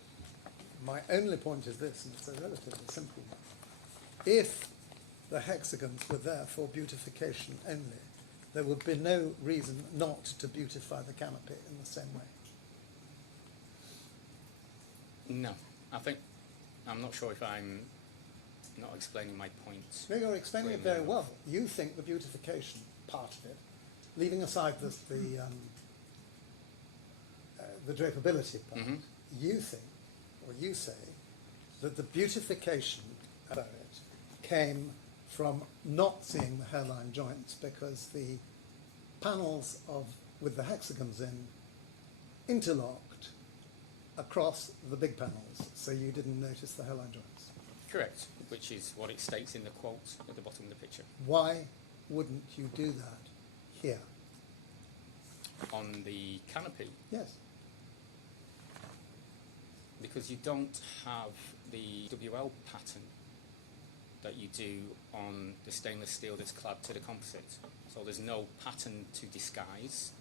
my only point is this, and it's a relatively simple one. If the hexagons were there for beautification only, there would be no reason not to beautify the canopy in the same way. No. I'm not sure if I'm not explaining my point. No, you're explaining it very well. You think the beautification part of it, leaving aside the drapeability part, you think, or you say, that the beautification about it came from not seeing the hairline joints because the panels with the hexagons in interlocked across the big panels, so you didn't notice the hairline joints. Correct, which is what it states in the quote at the bottom of the picture. Why wouldn't you do that here? On the canopy, Yes. because you don't have the WL pattern that you do on the stainless steel that's clad to the composite. So there's no pattern to disguise.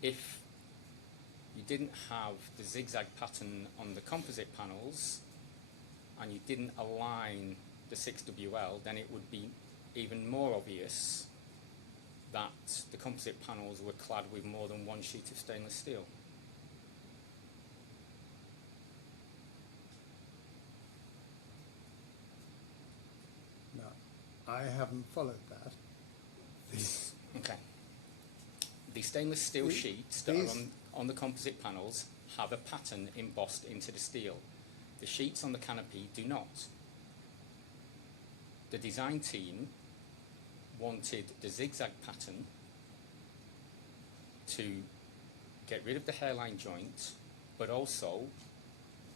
If you didn't have the zigzag pattern on the composite panels and you didn't align the 6WL, then it would be even more obvious that the composite panels were clad with more than one sheet of stainless steel. No, I haven't followed that. Okay. The stainless steel sheets that are on the composite panels have a pattern embossed into the steel. The sheets on the canopy do not. The design team wanted the zigzag pattern to get rid of the hairline joint, but also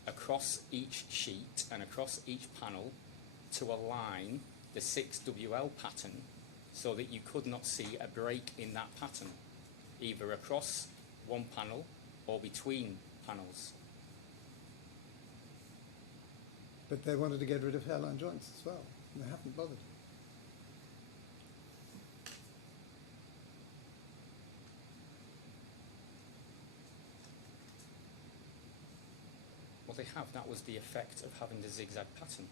across each sheet and across each panel to align the 6WL pattern so that you could not see a break in that pattern, either across one panel or between panels. But they wanted to get rid of hairline joints as well, and they haven't bothered. Well, they have. That was the effect of having the zigzag pattern.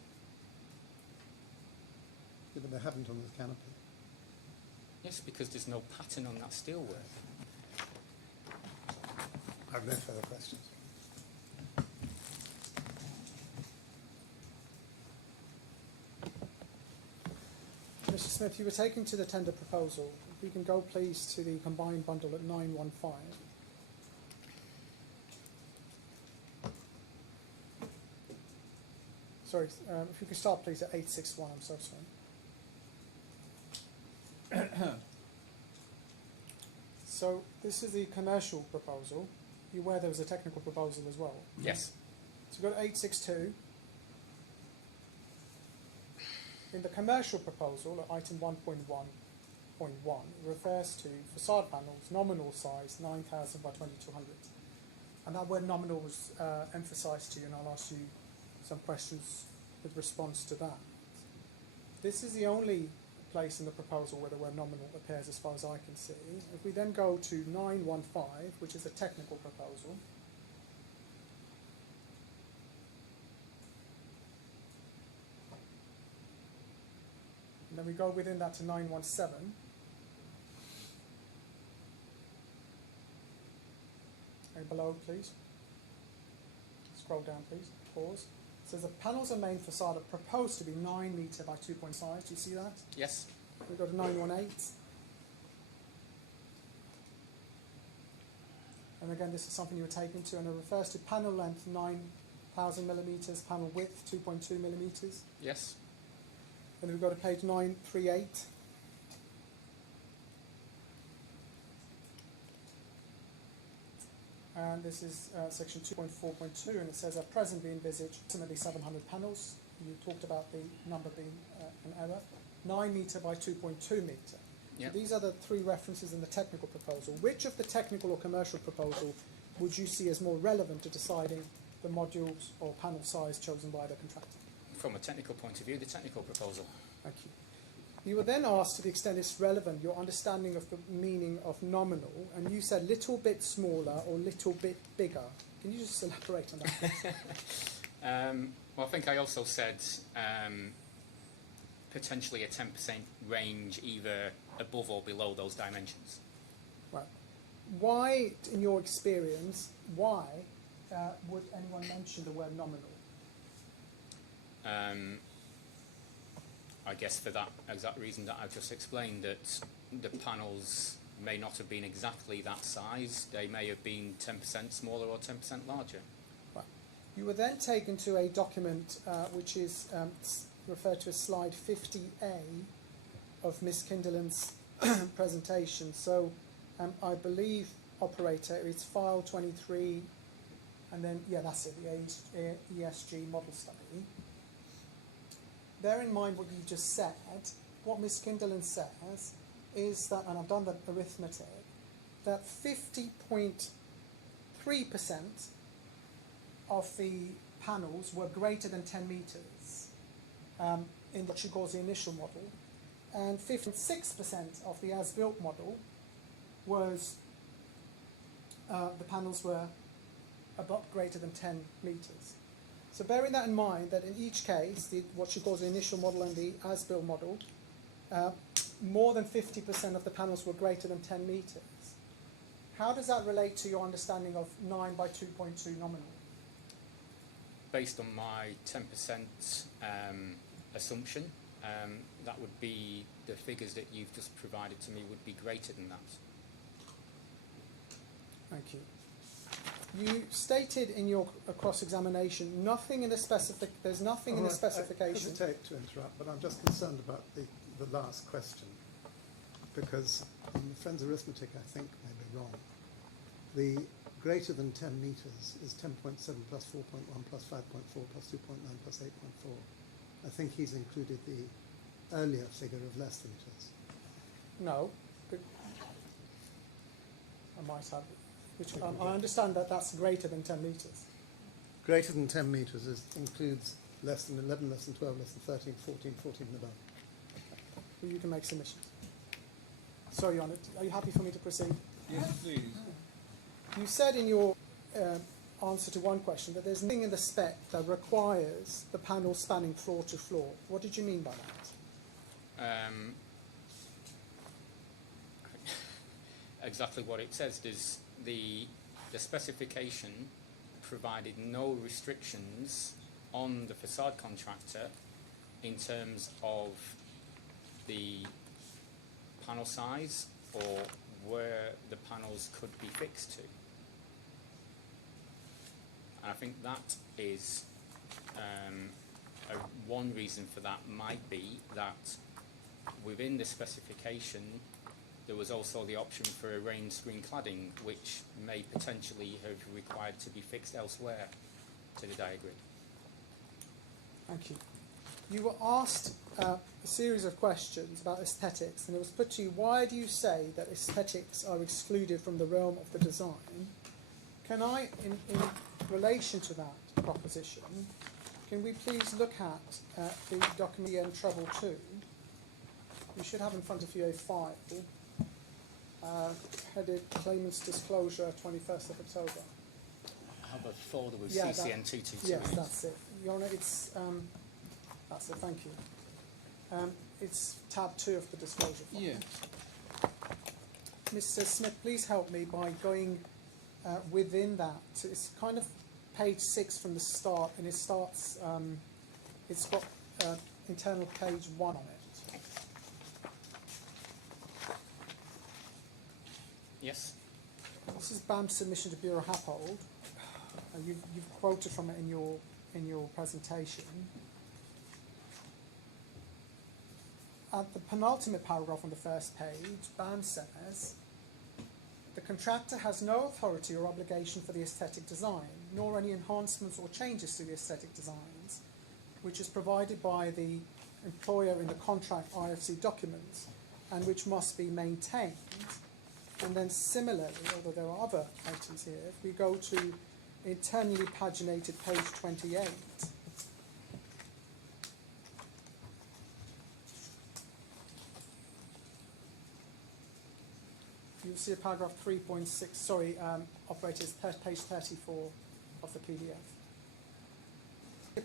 Yeah, but they haven't on the canopy. Yes, because there's no pattern on that steelwork. I have no further questions. Mr. Smith, you were taken to the tender proposal. we can go please to the combined bundle at 915. Sorry, if you could start please at 861, I'm so sorry. So this is the commercial proposal. You aware there was a technical proposal as well? Yes. So we've got 862. In the commercial proposal, at item 1.1.1, it refers to facade panels, nominal size 9,000 by 2,200. And that word nominal was emphasised to you, and I'll ask you some questions with response to that. This is the only place in the proposal where the word nominal appears as far as I can see. If we then go to 915, which is a technical proposal, and then we go within that to 917. And below, please. Scroll down, please. Pause. It says the panels and main facade are proposed to be 9 metre by 2.5. Do you see that? Yes. We go to 918. And again, this is something you were taken to, and it refers to panel length 9,000 millimetres, panel width 2.2 millimetres. Yes. And then we go to page 938. And this is section 2.4.2, and it says, at present we envisage approximately 700 panels. You talked about the number being an error. 9 metre by 2.2 metre. Yep. So these are the three references in the technical proposal. Which of the technical or commercial proposal would you see as more relevant to deciding the modules or panel size chosen by the contractor? From a technical point of view, the technical proposal. Thank you. You were then asked, to the extent it's relevant, your understanding of the meaning of nominal, and you said little bit smaller or little bit bigger. Can you just elaborate on that? Well, I think I also said potentially a 10% range, either above or below those dimensions. Right. Why, in your experience, why would anyone mention the word nominal? I guess for that exact reason that I've just explained, that the panels may not have been exactly that size. They may have been 10% smaller or 10% larger. Right. You were then taken to a document which is referred to as slide 50A of Ms. Kinderland's presentation. So I believe, operator, it's file 23, and then, yeah, that's it, the ESG model study. Bear in mind what you just said. What Ms. Kinderland says is that, and I've done the arithmetic, that 50.3% of the panels were greater than 10 metres in what she calls the initial model, and 56% of the as-built model was the panels were about greater than 10 metres. So bearing that in mind, that in each case, what she calls the initial model and the as-built model, more than 50% of the panels were greater than 10 metres. How does that relate to your understanding of 9 by 2.2 nominal? Based on my 10% assumption, that would be the figures that you've just provided to me would be greater than that. Thank you. You stated in your cross-examination nothing in the there's nothing in the specification. I hesitate to interrupt, but I'm just concerned about the last question, because the friend's arithmetic, I think, may be wrong. The greater than 10 metres is 10.7 plus 4.1 plus 5.4 plus 2.9 plus 8.4. I think he's included the earlier figure of less than it is. No. I might have. I understand that that's greater than 10 metres. Greater than 10 metres includes less than 11, less than 12, less than 13, 14, 14 and above. Well, you can make submissions. Sorry, Your Honour, are you happy for me to proceed? Yes, please. You said in your answer to one question that there's nothing in the spec that requires the panel spanning floor to floor. What did you mean by that? Exactly what it says is the specification provided no restrictions on the facade contractor in terms of the panel size or where the panels could be fixed to. And I think that is one reason for that might be that within the specification there was also the option for a rain screen cladding, which may potentially have required to be fixed elsewhere to the diagrid. Thank you. You were asked a series of questions about aesthetics, and it was put to you, why do you say that aesthetics are excluded from the realm of the design? Can I, in relation to that proposition, can we please look at the document and treble 2? You should have in front of you a file headed Claimant's Disclosure, 21st of October. I have a folder with Yeah, CCN 222 Yes, in it. that's it. Your Honour, it's, that's it, thank you. It's tab 2 of the disclosure file. Yeah. Mr. Smith, please help me by going within that. It's kind of page 6 from the start, and it starts, it's got internal page 1 on it. Yes. This is BAM's submission to Bureau Happold. You've quoted from it in your presentation. At the penultimate paragraph on the first page, BAM says, the contractor has no authority or obligation for the aesthetic design, nor any enhancements or changes to the aesthetic designs, which is provided by the employer in the contract IFC documents, and which must be maintained. And then similarly, although there are other items here, if we go to internally paginated page 28, you'll see a paragraph 3.6, sorry, operators, page 34 of the PDF.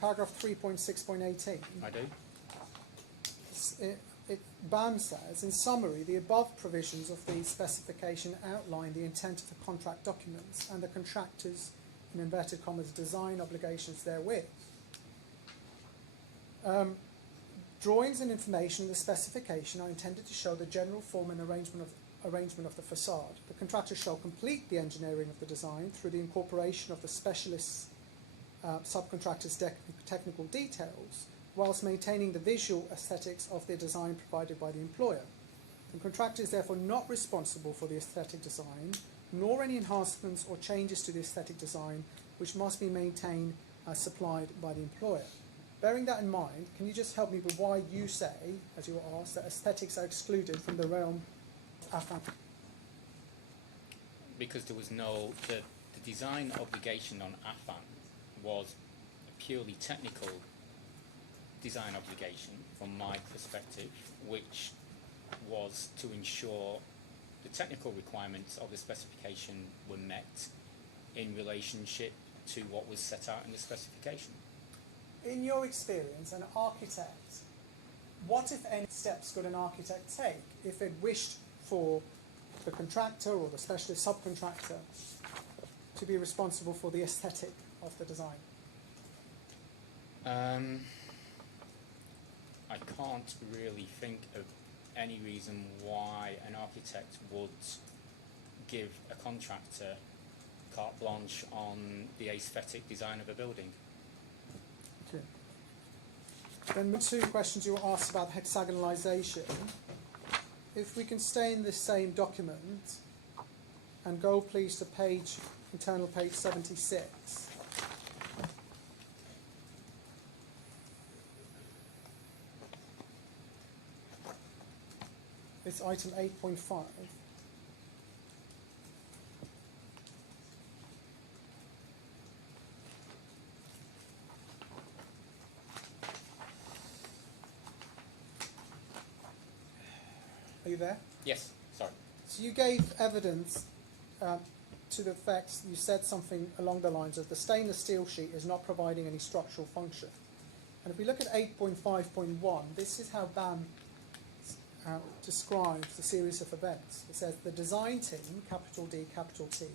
Paragraph 3.6.18. I do. BAM says, in summary, the above provisions of the specification outline the intent of the contract documents and the contractor's, in inverted commas, design obligations therewith. Drawings and information in the specification are intended to show the general form and arrangement of the facade. The contractor shall complete the engineering of the design through the incorporation of the specialist's subcontractor's technical details, whilst maintaining the visual aesthetics of the design provided by the employer. The contractor is therefore not responsible for the aesthetic design, nor any enhancements or changes to the aesthetic design, which must be maintained as supplied by the employer. Bearing that in mind, can you just help me with why you say, as you were asked, that aesthetics are excluded from the realm of Affan? Because there was the design obligation on Affan was a purely technical design obligation from my perspective, which was to ensure the technical requirements of the specification were met in relationship to what was set out in the specification. In your experience, an architect, what if any steps could an architect take if it wished for the contractor or the specialist subcontractor to be responsible for the aesthetic of the design? I can't really think of any reason why an architect would give a contractor carte blanche on the aesthetic design of a building. Okay. Then the two questions you were asked about hexagonalization. If we can stay in this same document and go please to internal page 76. It's item 8.5. Are you there? Yes, sorry. So you gave evidence to the effect, you said something along the lines of the stainless steel sheet is not providing any structural function. And if we look at 8.5.1, this is how BAM describes the series of events. It says the design team, capital D, capital T,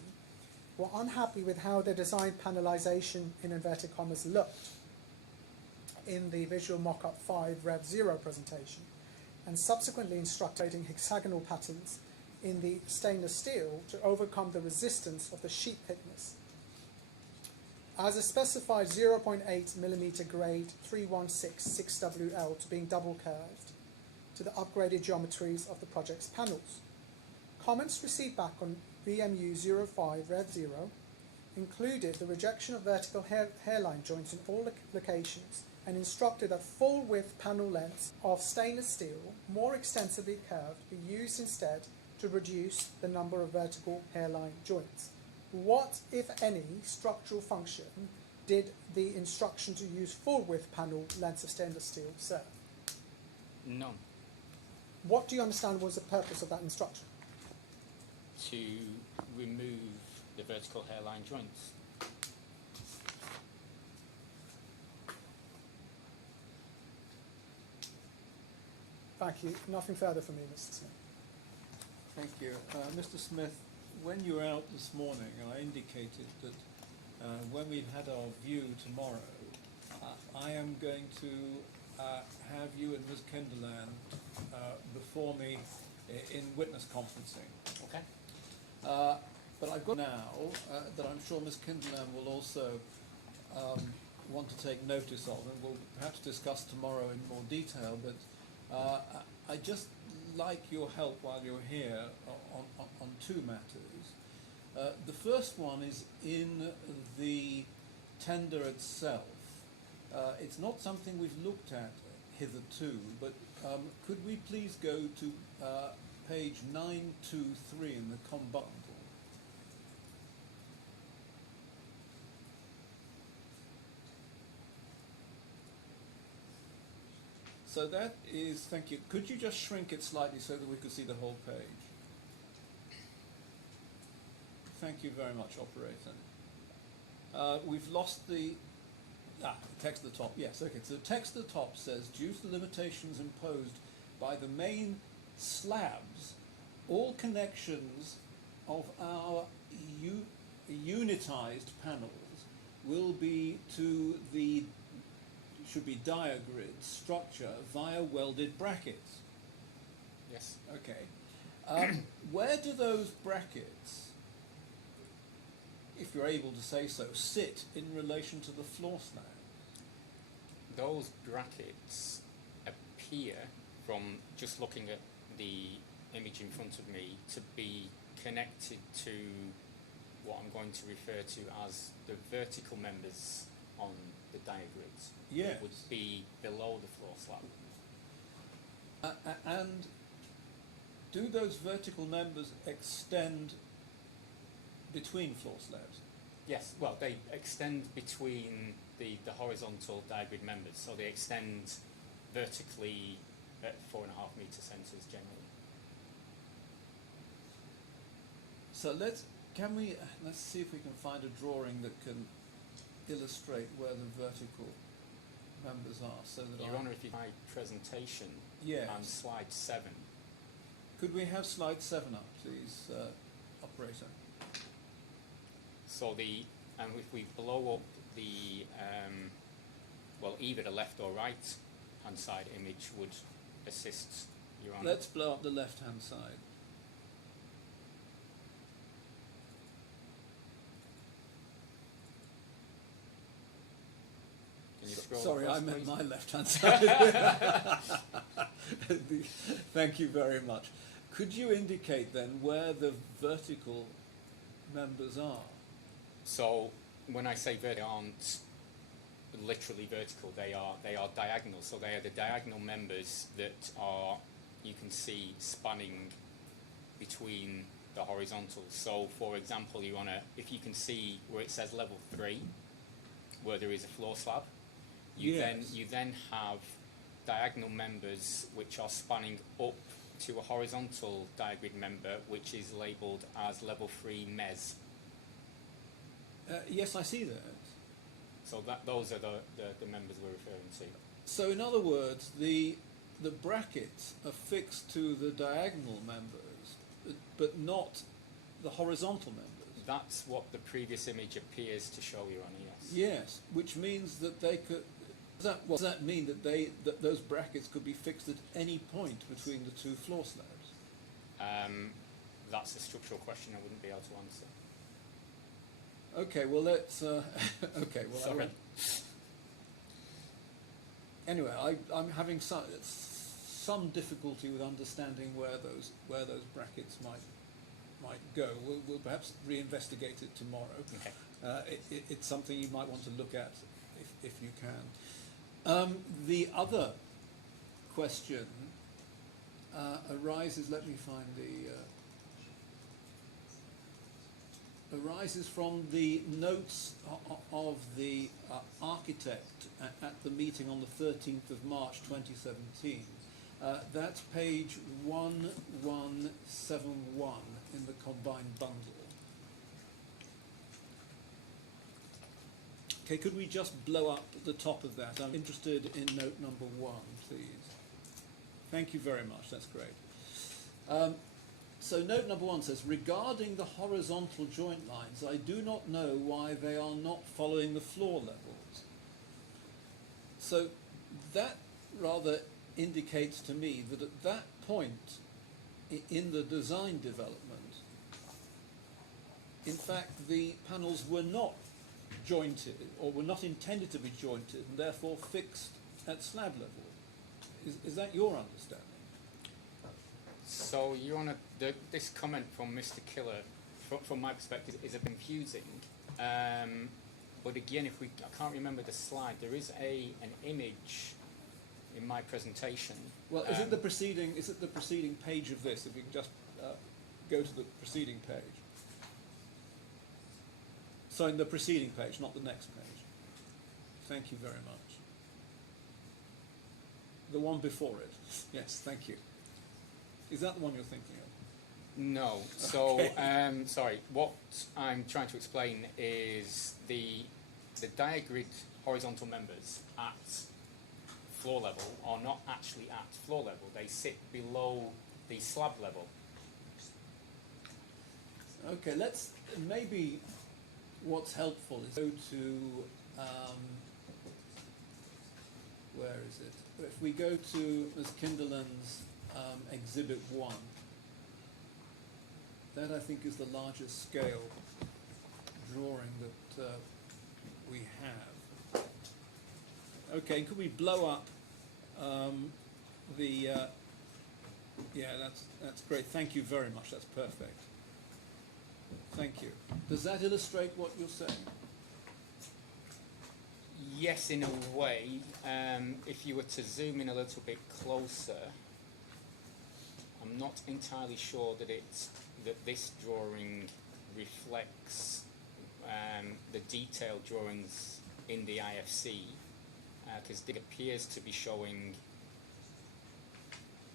were unhappy with how their design panelization, in inverted commas, looked in the visual mock-up 5 Rev 0 presentation, and subsequently instructing hexagonal patterns in the stainless steel to overcome the resistance of the sheet thickness. As a specified 0.8 millimeter grade 3166WL to being double curved to the upgraded geometries of the project's panels. Comments received back on VMU 05 Rev 0 included the rejection of vertical hairline joints in all locations and instructed that full width panel lengths of stainless steel, more extensively curved, be used instead to reduce the number of vertical hairline joints. What, if any, structural function did the instruction to use full width panel lengths of stainless steel serve? None. What do you understand was the purpose of that instruction? To remove the vertical hairline joints. Thank you. Nothing further from me, Mr. Smith. Thank you. Mr. Smith, when you were out this morning, I indicated that when we've had our view tomorrow, I am going to have you and Ms. Kinderland before me in witness conferencing. Okay. But I've got now that I'm sure Ms. Kinderland will also want to take notice of, and we'll perhaps discuss tomorrow in more detail, but I'd just like your help while you're here on two matters. The first one is in the tender itself. It's not something we've looked at hitherto, but could we please go to page 923 in the COM button? So that is, thank you. Could you just shrink it slightly so that we could see the whole page? Thank you very much, operator. We've lost the text at the top. Yes, okay. So the text at the top says, due to the limitations imposed by the main slabs, all connections of our unitized panels will be to the should be diagrid structure via welded brackets. Yes. Okay. Where do those brackets, if you're able to say so, sit in relation to the floor slab? Those brackets appear, from just looking at the image in front of me, to be connected to what I'm going to refer to as the vertical members on the diagrids. Yes. It would be below the floor slab. And do those vertical members extend between floor slabs? Yes, well, they extend between the horizontal diagrid members, so they extend vertically at 4.5 metre centres generally. So let's see if we can find a drawing that can illustrate where the vertical members are, so that Your Honour, if you my presentation Yes. and slide 7. Could we have slide 7 up, please, operator? So if we blow up the well, either the left or right hand side image would assist, Your Honour. Let's blow up the left-hand side. Can you scroll Sorry, across, I meant please? my left-hand side. Thank you very much. Could you indicate then where the vertical members are? So when I say vertical, they aren't literally vertical. They are diagonal. So they are the diagonal members that are, you can see, spanning between the horizontals. So for example, Your Honour, if you can see where it says level 3, where there is a floor slab, you then have diagonal members which are spanning up to a horizontal diagrid member which is labelled as level 3 mes. Yes, I see that. So those are the members we're referring to. So in other words, the brackets are fixed to the diagonal members, but not the horizontal members. That's what the previous image appears to show, Your Honour, yes. Yes, which means that they could. Does that mean that those brackets could be fixed at any point between the two floor slabs? that's a structural question I wouldn't be able to answer. Okay, well let's. Okay, well. Sorry. Anyway, I'm having some difficulty with understanding where those brackets might go. We'll perhaps reinvestigate it tomorrow. Okay. It's something you might want to look at if you can. The other question arises. Let me find arises from the notes of the architect at the meeting on the 13th of March 2017. That's page 1171 in the combined bundle. Okay, could we just blow up the top of that? I'm interested in note number 1, please. Thank you very much, that's great. So note number 1 says, regarding the horizontal joint lines, I do not know why they are not following the floor levels. So that rather indicates to me that at that point in the design development, in fact, the panels were not jointed or were not intended to be jointed and therefore fixed at slab level. Is that your understanding? So this comment from Mr. Killer, from my perspective, is a bit confusing. But again, I can't remember the slide. There is an image in my presentation. Well, is it the preceding page of this? If we can just go to the preceding page. So in the preceding page, not the next page. Thank you very much. The one before it. Yes, thank you. Is that the one you're thinking of? No. So, Okay. sorry. What I'm trying to explain is the diagrid horizontal members at floor level are not actually at floor level. They sit below the slab level. Okay, let's maybe what's helpful is go to where is it? If we go to Ms. Kinderland's Exhibit 1, that I think is the largest scale drawing that we have. Okay, could we blow up yeah, that's great. Thank you very much. That's perfect. Thank you. Does that illustrate what you're saying? Yes, in a way. If you were to zoom in a little bit closer, I'm not entirely sure that this drawing reflects the detailed drawings in the IFC, because it appears to be showing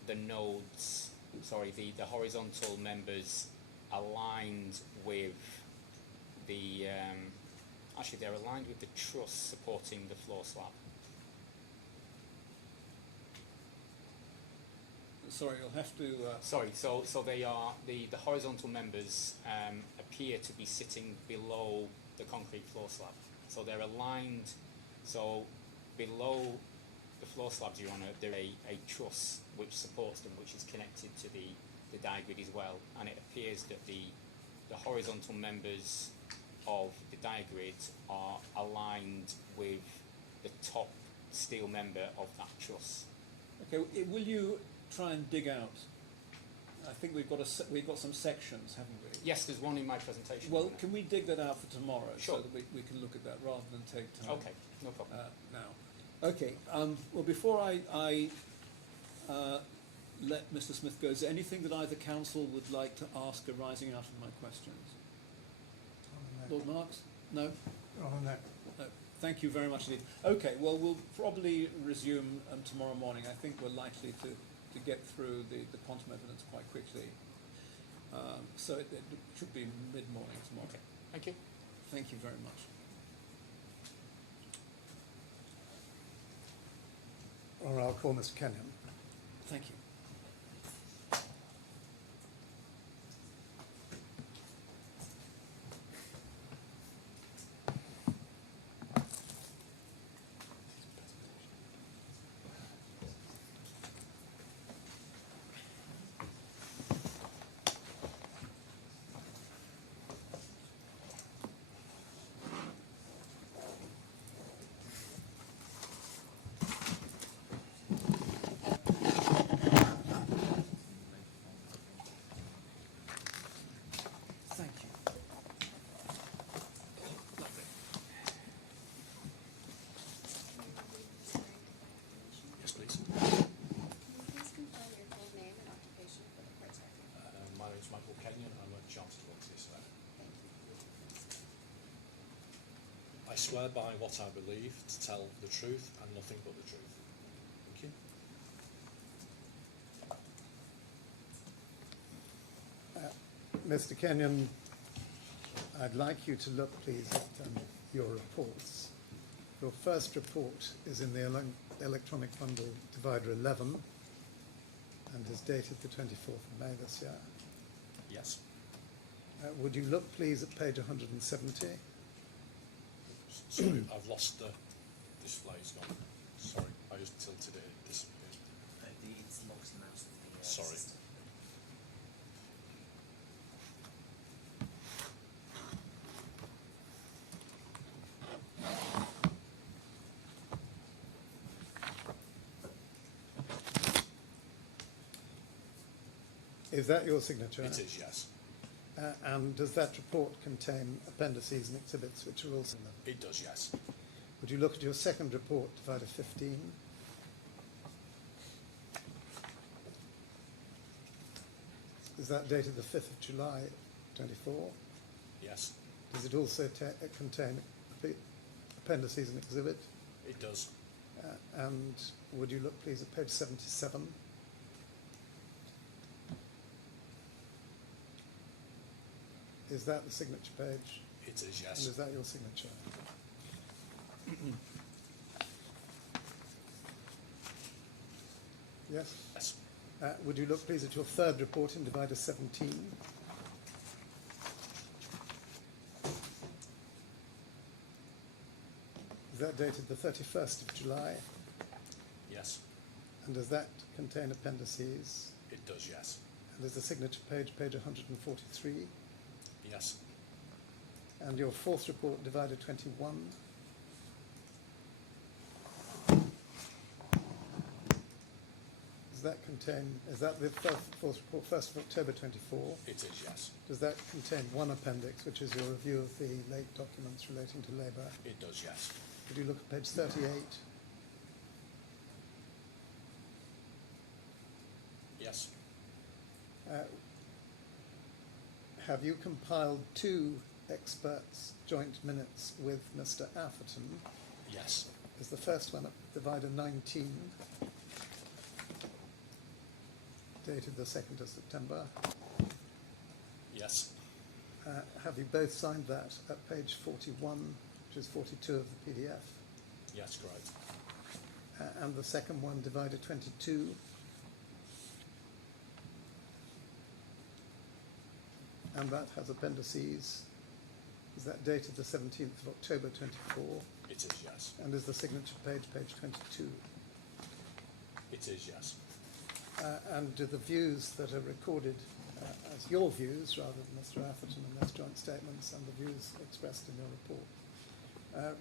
the nodes, the horizontal members aligned with the, actually they're aligned with the truss supporting the floor slab. Sorry, you'll have to... Sorry, so they are, the horizontal members appear to be sitting below the concrete floor slab. So they're aligned, so below the floor slabs you're on, there's a truss which supports them, which is connected to the diagrid as well. And it appears that the horizontal members of the diagrid are aligned with the top steel member of that truss. Okay, will you try and dig out? I think we've got some sections, haven't we? Yes, there's one in my presentation. Well, can we dig that out for tomorrow, Sure. so that we can look at that rather than take time? Okay, no problem. Now, okay. Well, before I let Mr. Smith go, is there anything that either council would like to ask arising out of my questions? Lord Marks? No? Oh, no. No. Thank you very much indeed. Okay, well, we'll probably resume tomorrow morning. I think we're likely to get through the quantum evidence quite quickly. So it should be mid-morning tomorrow. Okay, thank you. Thank you very much. Or I'll call Mr. Kenyon. Thank you. swear by what I believe to tell the truth and nothing but the truth. Thank you. Mr. Kenyon, I'd like you to look, please, at your reports. Your first report is in the electronic bundle divider 11 and is dated the 24th of May this year. Yes. Would you look, please, at page 170? Sorry, I've lost the display's gone. Sorry, I just tilted it, it disappeared. It's locked in out of the Sorry. system. Is that your signature? It is, yes. And does that report contain appendices and exhibits which are also in them? It does, yes. Would you look at your second report, divider 15? Is that dated the 5th of July 24? Yes, Does it also contain appendices and exhibit? it does. And would you look, please, at page 77? Is that the signature page? It is, And yes. is that your signature? Yes? Yes. Would you look, please, at your third report in divider 17? Is that dated the 31st of July? Yes, And does that contain appendices? it does, yes. And is the signature page, page 143? Yes, And your fourth report, divider 21? Does that contain, is that the fourth report, 1st of October 24? it is, yes. Does that contain one appendix, which is your review of the late documents relating to labour? It does, yes. Would you look at page 38? Yes, Have you compiled two experts' joint minutes with Mr. Atherton? yes, Is the first one at divider 19, dated the 2nd of September? yes, Have you both signed that at page 41, which is 42 of the PDF? yes, correct. And the second one, divider 22? And that has appendices. Is that dated the 17th of October 24? It is, yes. And is the signature page, page 22? It is, yes. And do the views that are recorded as your views, rather than Mr. Atherton and those joint statements, and the views expressed in your report,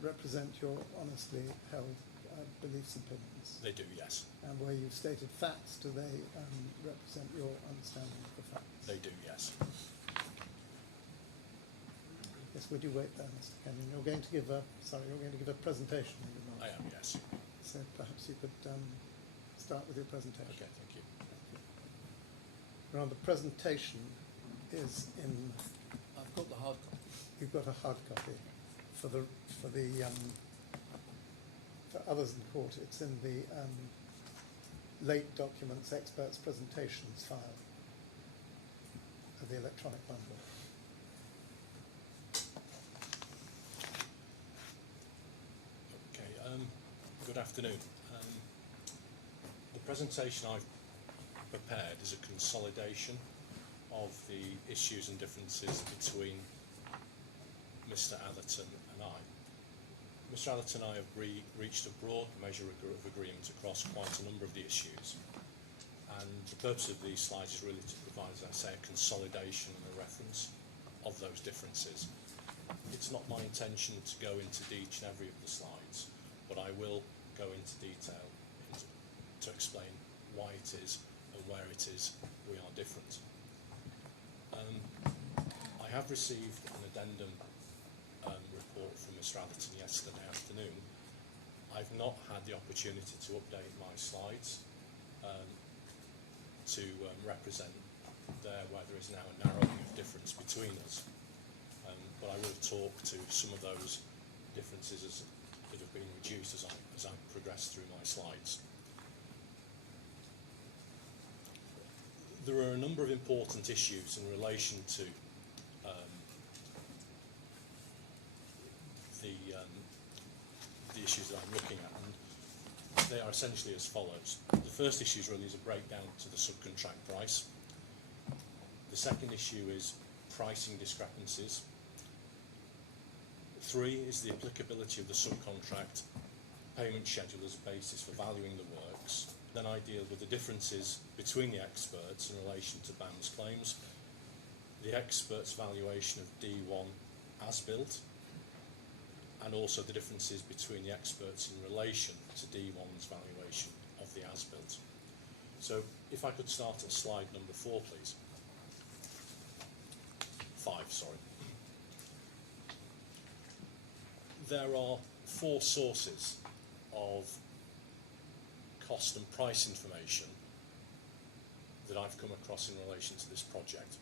represent your honestly held beliefs and opinions? They do, yes. And where you've stated facts, do they represent your understanding of the facts? They do, yes. Yes, would you wait there, Mr. Kenyon? You're going to give a presentation, are you not? I am, yes. So perhaps you could start with your presentation. Okay, thank you. Now, the presentation is in. I've got the hard copy. You've got a hard copy. For others in court, it's in the late documents experts presentations file of the electronic bundle. Okay, good afternoon. The presentation I've prepared is a consolidation of the issues and differences between Mr. Atherton and I. Mr. Atherton and I have reached a broad measure of agreement across quite a number of the issues, and the purpose of these slides is really to provide, as I say, a consolidation and a reference of those differences. It's not my intention to go into each and every of the slides, but I will go into detail to explain why it is and where it is we are different. I have received an addendum report from Mr. Atherton yesterday afternoon. I've not had the opportunity to update my slides to represent where there is now a narrowing of difference between us, but I will talk to some of those differences that have been reduced as I progress through my slides. There are a number of important issues in relation to the issues that I'm looking at, and they are essentially as follows. The first issue really is a breakdown to the subcontract price. The second issue is pricing discrepancies. 3 is the applicability of the subcontract payment schedule as a basis for valuing the works. Then I deal with the differences between the experts in relation to BAM's claims, the expert's valuation of D1 as built, and also the differences between the experts in relation to D1's valuation of the as-built. So if I could start at slide number 4, please. 5, sorry. There are 4 sources of cost and price information that I've come across in relation to this project,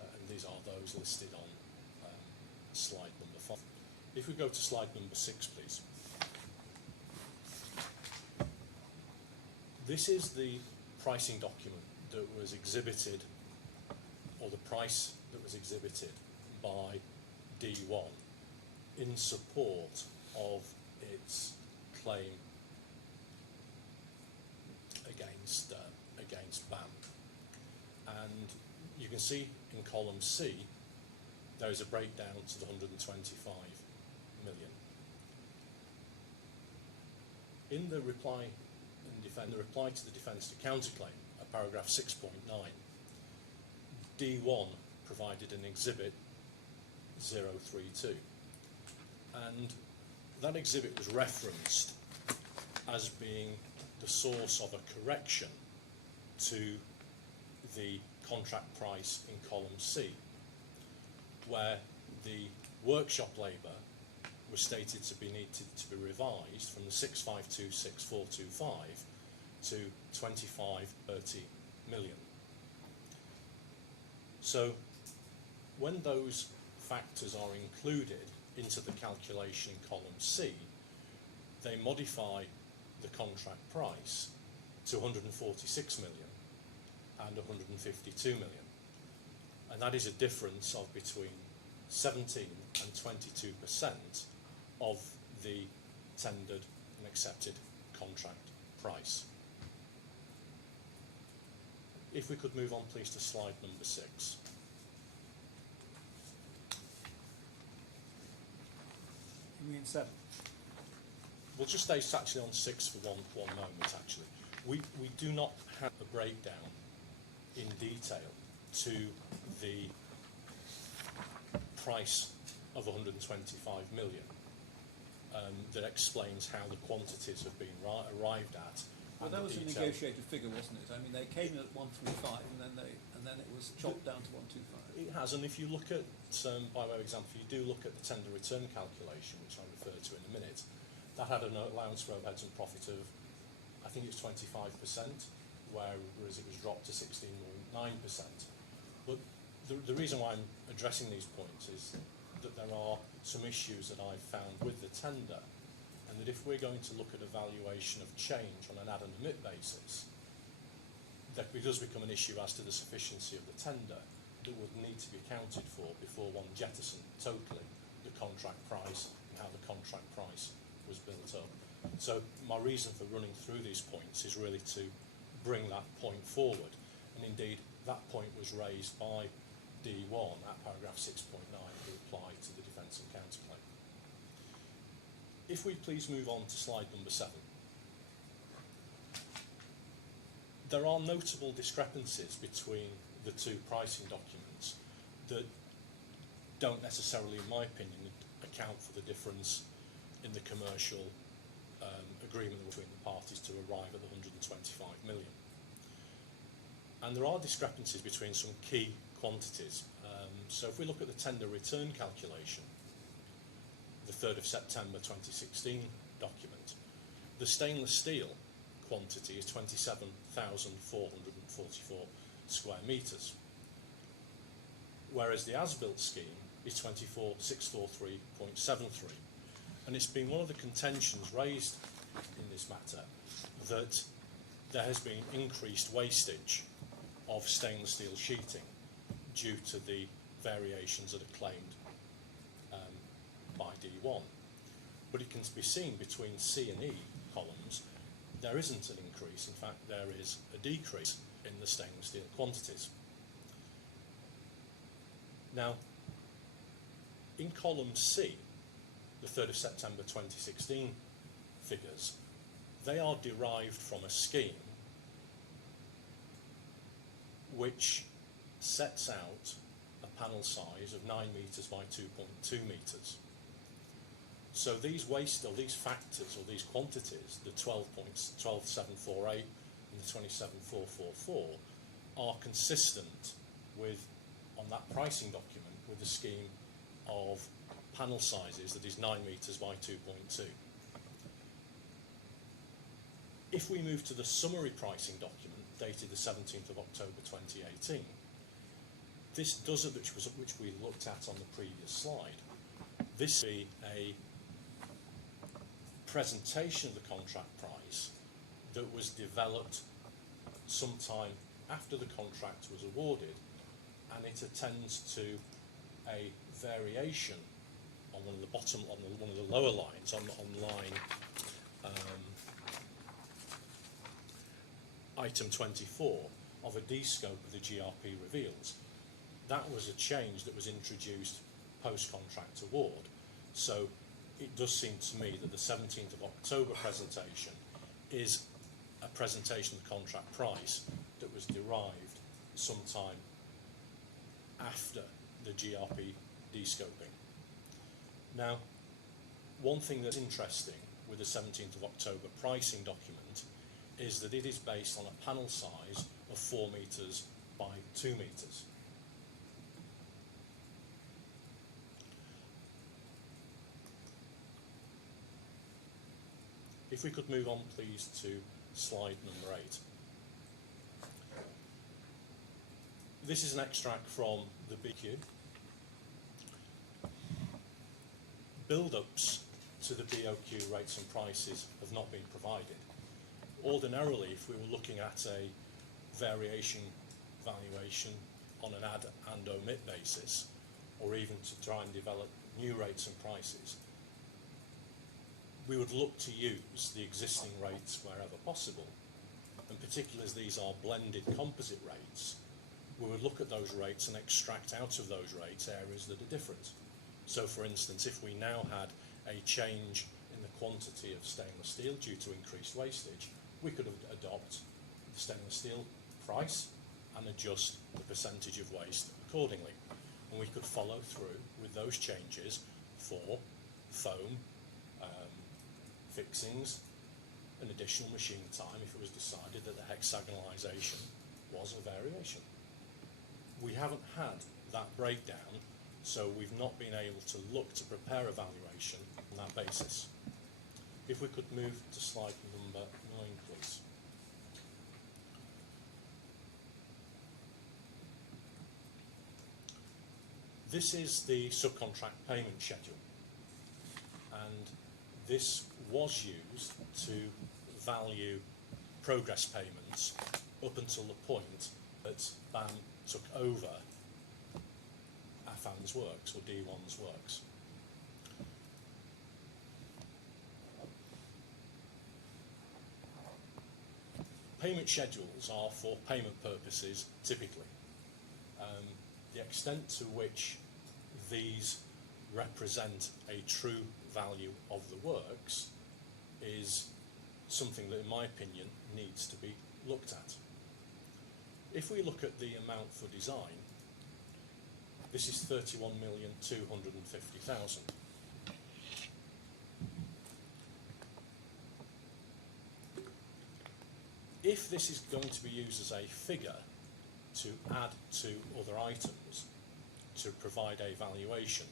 and these are those listed on slide number 5. If we go to slide number 6, please. This is the pricing document that was exhibited, or the price that was exhibited by D1 in support of its claim against BAM. And you can see in column C there is a breakdown to the 125 million. In the reply to the defence to counterclaim, at paragraph 6.9, D1 provided an exhibit 032, and that exhibit was referenced as being the source of a correction to the contract price in column C, where the workshop labour was stated to be needed to be revised from the 6526425 to 2530 million. So when those factors are included into the calculation in column C, they modify the contract price to 146 million and 152 million. And that is a difference of between 17 and 22% of the tendered and accepted contract price. If we could move on please to slide number 6. You mean 7? We'll just stay actually on 6 for one moment actually. We do not have a breakdown in detail to the price of 125 million that explains how the quantities have been arrived at. Well, that was a negotiated figure, wasn't it? I mean, they came in at 135, and then it was chopped down to 125. It has, and if you look at, by way of example, you do look at the tender return calculation, which I'll refer to in a minute. That had an allowance for overheads and profit of, I think it's 25%, whereas it was dropped to 16.9%. But the reason why I'm addressing these points is that there are some issues that I've found with the tender, and that if we're going to look at a valuation of change on an add and omit basis, that does become an issue as to the sufficiency of the tender that would need to be accounted for before one jettisoned totally the contract price and how the contract price was built up. So my reason for running through these points is really to bring that point forward, and indeed that point was raised by D1 at paragraph 6.9 to reply to the defence and counterclaim. If we please move on to slide number 7. There are notable discrepancies between the two pricing documents that don't necessarily, in my opinion, account for the difference in the commercial agreement between the parties to arrive at the 125 million. And there are discrepancies between some key quantities. So if we look at the tender return calculation, the 3rd of September 2016 document, the stainless steel quantity is 27,444 square metres, whereas the as-built scheme is 24,643.73. And it's been one of the contentions raised in this matter that there has been increased wastage of stainless steel sheeting due to the variations that are claimed by D1. But it can be seen between C and E columns, there isn't an increase. In fact, there is a decrease in the stainless steel quantities. Now, in column C, the 3rd of September 2016 figures, they are derived from a scheme which sets out a panel size of 9 metres by 2.2 metres. So these these factors or these quantities, the 12.12748 and the 27444, are consistent with, on that pricing document, with the scheme of panel sizes that is 9 metres by 2.2. If we move to the summary pricing document dated the 17th of October 2018, this does it, which we looked at on the previous slide. This would be a presentation of the contract price that was developed sometime after the contract was awarded, and it attends to a variation on one of the bottom, on one of the lower lines, on line item 24 of a D-scope of the GRP reveals. That was a change that was introduced post-contract award. So it does seem to me that the 17th of October presentation is a presentation of the contract price that was derived sometime after the GRP de-scoping. Now, one thing that's interesting with the 17th of October pricing document is that it is based on a panel size of 4 metres by 2 metres. If we could move on, please, to slide number 8. This is an extract from the BQ. Build-ups to the BOQ rates and prices have not been provided. Ordinarily, if we were looking at a variation valuation on an add and omit basis, or even to try and develop new rates and prices, we would look to use the existing rates wherever possible. And particularly as these are blended composite rates, we would look at those rates and extract out of those rates areas that are different. So for instance, if we now had a change in the quantity of stainless steel due to increased wastage, we could adopt the stainless steel price and adjust the percentage of waste accordingly. And we could follow through with those changes for foam, fixings, and additional machine time if it was decided that the hexagonalisation was a variation. We haven't had that breakdown, so we've not been able to look to prepare a valuation on that basis. If we could move to slide number 9, please. This is the subcontract payment schedule, and this was used to value progress payments up until the point that BAM took over Affan's works, or D1's works. Payment schedules are for payment purposes typically. The extent to which these represent a true value of the works is something that, in my opinion, needs to be looked at. If we look at the amount for design, this is 31,250,000. If this is going to be used as a figure to add to other items to provide a valuation,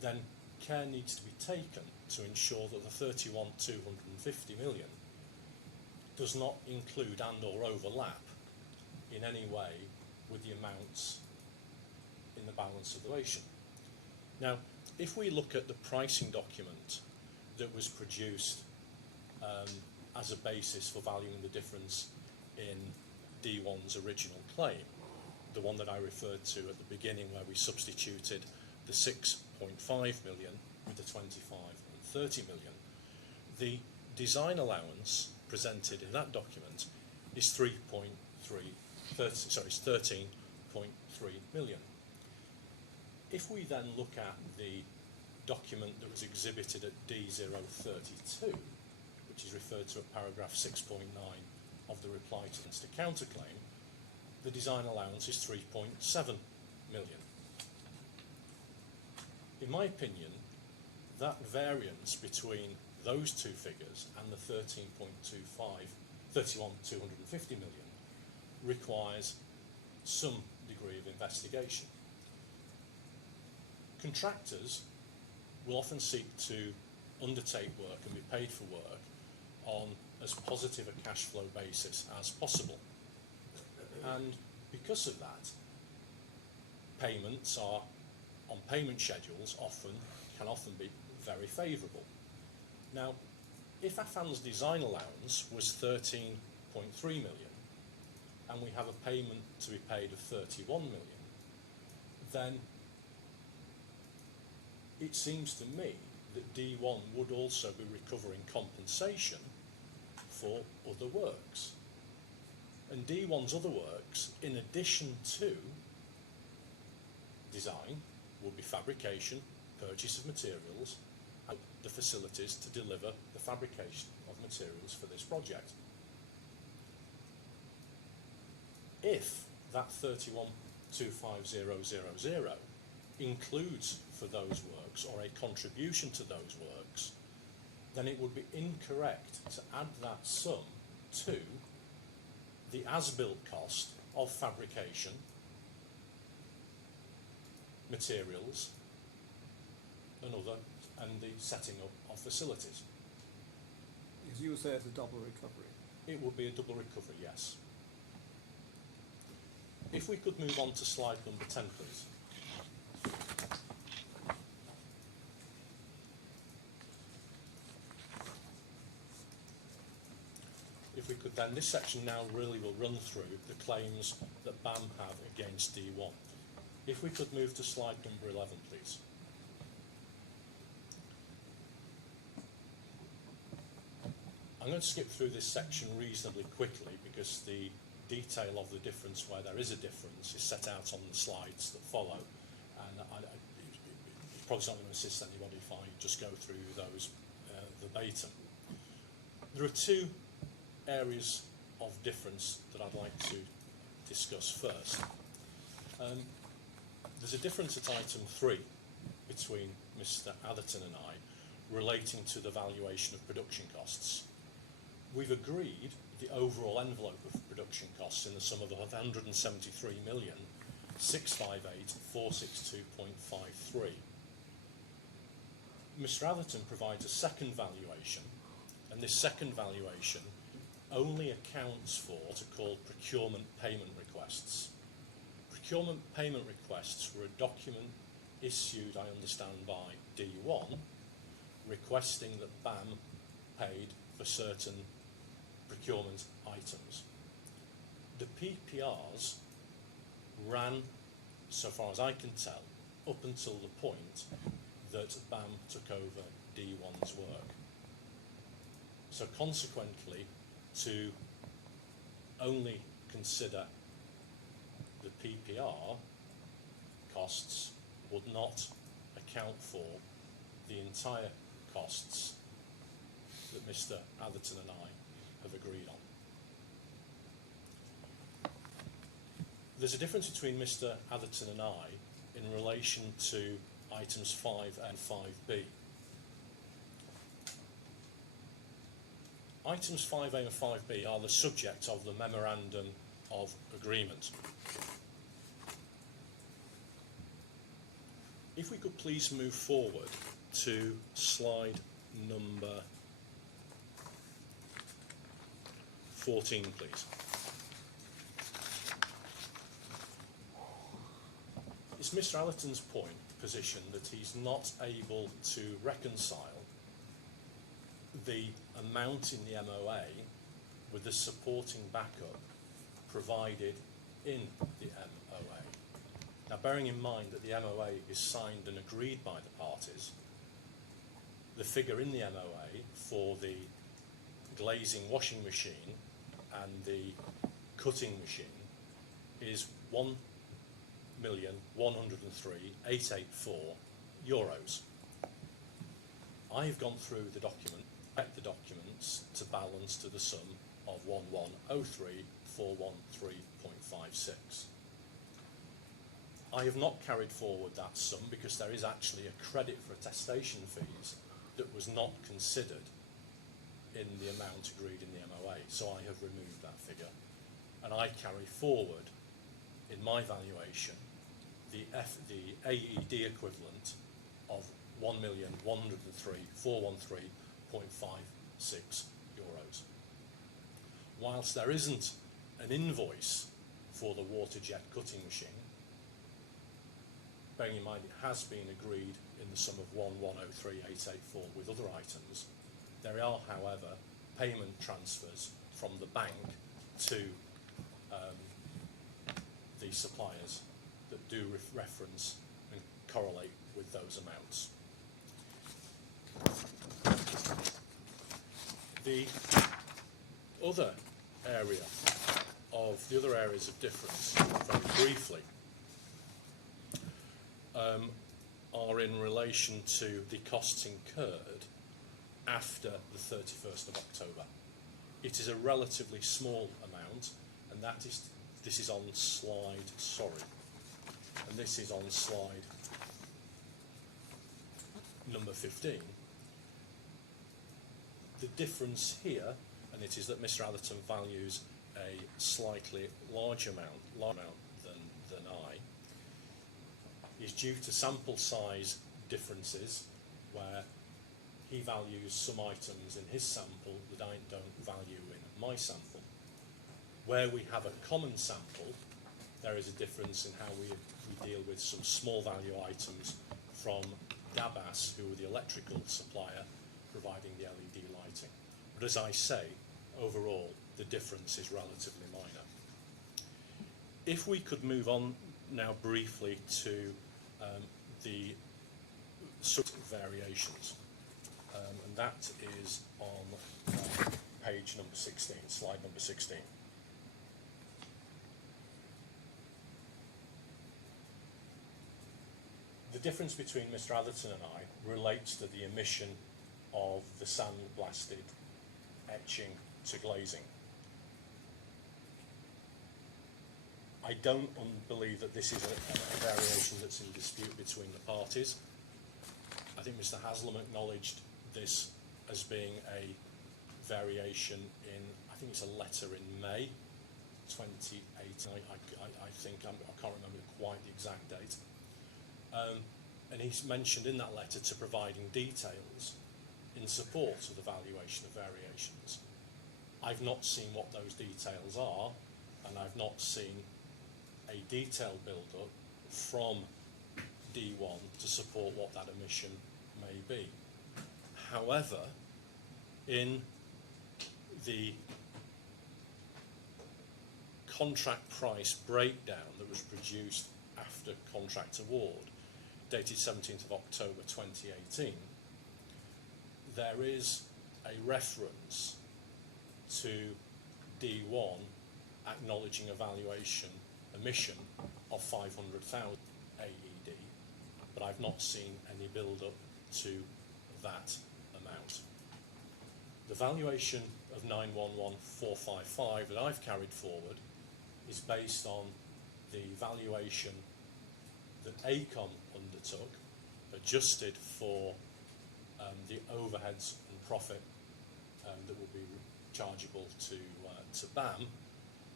then care needs to be taken to ensure that the 31,250 million does not include and or overlap in any way with the amounts in the balance of the valuation. Now, if we look at the pricing document that was produced as a basis for valuing the difference in D1's original claim, the one that I referred to at the beginning where we substituted the 6.5 million with the 25 and 30 million, the design allowance presented in that document is 13.3 million. If we then look at the document that was exhibited at D032, which is referred to at paragraph 6.9 of the reply to the counterclaim, the design allowance is 3.7 million. In my opinion, that variance between those two figures and the 31,250 million requires some degree of investigation. Contractors will often seek to undertake work and be paid for work on as positive a cash flow basis as possible. And because of that, payments are on payment schedules can often be very favourable. Now, if Affan's design allowance was 13.3 million and we have a payment to be paid of 31 million, then it seems to me that D1 would also be recovering compensation for other works. And D1's other works, in addition to design, will be fabrication, purchase of materials, and the facilities to deliver the fabrication of materials for this project. If that 31,250,000 includes for those works or a contribution to those works, then it would be incorrect to add that sum to the as-built cost of fabrication, materials, and the setting up of facilities. As you would say, it's a double recovery. It would be a double recovery, yes. If we could move on to slide number 10, please. If we could then, this section now really will run through the claims that BAM have against D1. If we could move to slide number 11, please. I'm going to skip through this section reasonably quickly because the detail of the difference where there is a difference is set out on the slides that follow, and it's probably not going to assist anybody if I just go through those verbatim. There are two areas of difference that I'd like to discuss first. There's a difference at item 3 between Mr. Atherton and I relating to the valuation of production costs. We've agreed the overall envelope of production costs in the sum of 173,658,462.53. Mr. Atherton provides a second valuation, and this second valuation only accounts for what are called procurement payment requests. Procurement payment requests were a document issued, I understand, by D1 requesting that BAM paid for certain procurement items. The PPRs ran, so far as I can tell, up until the point that BAM took over D1's work. So consequently, to only consider the PPR costs would not account for the entire costs that Mr. Atherton and I have agreed on. There's a difference between Mr. Atherton and I in relation to items 5 and 5b. Items 5a and 5b are the subject of the Memorandum of Agreement. If we could please move forward to slide number 14, please. It's Mr. Atherton's position that he's not able to reconcile the amount in the MOA with the supporting backup provided in the MOA. Now, bearing in mind that the MOA is signed and agreed by the parties, the figure in the MOA for the glazing washing machine and the cutting machine is €1,103,884. I have gone through the document, checked the documents to balance to the sum of 1103,413.56. I have not carried forward that sum because there is actually a credit for attestation fees that was not considered in the amount agreed in the MOA, so I have removed that figure, and I carry forward in my valuation the AED equivalent of €1,103,413.56. Whilst there isn't an invoice for the water jet cutting machine, bearing in mind it has been agreed in the sum of 1,103,884 with other items, there are, however, payment transfers from the bank to the suppliers that do reference and correlate with those amounts. The other area of the other areas of difference, very briefly, are in relation to the costs incurred after the 31st of October. It is a relatively small amount, and this is on slide, and this is on slide number 15. The difference here, and it is that Mr. Atherton values a slightly larger amount than I, is due to sample size differences, where he values some items in his sample that I don't value in my sample. Where we have a common sample, there is a difference in how we deal with some small value items from Dabas, who are the electrical supplier providing the LED lighting. But as I say, overall, the difference is relatively minor. If we could move on now briefly to the sort of variations, and that is on page number 16, slide number 16. The difference between Mr. Atherton and I relates to the emission of the sand-blasted etching to glazing. I don't believe that this is a variation that's in dispute between the parties. I think Mr. Haslam acknowledged this as being a variation in, I think it's a letter in May 2018. I think, I can't remember quite the exact date. And he's mentioned in that letter to providing details in support of the valuation of variations. I've not seen what those details are, and I've not seen a detailed build-up from D1 to support what that emission may be. However, in the contract price breakdown that was produced after contract award, dated 17th of October 2018, there is a reference to D1 acknowledging a valuation emission of 500,000 AED, but I've not seen any build-up to that amount. The valuation of 911,455 that I've carried forward is based on the valuation that ACOM undertook, adjusted for the overheads and profit that will be chargeable to BAM,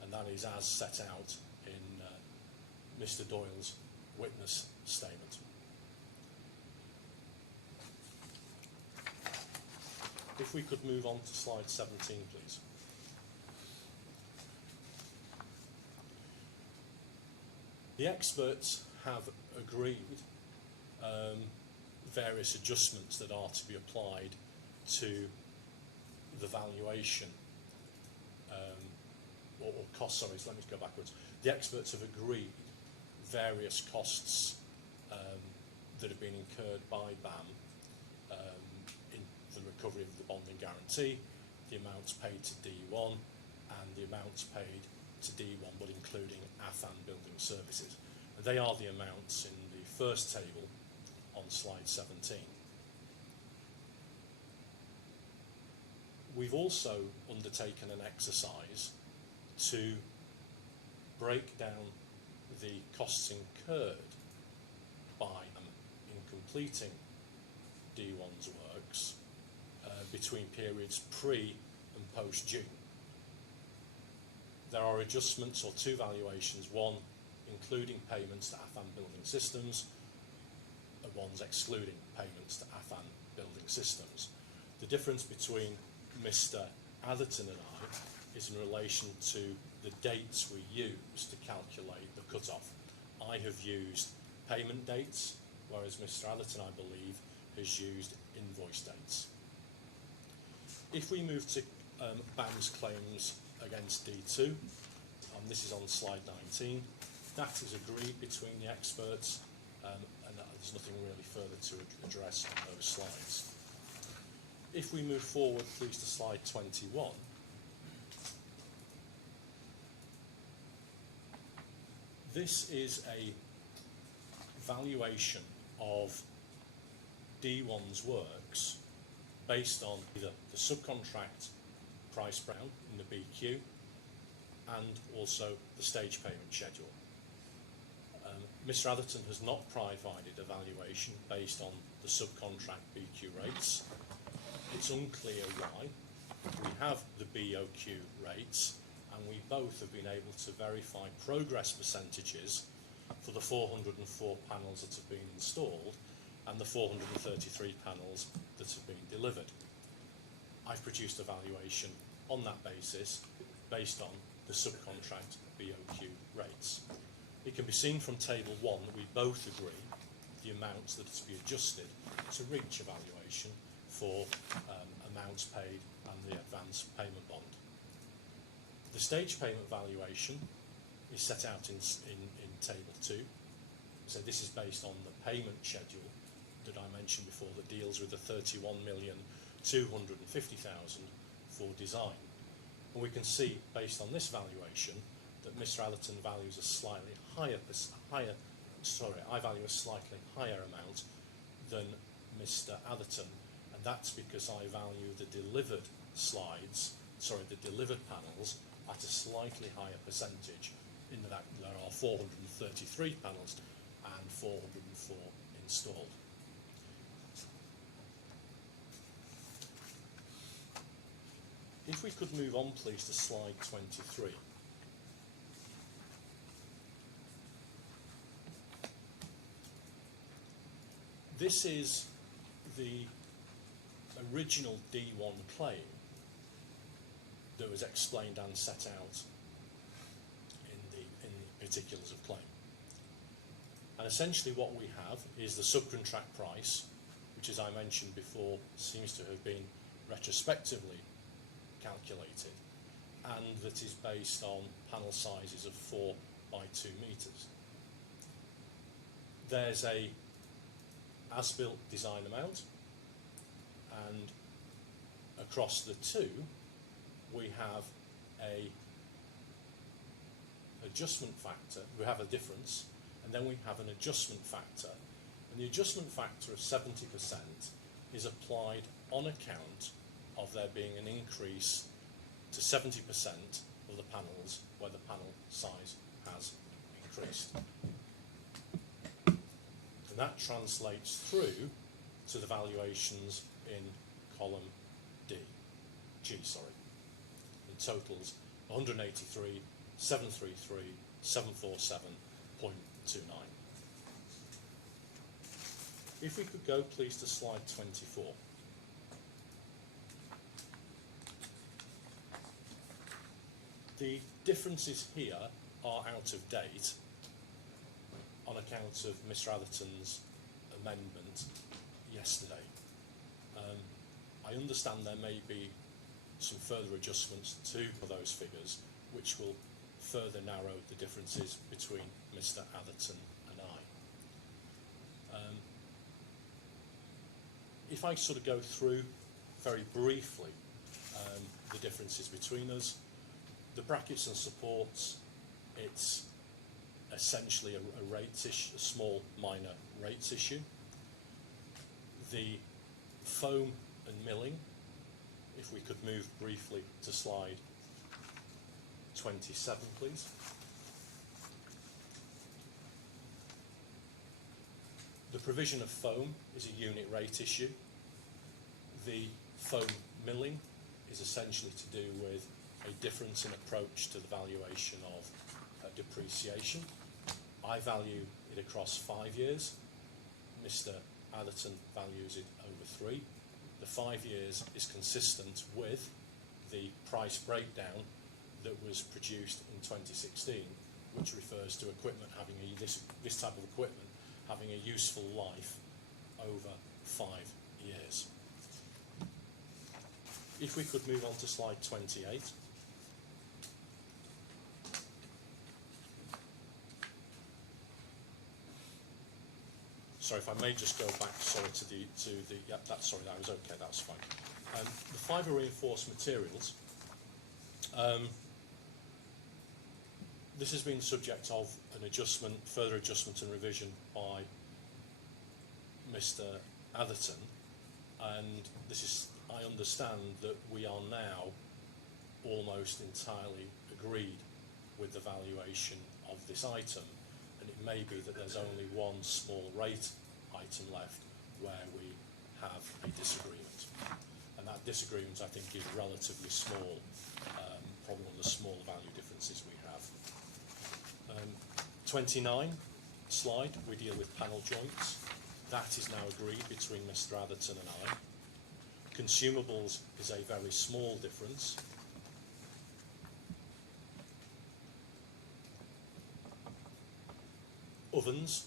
and that is as set out in Mr. Doyle's witness statement. If we could move on to slide 17, please. The experts have agreed various adjustments that are to be applied to the valuation, or cost, sorry, let me go backwards. The experts have agreed various costs that have been incurred by BAM in the recovery of the bonding guarantee, the amounts paid to D1 and the amounts paid to D1, but including Affan Building Services. And they are the amounts in the first table on slide 17. We've also undertaken an exercise to break down the costs incurred by in completing D1's works between periods pre and post June. There are adjustments or two valuations, one including payments to Affan Building Systems and one's excluding payments to Affan Building Systems. The difference between Mr. Atherton and I is in relation to the dates we use to calculate the cut-off. I have used payment dates, whereas Mr. Atherton, I believe, has used invoice dates. If we move to BAM's claims against D2, this is on slide 19, that is agreed between the experts, and there's nothing really further to address on those slides. If we move forward, please, to slide 21, this is a valuation of D1's works based on either the subcontract price breakdown in the BQ and also the stage payment schedule. Mr. Atherton has not provided a valuation based on the subcontract BQ rates. It's unclear why. We have the BOQ rates, and we both have been able to verify progress percentages for the 404 panels that have been installed and the 433 panels that have been delivered. I've produced a valuation on that basis based on the subcontract BOQ rates. It can be seen from table 1 that we both agree the amounts that are to be adjusted to reach a valuation for amounts paid and the advance payment bond. The stage payment valuation is set out in table 2. So this is based on the payment schedule that I mentioned before that deals with the 31,250,000 for design. And we can see, based on this valuation, that Mr. Atherton values a slightly higher, I value a slightly higher amount than Mr. Atherton, and that's because I value the delivered the delivered panels at a slightly higher percentage, in that there are 433 panels and 404 installed. If we could move on, please, to slide 23. This is the original D1 claim that was explained and set out in the particulars of claim. And essentially what we have is the subcontract price, which, as I mentioned before, seems to have been retrospectively calculated, and that is based on panel sizes of 4 by 2 metres. There's a as-built design amount, and across the two we have a adjustment factor, we have a difference, and then we have an adjustment factor, and the adjustment factor of 70% is applied on account of there being an increase to 70% of the panels where the panel size has increased. And that translates through to the valuations in column G, in totals 183, 733, 747.29. If we could go, please, to slide 24. The differences here are out of date on account of Mr. Atherton's amendment yesterday. I understand there may be some further adjustments to those figures, which will further narrow the differences between Mr. Atherton and I. If I sort of go through very briefly the differences between us, the brackets and supports, it's essentially a rates issue, a small minor rates issue. The foam and milling, if we could move briefly to slide 27, please. The provision of foam is a unit rate issue. The foam milling is essentially to do with a difference in approach to the valuation of depreciation. I value it across 5 years. Mr. Atherton values it over 3. The 5 years is consistent with the price breakdown that was produced in 2016, which refers to equipment having this type of equipment having a useful life over 5 years. If we could move on to slide 28. Sorry, if I may just go back, sorry, yeah, that was okay, that's fine. The fibre reinforced materials, this has been subject of an adjustment, further adjustment and revision by Mr. Atherton, and this is, I understand that we are now almost entirely agreed with the valuation of this item, and it may be that there's only one small rate item left where we have a disagreement, and that disagreement I think is relatively small, probably one of the small value differences we have. 29 slide, we deal with panel joints. That is now agreed between Mr. Atherton and I. Consumables is a very small difference. Ovens,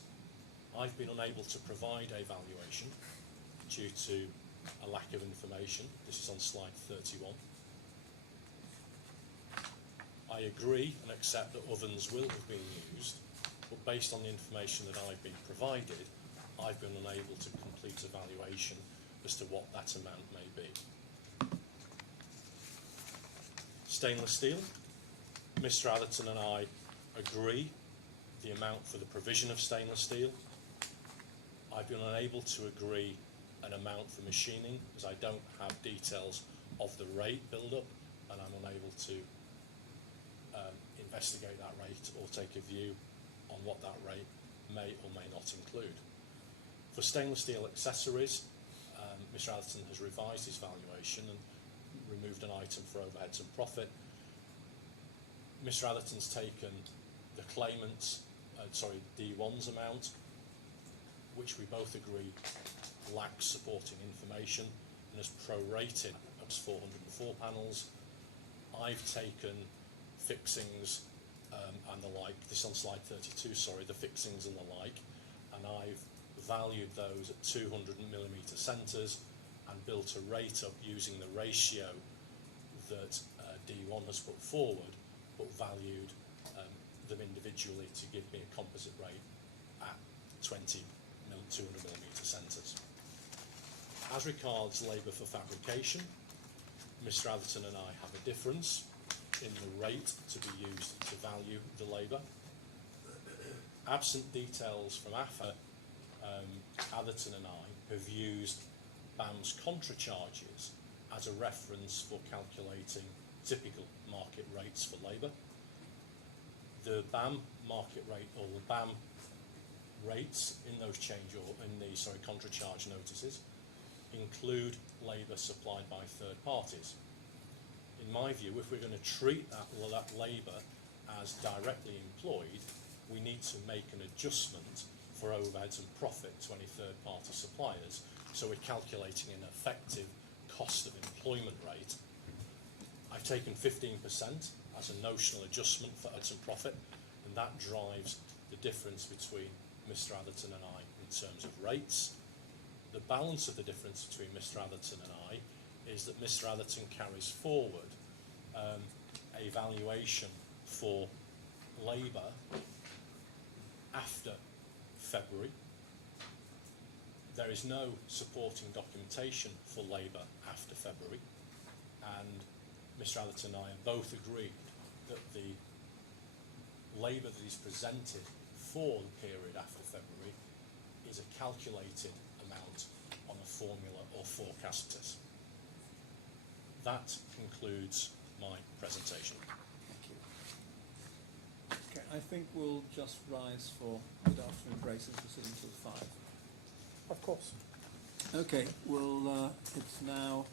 I've been unable to provide a valuation due to a lack of information. This is on slide 31. I agree and accept that ovens will have been used, but based on the information that I've been provided, I've been unable to complete a valuation as to what that amount may be. Stainless steel, Mr. Atherton and I agree the amount for the provision of stainless steel. I've been unable to agree an amount for machining as I don't have details of the rate build-up, and I'm unable to investigate that rate or take a view on what that rate may or may not include. For stainless steel accessories, Mr. Atherton has revised his valuation and removed an item for overheads and profit. Mr. Atherton's taken the claimant's, D1's amount, which we both agree lacks supporting information, and has prorated up to 404 panels. I've taken fixings and the like, this on slide 32, sorry, the fixings and the like, and I've valued those at 200mm centres and built a rate up using the ratio that D1 has put forward, but valued them individually to give me a composite rate at 200mm centres. As regards labour for fabrication, Mr. Atherton and I have a difference in the rate to be used to value the labour. Absent details from Affan, Atherton and I have used BAM's contra charges as a reference for calculating typical market rates for labour. The BAM market rate, or the BAM rates in those contra charge notices include labour supplied by third parties. In my view, if we're going to treat that labour as directly employed, we need to make an adjustment for overheads and profit to any third-party suppliers, so we're calculating an effective cost of employment rate. I've taken 15% as a notional adjustment for overheads and profit, and that drives the difference between Mr. Atherton and I in terms of rates. The balance of the difference between Mr. Atherton and I is that Mr Atherton carries forward a valuation for labour after February. There is no supporting documentation for labour after February, and Mr Atherton and I have both agreed that the labour that is presented for the period after February is a calculated amount on a formula or forecasters. That concludes my presentation. Thank you. Okay, I think we'll just rise for good afternoon grace and proceed until 5. Of course. Okay, well, it's now.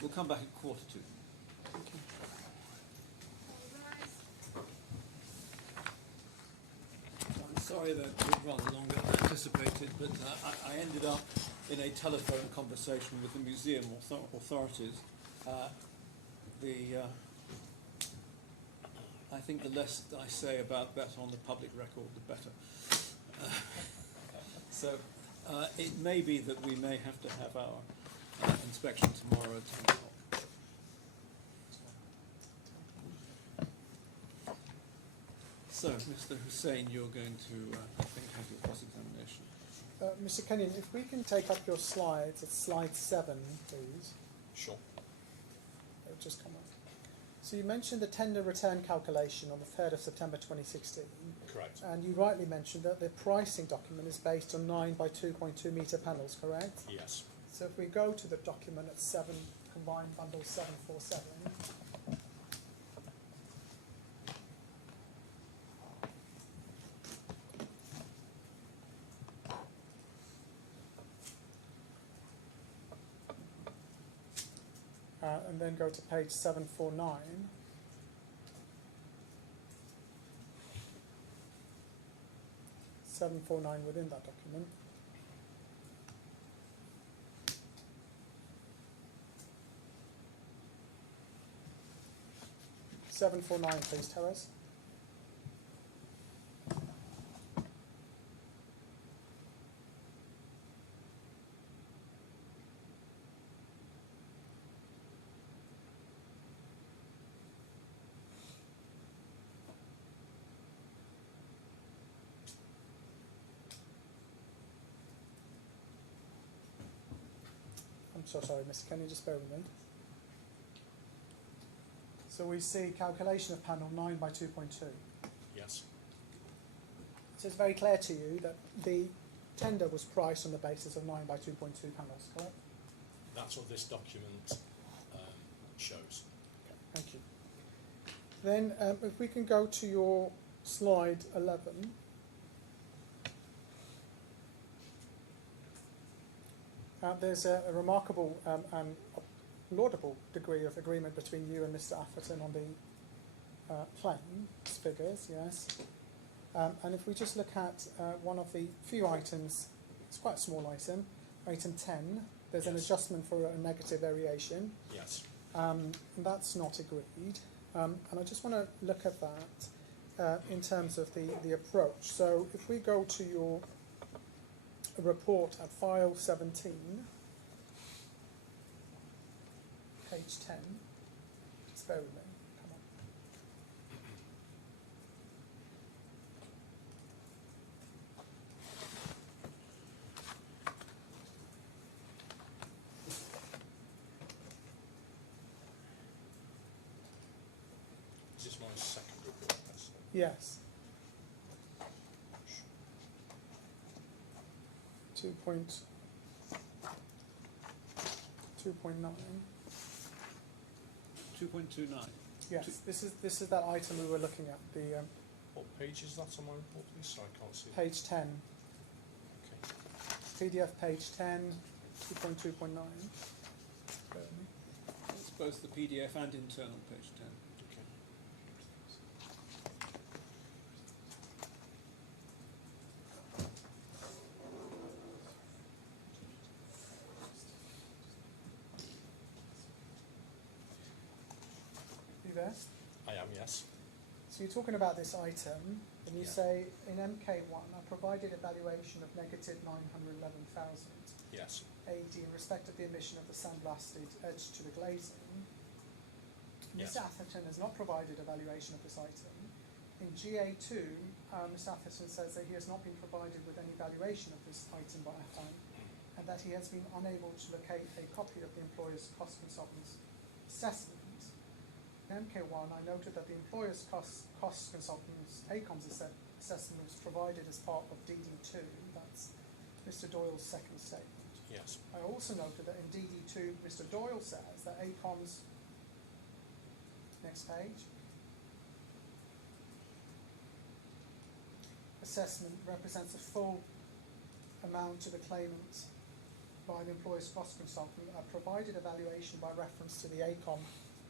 We'll come back at 1:45. I'm sorry that it was rather longer than anticipated, but I ended up in a telephone conversation with the museum authorities. I think the less I say about that on the public record, the better. So it may be that we may have to have our inspection tomorrow at 10 o'clock. So, Mr. Hussain, you're going to, I think, have your cross-examination. Mr. Kenyon, if we can take up your slides, it's slide 7, please. Sure. It'll just come up. So you mentioned the tender return calculation on the 3rd of September 2016. Correct. And you rightly mentioned that the pricing document is based on 9 by 2.2 metre panels, correct? Yes. So if we go to the document at 7, combined bundle 747, and then go to page 749. Within that document. Please, Terrace. I'm so sorry, Mr. Kenny, just bear with me. So we see calculation of panel 9 by 2.2. Yes. So it's very clear to you that the tender was priced on the basis of 9 by 2.2 panels, correct? That's what this document shows. Thank you. Then if we can go to your slide 11. There's a remarkable and laudable degree of agreement between you and Mr. Atherton on the claims figures, yes. And if we just look at one of the few items, it's quite a small item, item 10, there's an adjustment for a negative variation. Yes. And that's not agreed. And I just want to look at that in terms of the approach. So if we go to your report at file 17, page 10, just bear with me, come on. Is this my second report? Yes. 2.9. Yes, this is that item we were looking at. The What page is that on my report, please? Sorry, I can't see. page 10, Okay. PDF page 10, 2.2.9. It's both the PDF and internal page 10. Okay. You there? I am, yes. So you're talking about this item, And you Yeah. say in MK1, I provided a valuation of negative 911,000 Yes. AD in respect of the emission of the sandblasted edge to the glazing. Yes. Mr. Atherton has not provided a valuation of this item. In GA2, Mr. Atherton says that he has not been provided with any valuation of this item by Affan, and that he has been unable to locate a copy of the employer's cost consultant's assessment. In MK1, I noted that the employer's cost consultant's ACOM's assessment was provided as part of DD2. That's Mr. Doyle's second statement. Yes. I also noted that in DD2, Mr. Doyle says that ACOM's, next page, assessment represents a full amount to the claimant by the employer's cost consultant. I provided a valuation by reference to the ACOM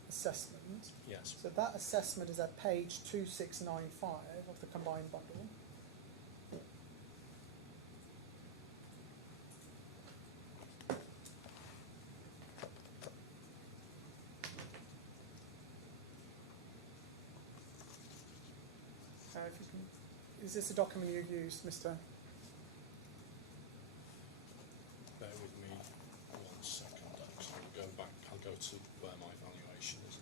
assessment. Yes. So that assessment is at page 2695 of the combined bundle. If you can, is this a document you used, Mr. Bear with me 1 second. Actually, I'll go back. I'll go to where my valuation is.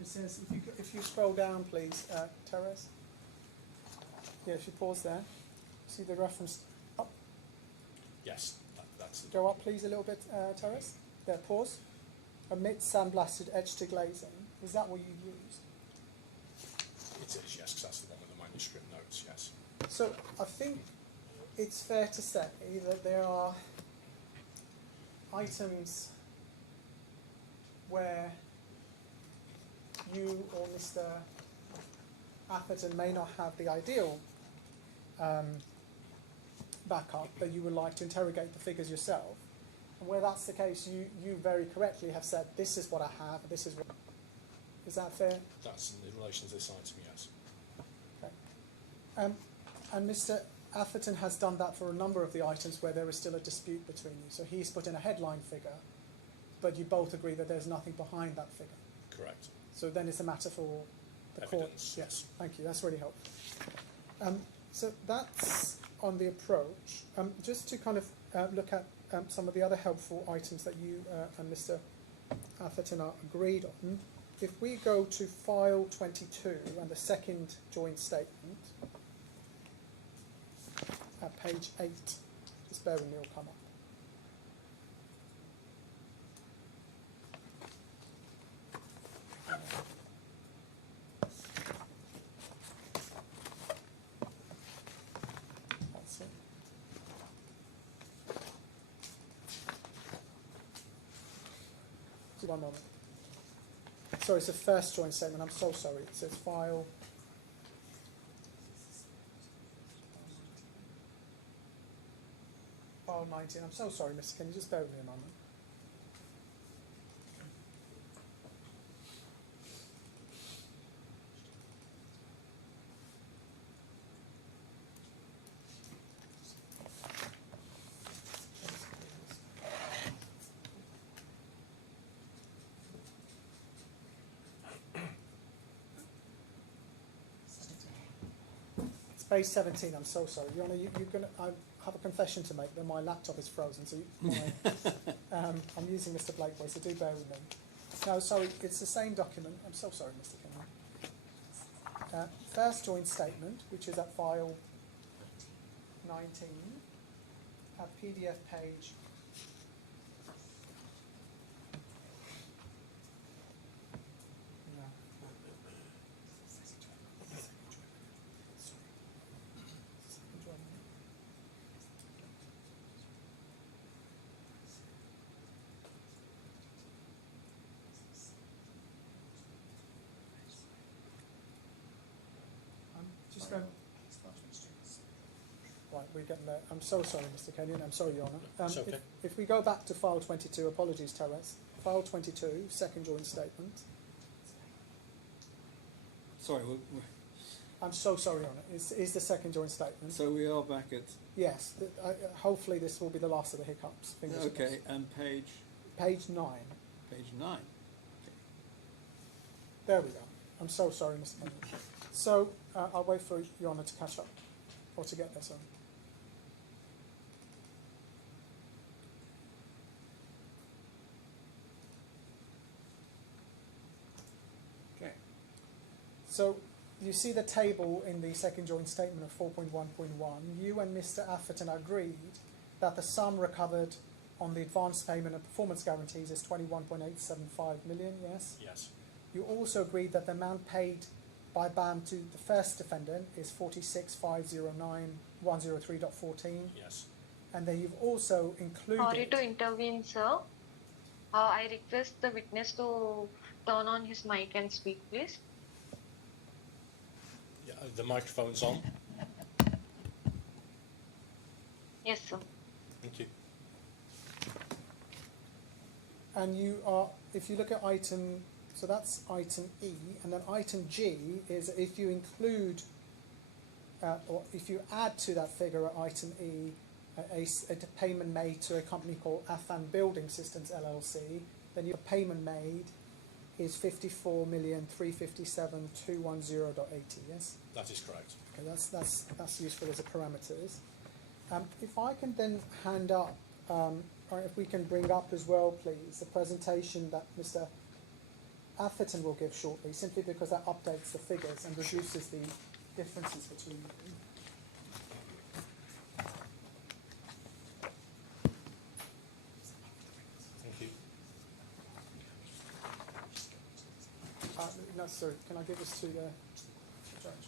It says, if you scroll down, please, Teres. Yeah, if you pause there, see the reference up. Yes, that's the. Go up, please, a little bit, Teres. There, pause. Omit sandblasted edge to glazing. Is that what you used? It is, yes, 'cause that's the one with the manuscript notes, yes. So I think it's fair to say that there are items where you or Mr. Atherton may not have the ideal backup, but you would like to interrogate the figures yourself. And where that's the case, you very correctly have said, this is what I have, this is what... Is that fair? That's in relation to this item, yes. Okay. And Mr. Atherton has done that for a number of the items where there is still a dispute between you. So he's put in a headline figure, but you both agree that there's nothing behind that figure. Correct. So then it's a matter for the court. Evidence. Yes, thank you. That's really helpful. So that's on the approach. Just to kind of look at some of the other helpful items that you and Mr. Atherton are agreed on. If we go to file 22 and the second joint statement, at page 8, just bear with me, it'll come up. That's it. Just 1 moment. Sorry, it's the first joint statement. I'm so sorry. It says file. File 19. I'm so sorry, Mr. Can you just bear with me a moment? Page 17, I'm so sorry. Your Honour, you're gonna, I have a confession to make that my laptop is frozen, so I'm using Mr. Blakeway, so do bear with me. No, sorry, it's the same document. I'm so sorry, Mr. Kenyon. First joint statement, which is at file 19, at PDF page . Right, we're getting there. I'm so sorry, Mr. Kenyon. I'm sorry, Your Honour. It's okay. If we go back to file 22, apologies, Teres. File 22, second joint statement. Sorry, I'm so sorry, Your Honour. Is the second joint statement? so we are back at... Yes. Hopefully this will be the last of the hiccups. Fingers Okay, crossed. and page... page 9. Page 9. There we go. I'm so sorry, Mr. Kennedy. So I'll wait for Your Honour to catch up, or to get there, sorry. Okay. So you see the table in the second joint statement of 4.1.1. You and Mr. Atherton agreed that the sum recovered on the advance payment and performance guarantees is 21.875 million, yes? Yes. You also agreed that the amount paid by BAM to the first defendant is 46,509,103.14, Yes. and then you've also included... Sorry to intervene, sir. I request the witness to turn on his mic and speak, please. Yeah, the microphone's on. Yes, sir. Thank you. And you are, if you look at item, so that's item E, and then item G is if you include, or if you add to that figure at item E, a payment made to a company called Affan Building Systems LLC, then your payment made is 54,357,210.80, yes? That is correct. Okay, that's useful as a parameters. If I can then hand up, or if we can bring up as well, please, the presentation that Mr. Atherton will give shortly, simply because that updates the figures and reduces the differences between them. Thank you. No, sorry, can I give this to the judge?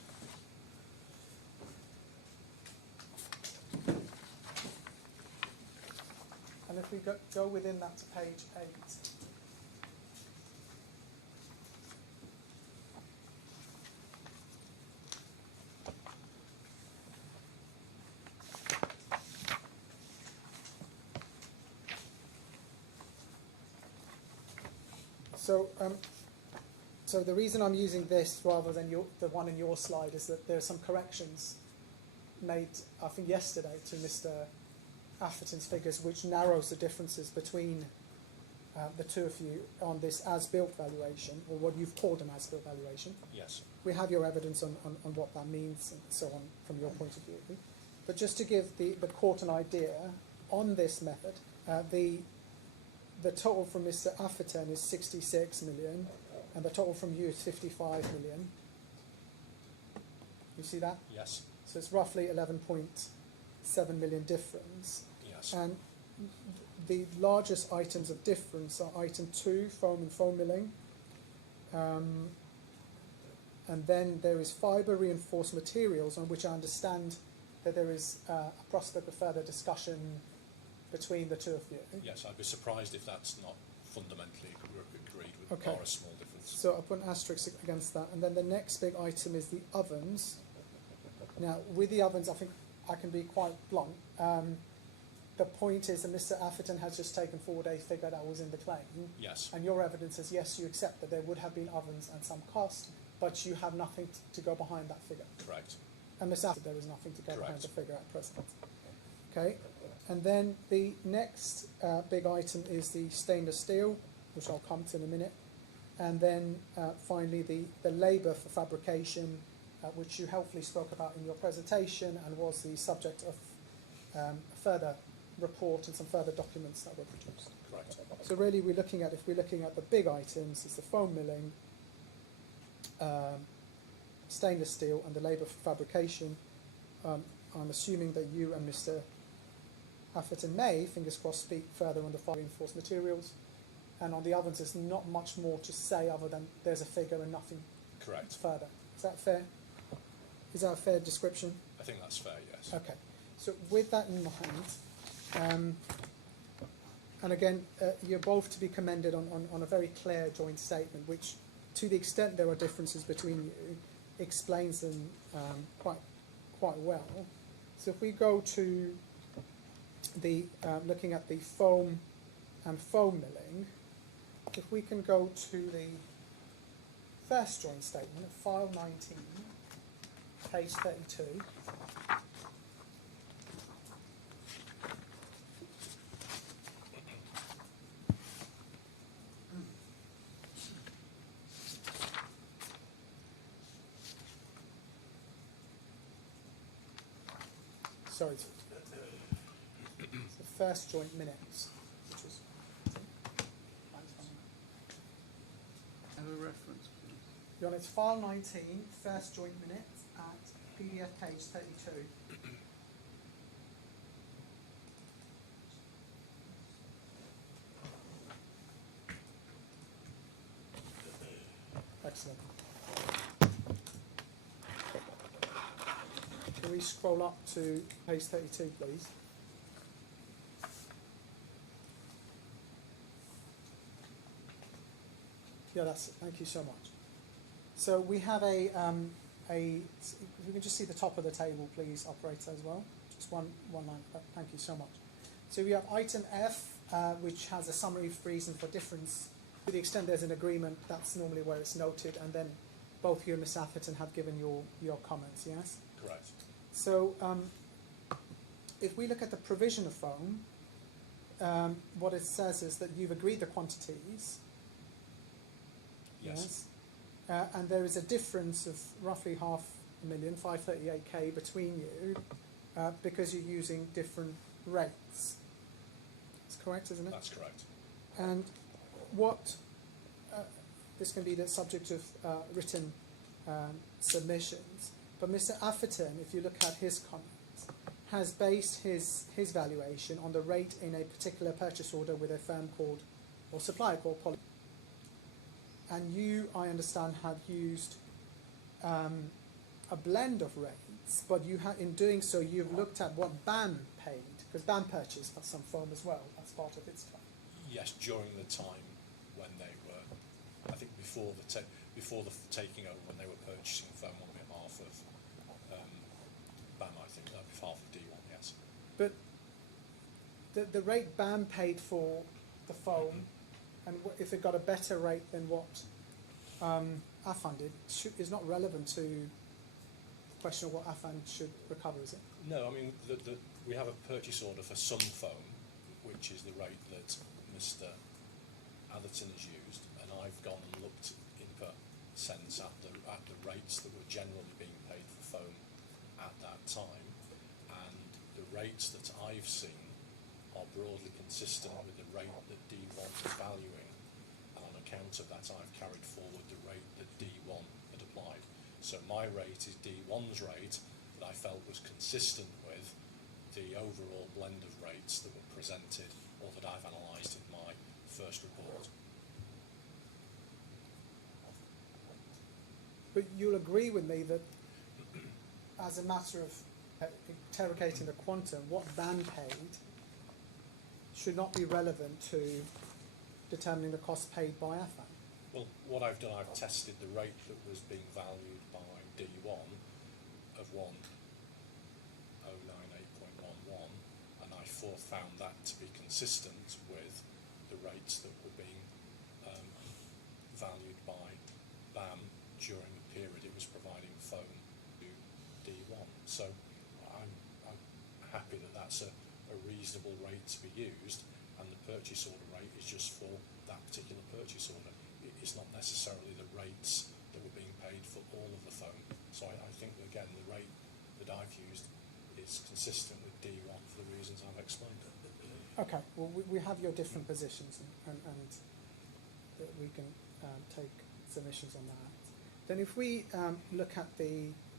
And if we go within that to page 8. So the reason I'm using this rather than the one in your slide is that there are some corrections made, I think, yesterday to Mr. Atherton's figures, which narrows the differences between the two of you on this as-built valuation, or what you've called an as-built valuation. Yes. We have your evidence on what that means and so on from your point of view. But just to give the court an idea, on this method, the total from Mr. Atherton is 66 million, and the total from you is 55 million. You see that? Yes. So it's roughly 11.7 million difference. Yes. And the largest items of difference are item 2, foam and foam milling. And then there is fibre reinforced materials, on which I understand that there is a prospect of further discussion between the two of you. Yes, I'd be surprised if that's not fundamentally agreed with, Okay. or a small difference. So I'll put an asterisk against that. And then the next big item is the ovens. Now, with the ovens, I think I can be quite blunt. The point is that Mr. Atherton has just taken forward a figure that was in the claim. Yes. And your evidence is, yes, you accept that there would have been ovens and some cost, but you have nothing to go behind that figure. Correct. And Mr. Atherton, there is nothing to go behind Correct. the figure at present. Okay. And then the next big item is the stainless steel, which I'll come to in a minute. And then finally the labour for fabrication, which you helpfully spoke about in your presentation and was the subject of a further report and some further documents that were produced. Correct. So really if we're looking at the big items, it's the foam milling, stainless steel and the labour for fabrication. I'm assuming that you and Mr. Atherton may, fingers crossed, speak further on the fibre reinforced materials. And on the ovens, there's not much more to say other than there's a figure and nothing Correct. further. Is that fair? Is that a fair description? I think that's fair, yes. Okay. So with that in mind, and again, you're both to be commended on a very clear joint statement, which, to the extent there are differences between you, explains them quite well. So if we go to the looking at the foam and foam milling, if we can go to the first joint statement, file 19, page 32. sorry, it's the first joint minutes, which was. Have a reference, please. You're on its file 19, first joint minutes at PDF page 32. Excellent. Can we scroll up to page 32, please? Yeah, that's it. Thank you so much. So we have if we can just see the top of the table, please, operator, as well. Just one line. Thank you so much. So we have item F, which has a summary of reason for difference. To the extent there's an agreement, that's normally where it's noted, and then both you and Ms. Atherton have given your comments, yes? Correct. So if we look at the provision of foam, what it says is that you've agreed the quantities. Yes. And there is a difference of roughly 500,000, 538k between you because you're using different rates. That's correct, isn't it? That's correct. And what this can be the subject of written submissions, but Mr. Afferton, if you look at his comments, has based his valuation on the rate in a particular purchase order with a firm called, or supplier called Poly. And you, I understand, have used a blend of rates, but you in doing so, you've looked at what BAM paid, because BAM purchased some foam as well. That's part of its claim. Yes, during the time when they were, I think before the taking over, when they were purchasing foam on behalf of BAM, I think, on behalf of D1, yes. But the rate BAM paid for the foam, and if it got a better rate than what Affan did, is not relevant to the question of what Affan should recover, is it? No, I mean, we have a purchase order for some foam, which is the rate that Mr. Atherton has used, and I've gone and looked in per sense at the rates that were generally being paid for foam at that time, and the rates that I've seen are broadly consistent with the rate that D1 is valuing, and on account of that I've carried forward the rate that D1 had applied. So my rate is D1's rate that I felt was consistent with the overall blend of rates that were presented or that I've analysed in my first report. But you'll agree with me that as a matter of interrogating the quantum, what BAM paid should not be relevant to determining the cost paid by Affan. Well, what I've done, I've tested the rate that was being valued by D1 of 1098.11, and I found that to be consistent with the rates that were being valued by BAM during the period it was providing foam to D1. So I'm happy that that's a reasonable rate to be used, and the purchase order rate is just for that particular purchase order. It's not necessarily the rates that were being paid for all of the foam. So I think, again, the rate that I've used is consistent with D1 for the reasons I've explained. Okay, well, we have your different positions, and we can take submissions on that. Then if we look at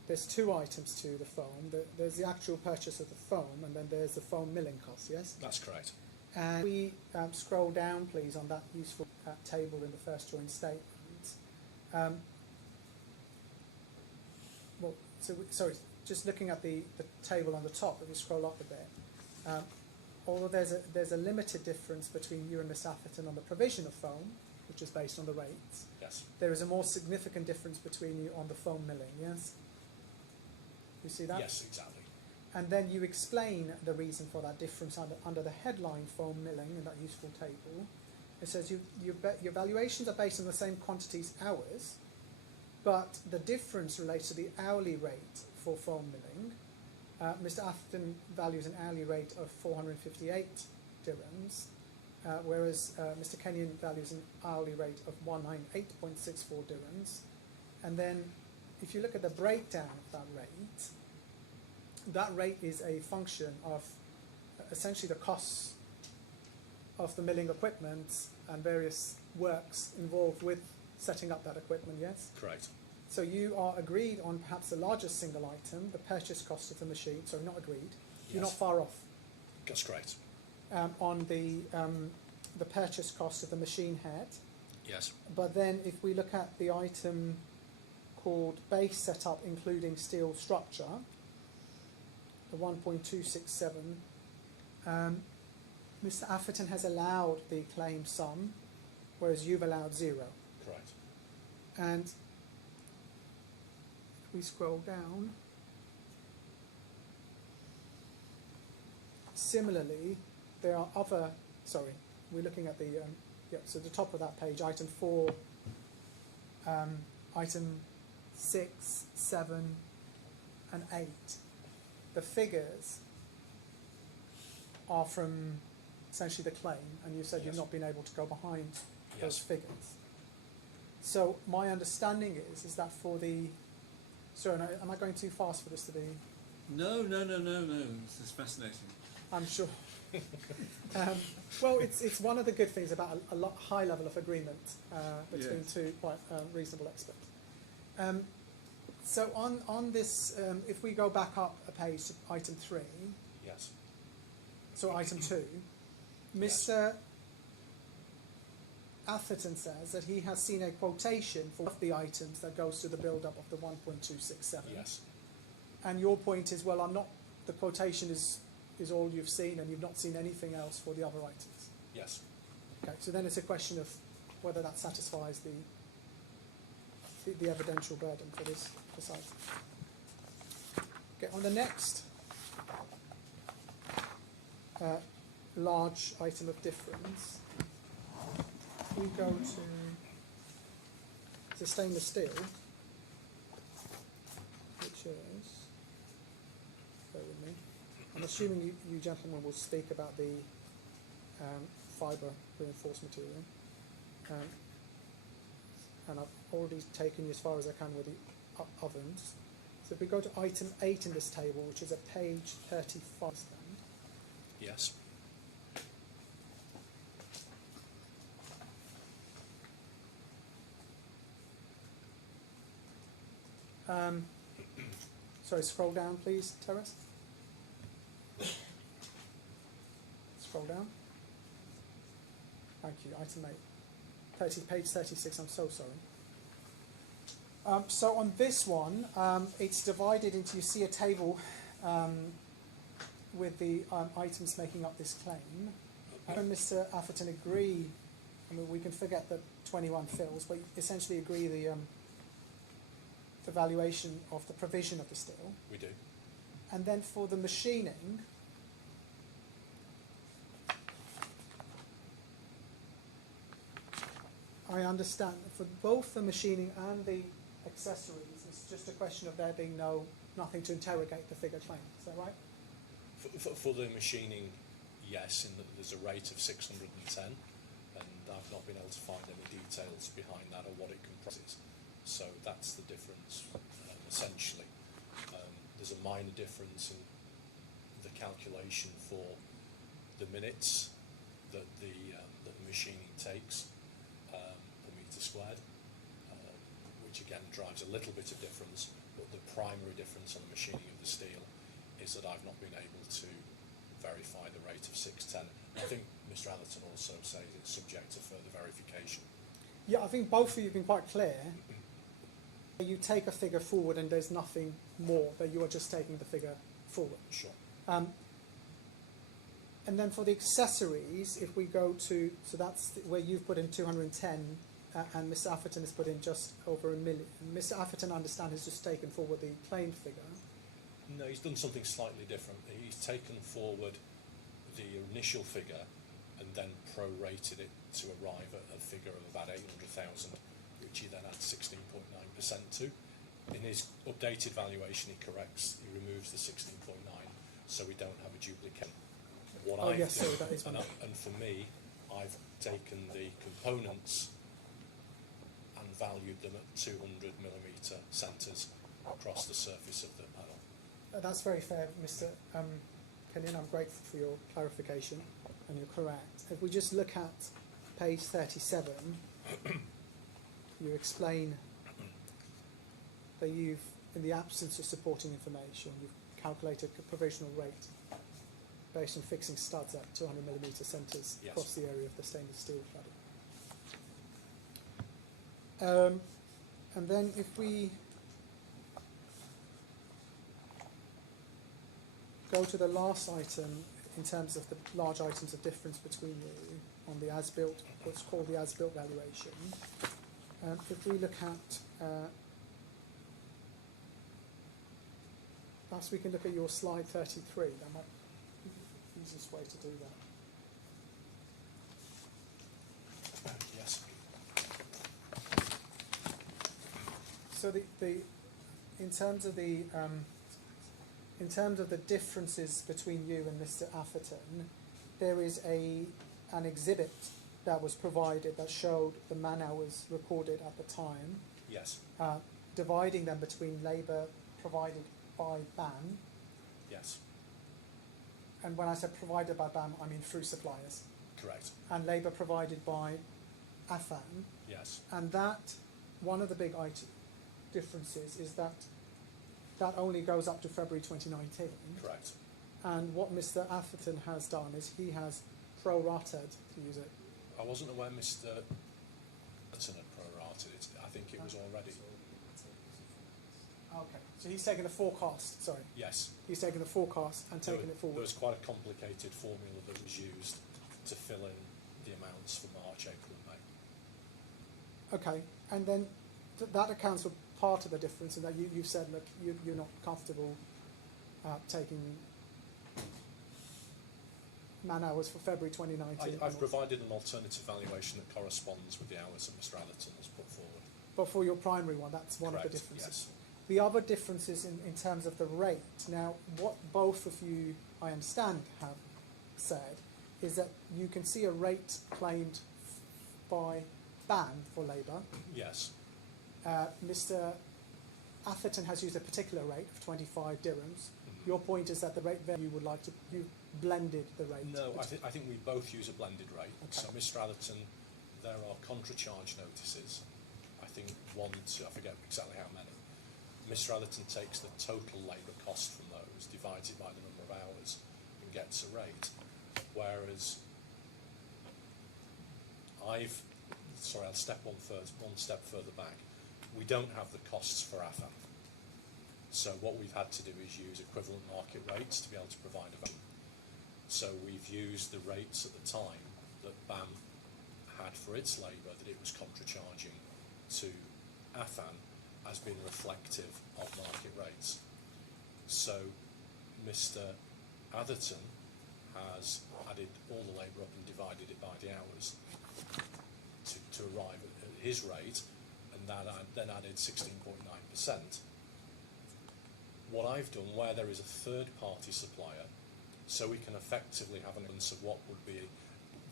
there's two items to the foam. There's the actual purchase of the foam, and then there's the foam milling cost, yes? That's correct. And we scroll down, please, on that useful table in the first joint statement. Just looking at the table on the top, if we scroll up a bit, although there's a limited difference between you and Ms. Atherton on the provision of foam, which is based on the rates, Yes. there is a more significant difference between you on the foam milling, yes? You see that? Yes, exactly. And then you explain the reason for that difference under the headline foam milling in that useful table. It says your valuations are based on the same quantities hours, but the difference relates to the hourly rate for foam milling. Mr. Atherton values an hourly rate of 458 dirhams, whereas Mr. Kenyon values an hourly rate of 198.64 dirhams. And then if you look at the breakdown of that rate, that rate is a function of essentially the costs of the milling equipment and various works involved with setting up that equipment, yes? Correct. So you are agreed on perhaps the largest single item, the purchase cost of the machine, so not agreed. You're not Yes. far off That's correct. on the purchase cost of the machine head. Yes. But then if we look at the item called base setup including steel structure, the 1.267, Mr. Afferton has allowed the claimed sum, whereas you've allowed 0. Correct. And if we scroll down, similarly, there are other, sorry, we're looking at the, so the top of that page, item 4, item 6, 7, and 8. The figures are from essentially the claim, and you said you've Yes. not been able to go behind those Yes. figures. So my understanding is that for the, sorry, no, am I going too fast for this to be? No. This is fascinating. I'm sure. Well, it's one of the good things about a lot high level of agreement between Yes. two quite reasonable experts. So on this, if we go back up a page to item 3, Yes. so item 2, Mr. Atherton says that he has seen a quotation for the items that goes to the build-up of the 1.267. Yes. And your point is, well, the quotation is all you've seen, and you've not seen anything else for the other items. Yes. Okay, so then it's a question of whether that satisfies the evidential burden for this item. Okay, on the next large item of difference, we go to the stainless steel, which is, bear with me, I'm assuming you gentlemen will speak about the fibre reinforced material. And I've already taken you as far as I can with the ovens. So if we go to item 8 in this table, which is at page 35 stand, Yes. sorry, scroll down please, Terrace. Scroll down. Thank you, item 8. Page 36, I'm so sorry. So on this one, it's divided into, you see a table with the items making up this claim. And Mr. Atherton agree, I mean, we can forget that 21 fills, but essentially agree the valuation of the provision of the steel. We do. And then for the machining, I understand for both the machining and the accessories, it's just a question of there being nothing to interrogate the figure claim. Is that right? For the machining, yes, in that there's a rate of 610, and I've not been able to find any details behind that or what it comprises. So that's the difference, essentially. There's a minor difference in the calculation for the minutes that the machining takes per metre squared, which again drives a little bit of difference, but the primary difference on the machining of the steel is that I've not been able to verify the rate of 610. I think Mr. Atherton also says it's subject to further verification. Yeah, I think both of you have been quite clear. You take a figure forward and there's nothing more, that you are just taking the figure forward. Sure. And then for the accessories, if we go to, so that's where you've put in 210 and Mr. Atherton has put in just over $1 million. Mr. Atherton, I understand, has just taken forward the claimed figure. No, he's done something slightly different. He's taken forward the initial figure and then prorated it to arrive at a figure of about 800,000, which he then adds 16.9% to. In his updated valuation, he removes the 16.9, so we don't have a duplicate. What I've yes, done, sorry, that is one. and for me, I've taken the components and valued them at 200mm centres across the surface of the panel. That's very fair, Mr. Kenyon. I'm grateful for your clarification, and you're correct. If we just look at page 37, you explain that you've, in the absence of supporting information, you've calculated a provisional rate based on fixing studs at 200mm centres Yes. across the area of the stainless steel cladding. And then if we go to the last item in terms of the large items of difference between you on the as-built, what's called the as-built valuation. If we look at, perhaps we can look at your slide 33. That might be the easiest way to do that. Yes. So in terms of the differences between you and Mr. Atherton, there is an exhibit that was provided that showed the man hours recorded at the time, Yes. dividing them between labour provided by BAM, Yes. and when I said provided by BAM, I mean through suppliers, Correct. and labour provided by Affan, Yes. and that one of the big differences is that that only goes up to February 2019. Correct. And what Mr. Atherton has done is he has prorated, to use it. I wasn't aware Mr. Hudson had prorated it. I think it was already. Okay. So he's taken the forecast, sorry. Yes. He's taken the forecast and taken it forward. There was quite a complicated formula that was used to fill in the amounts for March, April, and May. Okay. And then that accounts for part of the difference in that you've said, look, you're not comfortable taking man hours for February 2019. I've provided an alternative valuation that corresponds with the hours that Mr. Atherton has put forward. But for your primary one, that's one Correct, of the differences. yes. The other differences in terms of the rate. Now, what both of you, I understand, have said is that you can see a rate claimed by BAM for labour. Yes. Mr. Atherton has used a particular rate of 25 dirhams. Your point is that the rate there you would like to, you blended the rate. No, I think we both use a blended rate. Okay. So Mr. Atherton, there are contra-charge notices. I think 1, 2, I forget exactly how many. Mr. Atherton takes the total labour cost from those, divides it by the number of hours, and gets a rate. Whereas I'll step one step further back. We don't have the costs for Affan. So what we've had to do is use equivalent market rates to be able to provide a value. So we've used the rates at the time that BAM had for its labour that it was contra-charging to Affan as being reflective of market rates. So Mr. Atherton has added all the labour up and divided it by the hours to arrive at his rate, and that then added 16.9%. What I've done, where there is a third-party supplier, so we can effectively have an sense of what would be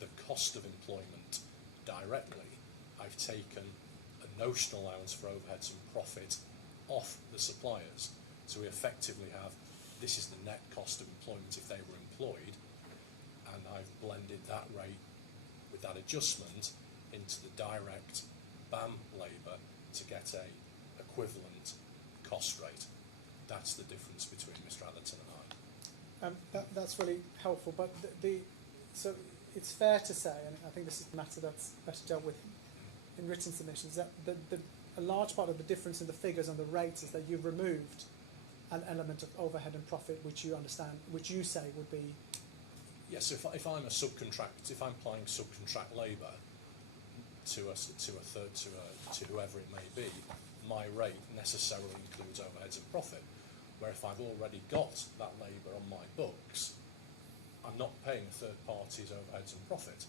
the cost of employment directly, I've taken a notional allowance for overheads and profit off the suppliers. So we effectively have, this is the net cost of employment if they were employed, and I've blended that rate with that adjustment into the direct BAM labour to get a equivalent cost rate. That's the difference between Mr. Atherton and I. That's really helpful, but so it's fair to say, and I think this is a matter that's better dealt with in written submissions, that a large part of the difference in the figures and the rates is that you've removed an element of overhead and profit which you understand, which you say would be... Yes, if I'm a subcontract, if I'm applying subcontract labour to whoever it may be, my rate necessarily includes overheads and profit. Where if I've already got that labour on my books, I'm not paying third parties overheads and profit.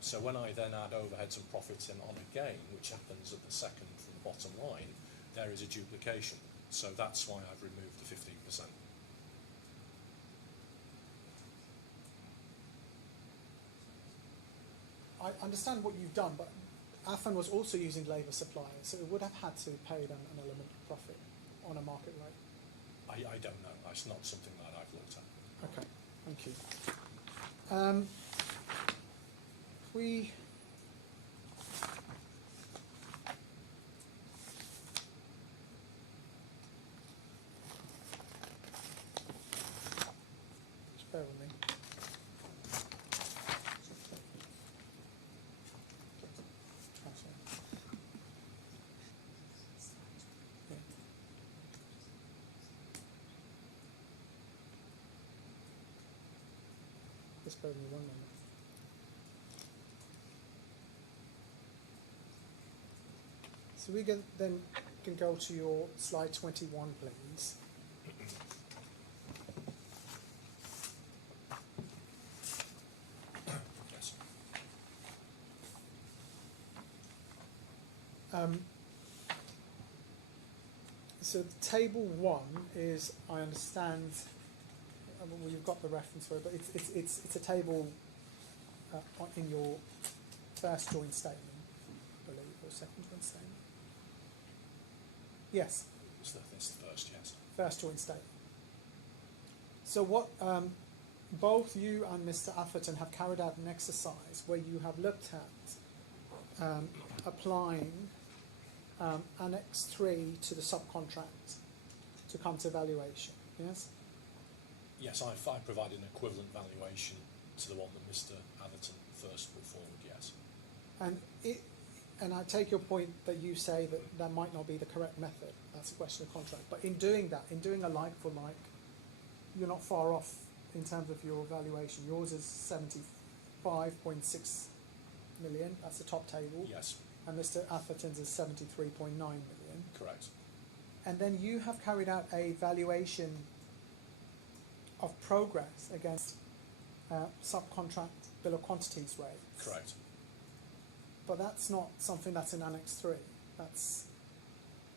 So when I then add overheads and profits in on a gain, which happens at the second from the bottom line, there is a duplication. So that's why I've removed the 15%. I understand what you've done, but Affan was also using labour suppliers, so it would have had to pay them an element of profit on a market rate. I don't know. It's not something that I've looked at. Okay, thank you. We just bear with me. Oh, sorry. Yeah. Just bear with me one moment. So we then can go to your slide 21, please. Yes. So table 1 is, I understand, well, you've got the reference for it, but it's a table in your first joint statement, I believe, or second joint statement. Yes, It's the first, yes. first joint statement. So what both you and Mr. Atherton have carried out an exercise where you have looked at applying Annex 3 to the subcontract to come to valuation, yes? Yes, I provided an equivalent valuation to the one that Mr. Atherton first put forward, yes. And I take your point that you say that that might not be the correct method. That's a question of contract. But in doing that, in doing a like for like, you're not far off in terms of your valuation. Yours is 75.6 million. That's the top table. Yes, And Mr. Atherton's is 73.9 million. correct. And then you have carried out a valuation of progress against subcontract bill of quantities rates. Correct. But that's not something that's in Annex 3. That's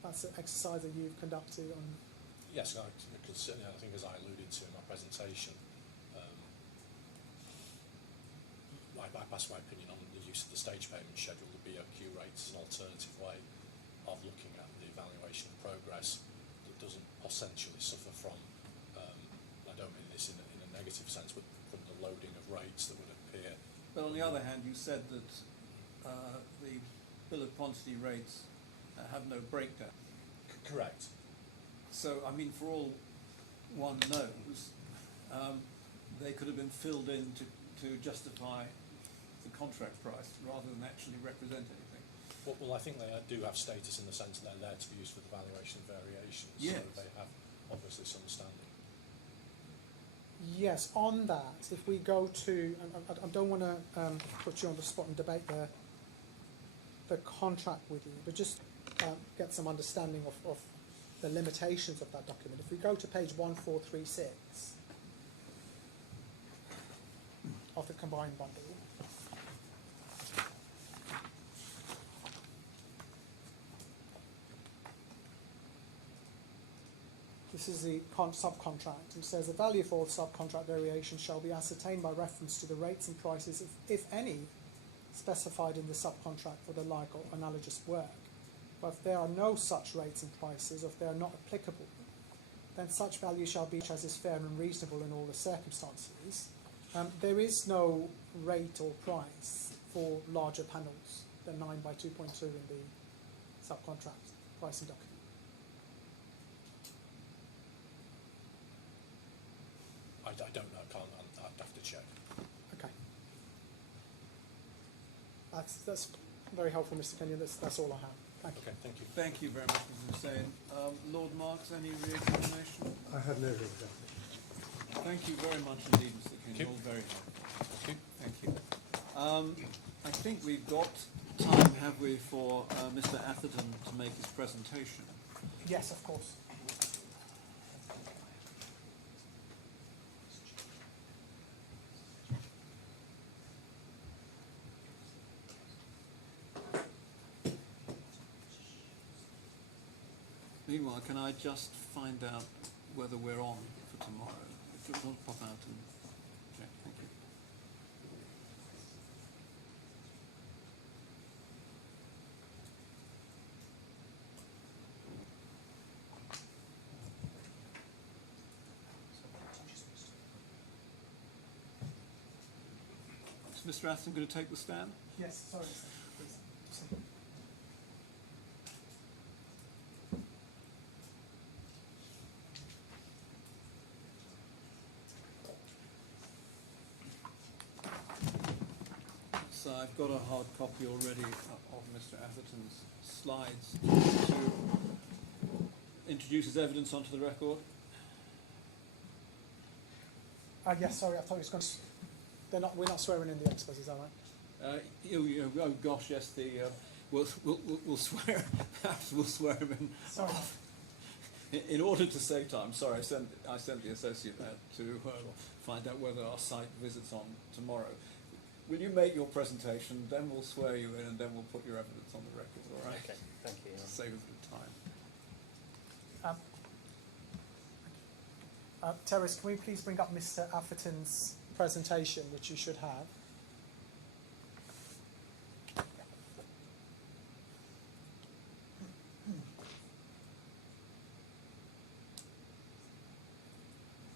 an exercise that you've conducted on. Yes, I can certainly, I think as I alluded to in my presentation, I passed my opinion on the use of the stage payment schedule, the BOQ rates, as an alternative way of looking at the evaluation of progress that doesn't essentially suffer from, I don't mean this in a negative sense, but from the loading of rates that would appear. But on the other hand, you said that the bill of quantity rates have no breakdown. Correct. So, I mean, for all one knows, they could have been filled in to justify the contract price rather than actually represent anything. Well, I think they do have status in the sense that they're there to be used for the valuation of variations, Yes. so they have obviously some standing. Yes, on that, if we go to, I don't want to put you on the spot and debate the contract with you, but just get some understanding of the limitations of that document. If we go to page 1436 of the combined bundle, this is the subcontract. It says the value for all subcontract variations shall be ascertained by reference to the rates and prices, if any, specified in the subcontract for the like or analogous work. But if there are no such rates and prices, or if they are not applicable, then such value shall be as is fair and reasonable in all the circumstances. There is no rate or price for larger panels than 9 by 2.2 in the subcontract pricing document. I don't know, I'd have to check. Okay. That's very helpful, Mr. Kenyon. That's all I have. Thank you. Okay, thank you. Thank you very much, Mr. Hussain. Lord Marks, any re-examination? I have no reason. Thank you very much indeed, Mr. Kenyon. you. All very helpful. Thank you. Thank you. I think we've got time, have we, for Mr. Atherton to make his presentation? Yes, of course. Meanwhile, can I just find out whether we're on for tomorrow? If you want to pop out and check, thank you. Is Mr. Atherton going to take the stand? Yes, sorry, sir, please. So I've got a hard copy already of Mr. Atherton's slides to introduce his evidence onto the record. Yes, sorry, I thought he was going to... We're not swearing in the experts, is that right? Oh gosh, yes. We'll swear. Perhaps we'll swear him in. Sorry. In order to save time, sorry, I sent the associate there to find out whether our site visits on tomorrow. Will you make your presentation, then we'll swear you in, and then we'll put your evidence on the record, all right? Okay, thank you. To save a bit of time. Terrace, can we please bring up Mr. Atherton's presentation, which you should have?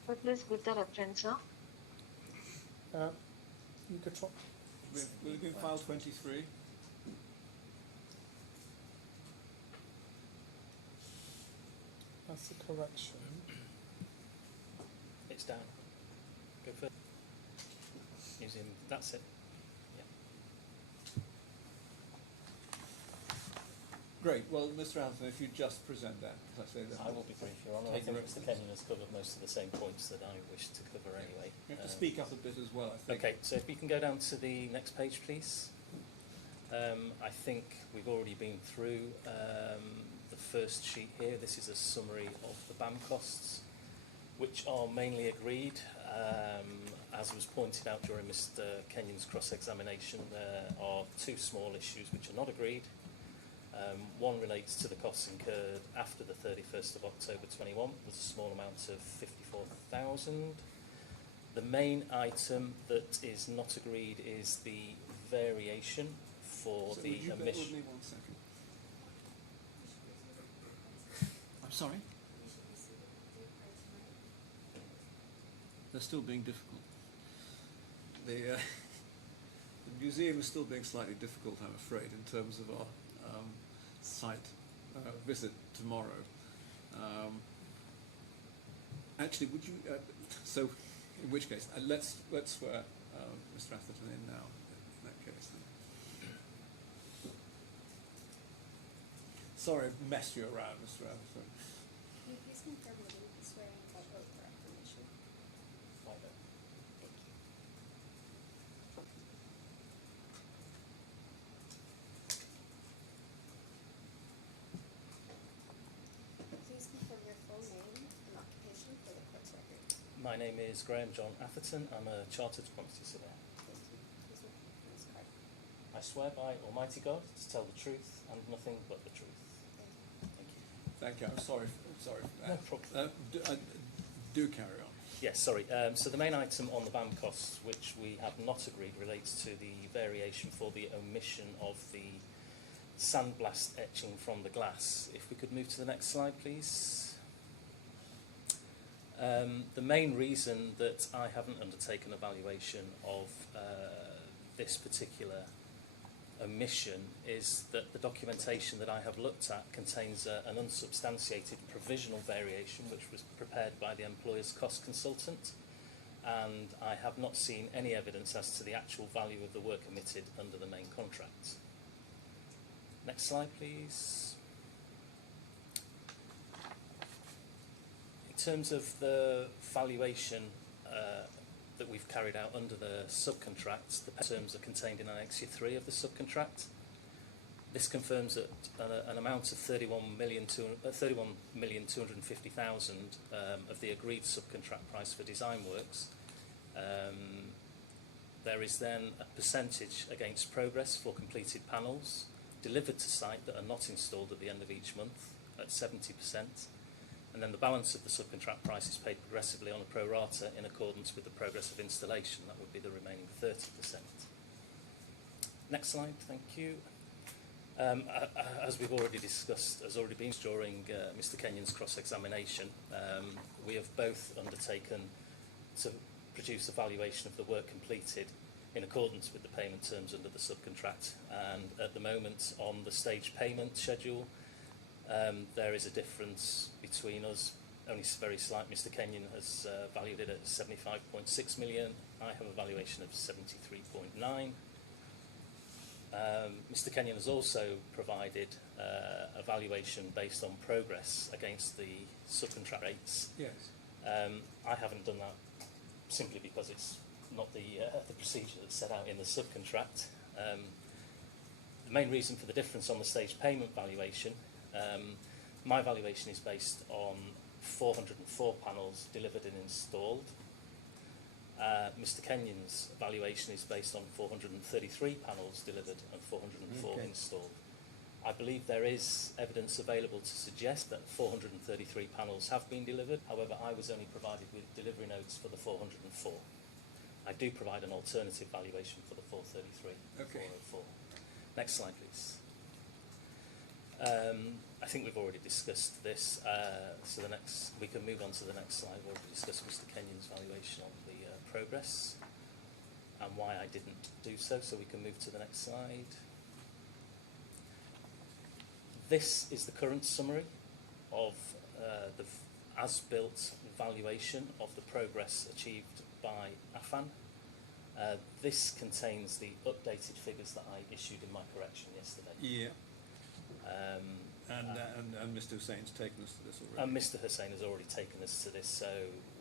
So please give the reference, sir. You could try. Will it be file 23? That's the correction. It's down. Go for using, that's it. Yeah. Great. Well, Mr. Atherton, if you just present that, because I say that I will be brief, Your Honour. I Take think the Mr. reference. Kenyon has covered most of the same points that I wish to cover anyway. You have to speak up a bit as well, I think. Okay, so if we can go down to the next page, please. I think we've already been through the first sheet here. This is a summary of the BAM costs, which are mainly agreed. As was pointed out during Mr. Kenyon's cross-examination, there are two small issues which are not agreed. One relates to the costs incurred after the 31st of October 21. There's a small amount of 54,000. The main item that is not agreed is the variation for So the would you bear with emission. me 1 second? I'm sorry? They're still being difficult. The museum is still being slightly difficult, I'm afraid, in terms of our site visit tomorrow. Actually, would you? So, in which case, let's swear Mr. Atherton in now. In that case, then. Sorry, I've messed you around, Mr. Atherton. Can you please confirm whether you be swearing about oath or affirmation? Please confirm your full name and occupation for the court's record. My name is Graham John Atherton. I'm a chartered quantity surveyor. Thank you. Please repeat this card. I swear by Almighty God to tell the truth and nothing but the truth. Thank you. Thank you. Thank you. I'm sorry for that. No problem. Do carry on. Yes, sorry. So the main item on the BAM costs, which we have not agreed, relates to the variation for the omission of the sandblast etching from the glass. If we could move to the next slide, please. The main reason that I haven't undertaken a valuation of this particular omission is that the documentation that I have looked at contains an unsubstantiated provisional variation which was prepared by the employer's cost consultant, and I have not seen any evidence as to the actual value of the work omitted under the main contract. Next slide, please. In terms of the valuation that we've carried out under the subcontract, the terms are contained in Annex 3 of the subcontract. This confirms that an amount of 31,250,000 of the agreed subcontract price for design works. There is then a percentage against progress for completed panels delivered to site that are not installed at the end of each month at 70%. And then the balance of the subcontract price is paid progressively on a pro rata in accordance with the progress of installation. That would be the remaining 30%. Next slide, thank you. As we've already discussed, has already been during Mr. Kenyon's cross-examination, we have both undertaken to produce a valuation of the work completed in accordance with the payment terms under the subcontract. And at the moment, on the stage payment schedule, there is a difference between us, only very slight. Mr. Kenyon has valued it at 75.6 million. I have a valuation of 73.9. Mr. Kenyon has also provided a valuation based on progress against the subcontract rates. Yes. I haven't done that simply because it's not the procedure that's set out in the subcontract. The main reason for the difference on the stage payment valuation, my valuation is based on 404 panels delivered and installed. Mr. Kenyon's valuation is based on 433 panels delivered and 404 installed. I believe there is evidence available to suggest that 433 panels have been delivered. However, I was only provided with delivery notes for the 404. I do provide an alternative valuation for the 433 and 404. Next slide, please. I think we've already discussed this, so we can move on to the next slide. We've already discussed Mr. Kenyon's valuation on the progress and why I didn't do so we can move to the next slide. This is the current summary of the as-built valuation of the progress achieved by Affan. This contains the updated figures that I issued in my correction yesterday. Yeah. And Mr. Hussein's taken us to this already. And Mr. Hussein has already taken us to this, so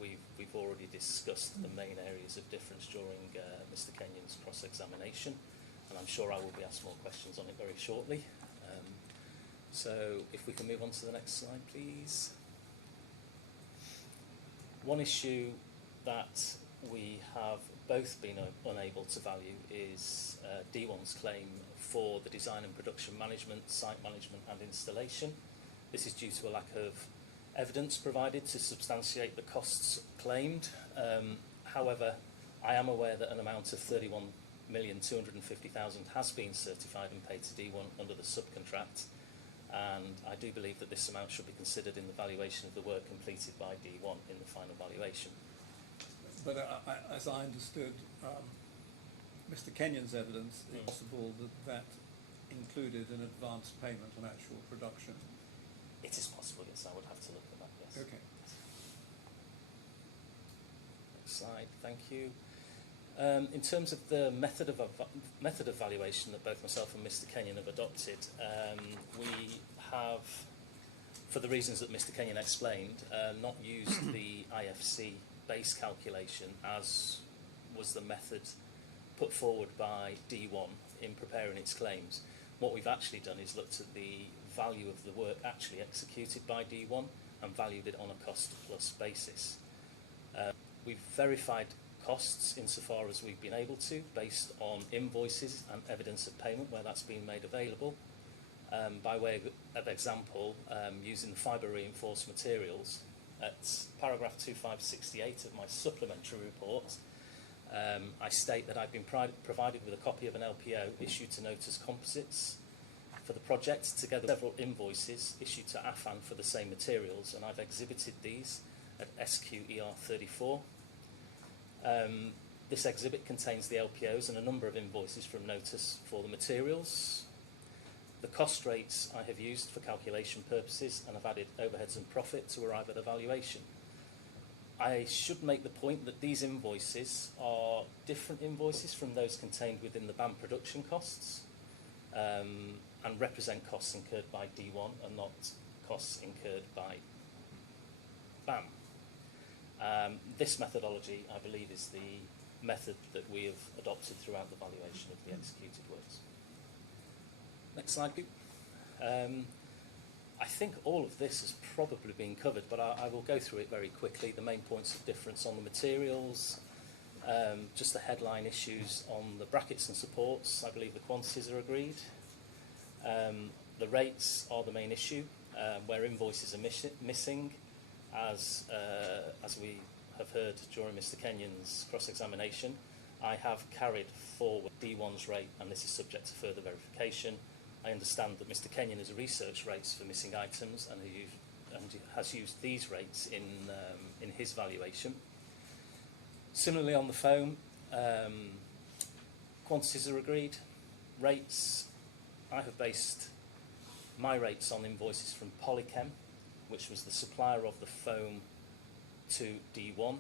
we've already discussed the main areas of difference during Mr. Kenyon's cross-examination, and I'm sure I will be asked more questions on it very shortly. So if we can move on to the next slide, please. One issue that we have both been unable to value is D1's claim for the design and production management, site management and installation. This is due to a lack of evidence provided to substantiate the costs claimed. However, I am aware that an amount of 31,250,000 has been certified and paid to D1 under the subcontract, and I do believe that this amount should be considered in the valuation of the work completed by D1 in the final valuation. But as I understood Mr. Kenyon's evidence, it's possible that included an advance payment on actual production. It is possible, yes. I would have to look at that, yes. Okay. Next slide, thank you. In terms of the method of valuation that both myself and Mr. Kenyon have adopted, we have, for the reasons that Mr. Kenyon explained, not used the IFC base calculation as was the method put forward by D1 in preparing its claims. What we've actually done is looked at the value of the work actually executed by D1 and valued it on a cost plus basis. We've verified costs insofar as we've been able to, based on invoices and evidence of payment where that's been made available. By way of example, using the fibre reinforced materials, at paragraph 2568 of my supplementary report, I state that I've been provided with a copy of an LPO issued to Notus Composites for the project, together with several invoices issued to Affan for the same materials, and I've exhibited these at SQER 34. This exhibit contains the LPOs and a number of invoices from Notus for the materials. The cost rates I have used for calculation purposes, and have added overheads and profit to arrive at a valuation. I should make the point that these invoices are different invoices from those contained within the BAM production costs, and represent costs incurred by D1 and not costs incurred by BAM. This methodology, I believe, is the method that we have adopted throughout the valuation of the executed works. Next slide, please. I think all of this has probably been covered, but I will go through it very quickly. The main points of difference on the materials, just the headline issues on the brackets and supports. I believe the quantities are agreed. The rates are the main issue, where invoices are missing, as we have heard during Mr. Kenyon's cross-examination. I have carried forward D1's rate, and this is subject to further verification. I understand that Mr. Kenyon has researched rates for missing items and has used these rates in his valuation. Similarly, on the foam, quantities are agreed. Rates, I have based my rates on invoices from Polychem, which was the supplier of the foam to D1.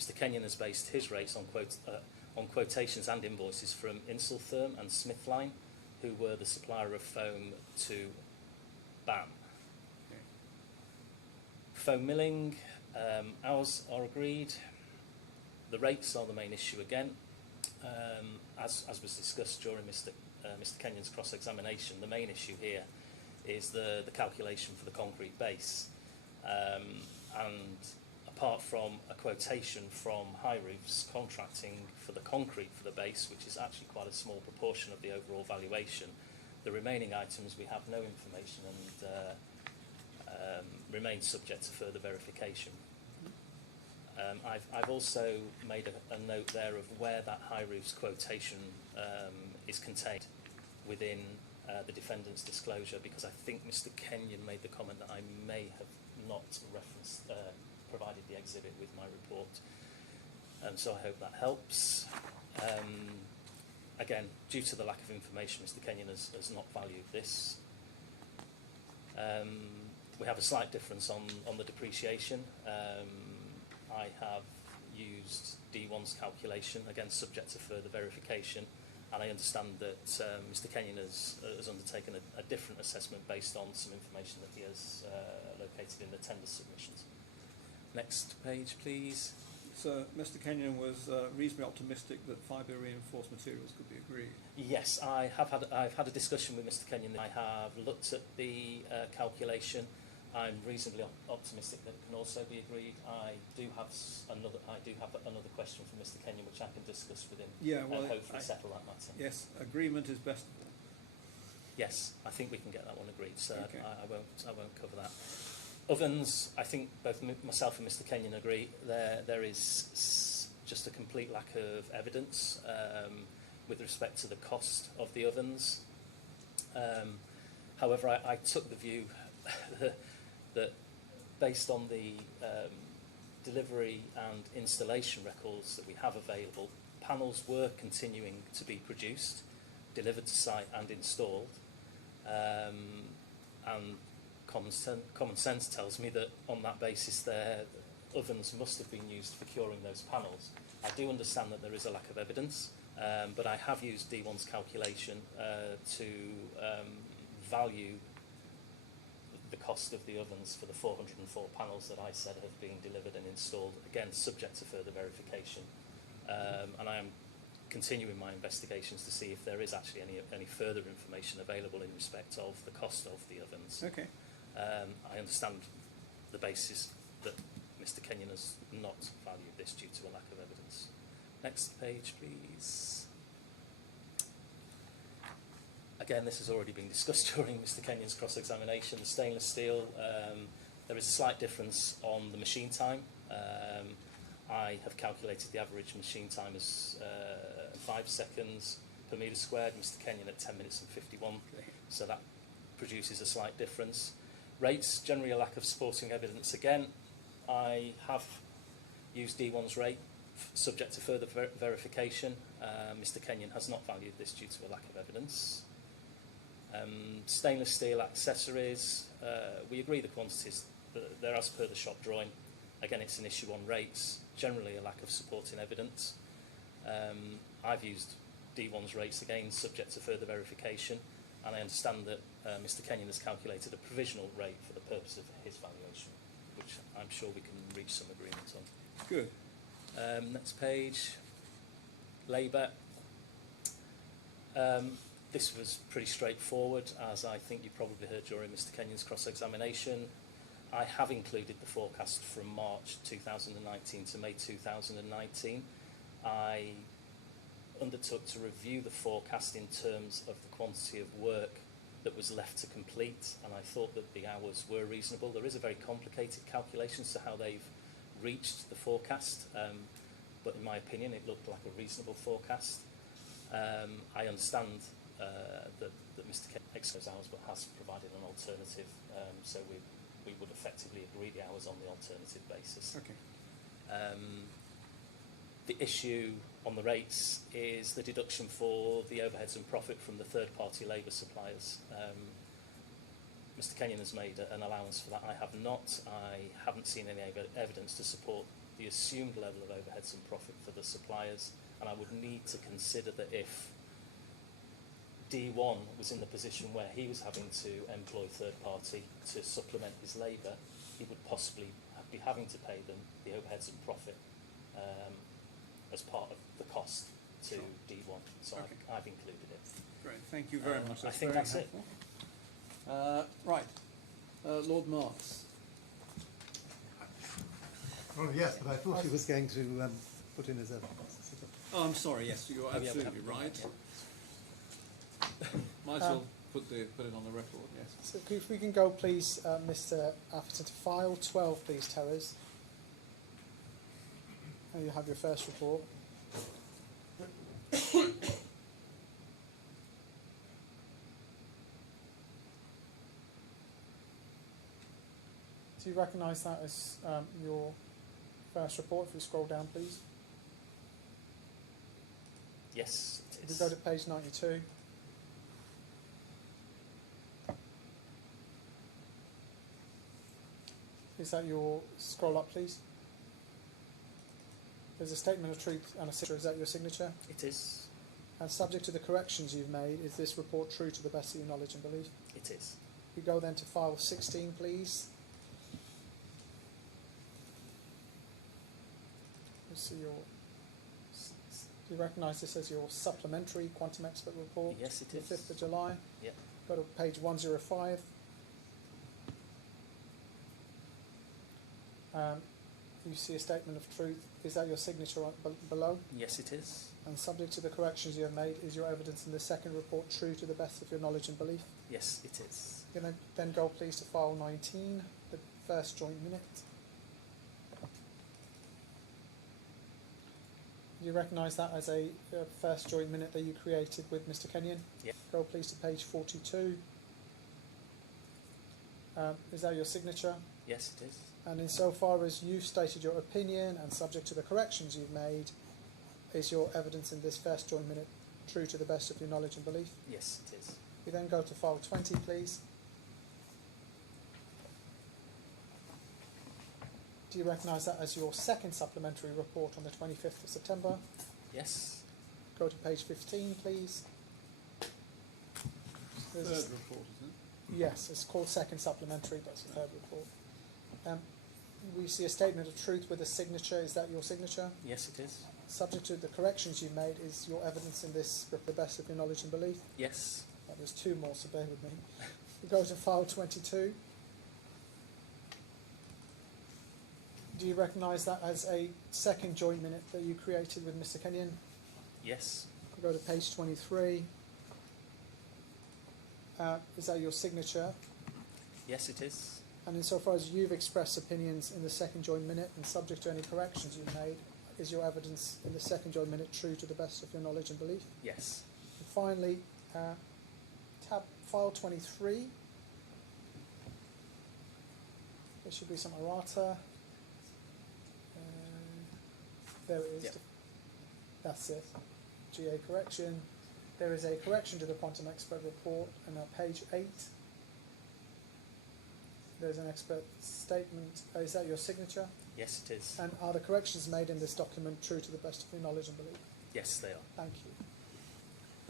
Mr. Kenyon has based his rates on quotations and invoices from Insultherm and Smithline, who were the supplier of foam to BAM. Foam milling, ours are agreed. The rates are the main issue again. As was discussed during Mr. Kenyon's cross-examination, the main issue here is the calculation for the concrete base. And apart from a quotation from High Roofs contracting for the concrete for the base, which is actually quite a small proportion of the overall valuation, the remaining items we have no information and remain subject to further verification. I've also made a note there of where that High Roofs quotation is contained within the defendant's disclosure, because I think Mr. Kenyon made the comment that I may have not referenced, provided the exhibit with my report. So I hope that helps. Again, due to the lack of information, Mr. Kenyon has not valued this. We have a slight difference on the depreciation. I have used D1's calculation, again subject to further verification, and I understand that Mr. Kenyon has undertaken a different assessment based on some information that he has located in the tender submissions. Next page, please. So Mr. Kenyon was reasonably optimistic that fibre reinforced materials could be agreed. Yes, I've had a discussion with Mr. Kenyon. I have looked at the calculation. I'm reasonably optimistic that it can also be agreed. I do have another question from Mr. Kenyon, which I can discuss with him. Yeah, well, and hopefully settle that matter. Yes, agreement is best. Yes, I think we can get that one agreed. So Okay. I won't cover that. Ovens, I think both myself and Mr. Kenyon agree. There is just a complete lack of evidence with respect to the cost of the ovens. However, I took the view that based on the delivery and installation records that we have available, panels were continuing to be produced, delivered to site and installed, and common sense tells me that on that basis their ovens must have been used for curing those panels. I do understand that there is a lack of evidence, but I have used D1's calculation to value the cost of the ovens for the 404 panels that I said have been delivered and installed, again subject to further verification. And I am continuing my investigations to see if there is actually any further information available in respect of the cost of the ovens. Okay. I understand the basis that Mr. Kenyon has not valued this due to a lack of evidence. Next page, please. Again, this has already been discussed during Mr. Kenyon's cross-examination. The stainless steel, there is a slight difference on the machine time. I have calculated the average machine time as 5 seconds per metre squared, Mr. Kenyon at 10 minutes and 51, so that produces a slight difference. Rates, generally a lack of supporting evidence again. I have used D1's rate subject to further verification. Mr. Kenyon has not valued this due to a lack of evidence. Stainless steel accessories, we agree the quantities, they're as per the shop drawing. Again, it's an issue on rates, generally a lack of supporting evidence. I've used D1's rates again, subject to further verification, and I understand that Mr. Kenyon has calculated a provisional rate for the purpose of his valuation, which I'm sure we can reach some agreement on. Good. Next page, labour. This was pretty straightforward, as I think you probably heard during Mr. Kenyon's cross-examination. I have included the forecast from March 2019 to May 2019. I undertook to review the forecast in terms of the quantity of work that was left to complete, and I thought that the hours were reasonable. There is a very complicated calculation as to how they've reached the forecast, but in my opinion it looked like a reasonable forecast. I understand that Mr. Kenyon takes those hours but has provided an alternative, so we would effectively agree the hours on the alternative basis. Okay. The issue on the rates is the deduction for the overheads and profit from the third-party labour suppliers. Mr Kenyon has made an allowance for that. I have not. I haven't seen any evidence to support the assumed level of overheads and profit for the suppliers, and I would need to consider that if D1 was in the position where he was having to employ third party to supplement his labour, he would possibly be having to pay them the overheads and profit as part of the cost to D1. So Okay. I've included it. Great, thank you very much. I think very that's it. helpful. Right, Lord Marks. Oh, yes, but I thought he was going to put in his evidence. Oh, I'm sorry. Yes, you're Oh, yeah, we absolutely haven't- right. Might as well put it on the record. Yes. So if we can go, please, Mr. Atherton, to file 12, please, Terrors. And you have your first report. Do you recognise that as your first report? If you scroll down, please. Yes, it If is. we go to page 92. Is that your scroll up, please? There's a statement of truth and a signature. Is that your signature? It is. And subject to the corrections you've made, is this report true to the best of your knowledge and belief? It is. We go then to file 16, please. Let's see your. Do you recognise this as your supplementary quantum expert report? Yes, it the is. 5th of July. Yep. Go to page 105. You see a statement of truth. Is that your signature below? Yes, it is. And subject to the corrections you have made, is your evidence in the second report true to the best of your knowledge and belief? Yes, it is. You're going to then go, please, to file 19, the first joint minute. Do you recognise that as a first joint minute that you created with Mr Kenyon? Yep. Go, please, to page 42. Is that your signature? Yes, it is. And insofar as you've stated your opinion and subject to the corrections you've made, is your evidence in this first joint minute true to the best of your knowledge and belief? Yes, it is. We then go to file 20, please. Do you recognise that as your second supplementary report on the 25th of September? Yes. Go to page 15, please. Third There's report, isn't it? Yes, it's called second supplementary, but it's the third report. We see a statement of truth with a signature. Is that your signature? Yes, it is. Subject to the corrections you've made, is your evidence in this the best of your knowledge and belief? Yes. Well, there's two more, so bear with me. We go to file 22. Do you recognise that as a second joint minute that you created with Mr Kenyon? Yes. We go to page 23. Is that your signature? Yes, it is. And insofar as you've expressed opinions in the second joint minute and subject to any corrections you've made, is your evidence in the second joint minute true to the best of your knowledge and belief? Yes. And finally, tab file 23. There should be some errata. There it is. Yep. That's it. GA correction. There is a correction to the quantum expert report, and on page 8, there's an expert statement. Is that your signature? Yes, it is. And are the corrections made in this document true to the best of your knowledge and belief? Yes, they are. Thank you.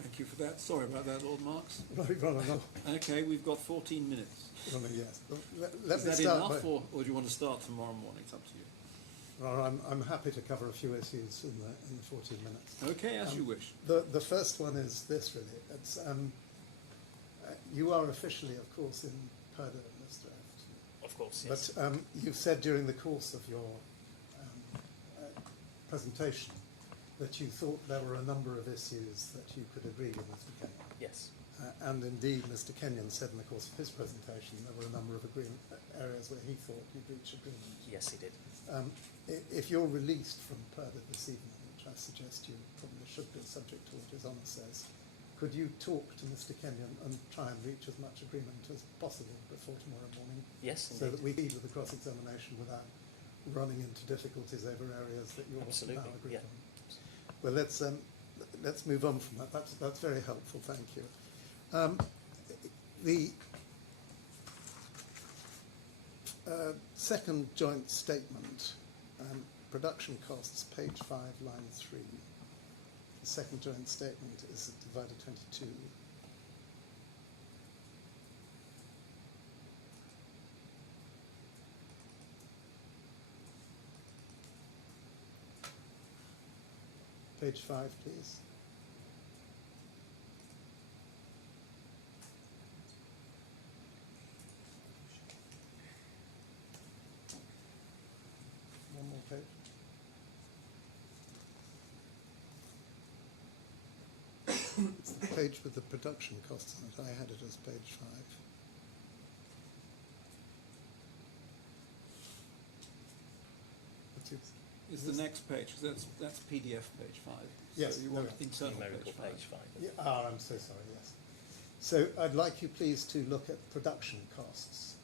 Thank you for that. Sorry about that, Lord Marks. Right, well, no. Okay, we've got 14 minutes. Well, no, yes. Let Is me that start enough, by, or do you want to start tomorrow morning? It's up to you. well, I'm happy to cover a few issues in the 14 minutes. Okay, as you wish. The first one is this, really. It's, you are officially, of course, in Purdah, Mr. Atherton. Of course, yes. But you've said during the course of your presentation that you thought there were a number of issues that you could agree with Mr. Kenyon. Yes. And indeed, Mr. Kenyon said in the course of his presentation there were a number of areas where he thought you'd reach agreement. Yes, he did. If you're released from Purdah this evening, which I suggest you probably should be subject to what his honour says, could you talk to Mr. Kenyon and try and reach as much agreement as possible before tomorrow morning? Yes, So indeed. that we lead with the cross-examination without running into difficulties over areas that you're Absolutely, now agreed yeah. on. Well, let's move on from that. That's very helpful. Thank you. The second joint statement, production costs, page 5, line 3. The second joint statement is divided 22. Page 5, please. One more page. It's the page with the production costs on it. I had it as page 5. What's yours? Is the next page, 'cause that's PDF page 5. Yes, So you want no, internal Numerical page 5. page 5. Yeah, I'm so sorry, yes. So I'd like you please to look at production costs.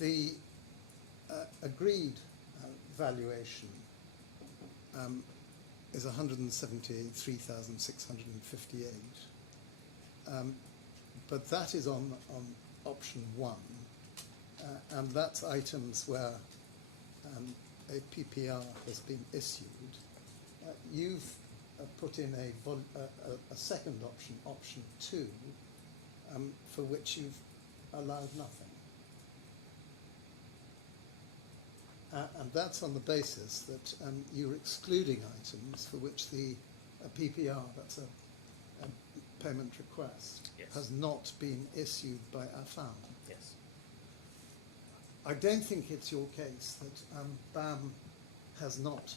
The agreed valuation is 173,658, but that is on option 1, and that's items where a PPR has been issued. You've put in a second option, option 2, for which you've allowed nothing. And that's on the basis that you're excluding items for which the PPR, that's a payment request, Yes. has not been issued by Affan. Yes. I don't think it's your case that BAM has not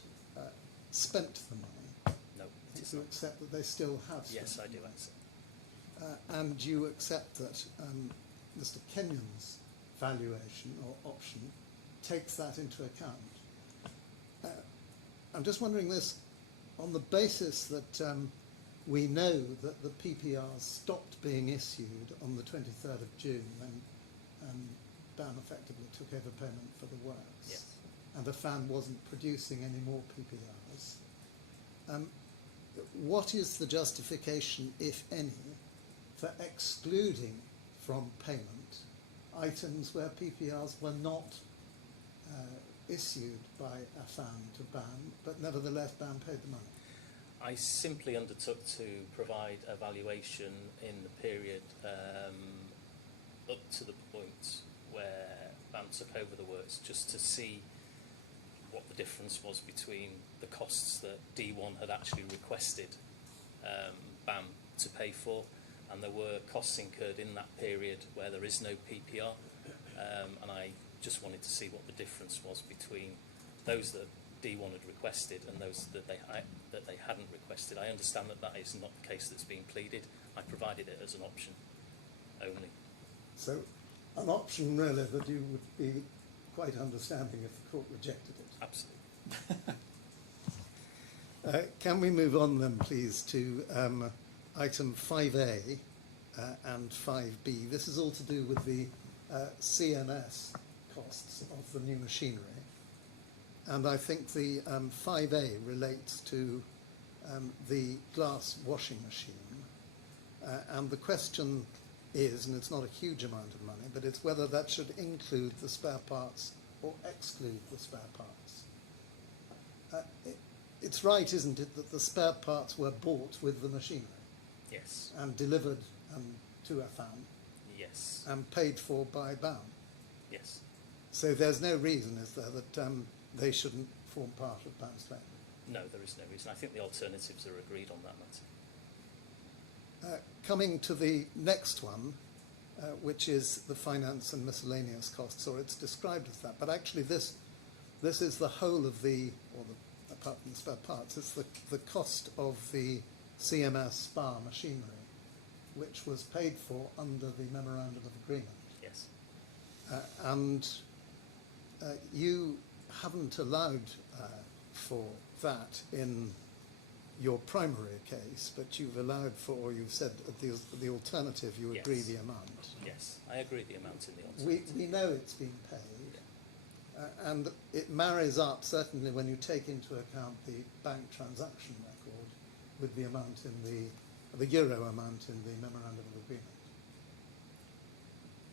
spent the money. No, it is You not. accept that they still have spent Yes, I the do money. accept. And you accept that Mr. Kenyon's valuation or option takes that into account. I'm just wondering this, on the basis that we know that the PPRs stopped being issued on the 23rd of June when BAM effectively took over payment for the works. Yes. And Affan wasn't producing any more PPRs. What is the justification, if any, for excluding from payment items where PPRs were not issued by Affan to BAM, but nevertheless BAM paid the money? I simply undertook to provide a valuation in the period up to the point where BAM took over the works, just to see what the difference was between the costs that D1 had actually requested BAM to pay for, and there were costs incurred in that period where there is no PPR, and I just wanted to see what the difference was between those that D1 had requested and those that they hadn't requested. I understand that that is not the case that's being pleaded. I provided it as an option only. So an option really that you would be quite understanding if the court rejected it. Absolutely. Can we move on then, please, to item 5A and 5B? This is all to do with the CMS costs of the new machinery. And I think the 5A relates to the glass washing machine. And the question is, and it's not a huge amount of money, but it's whether that should include the spare parts or exclude the spare parts. It's right, isn't it, that the spare parts were bought with the machinery? Yes. And delivered to Affan? Yes. And paid for by BAM? Yes. So there's no reason, is there, that they shouldn't form part of BAM's claim? No, there is no reason. I think the alternatives are agreed on that matter. Coming to the next one, which is the finance and miscellaneous costs, or it's described as that, but actually this is the whole of the, apart from the spare parts, it's the cost of the CMS SPA machinery, which was paid for under the memorandum of agreement. Yes. And you haven't allowed for that in your primary case, but you've allowed for, or you've said the alternative, you agree Yes. the amount. Yes, I agree the amount in the alternative. We know it's been paid, And it marries up, certainly when you take into account the bank transaction record, with the amount in the euro amount in the memorandum of agreement.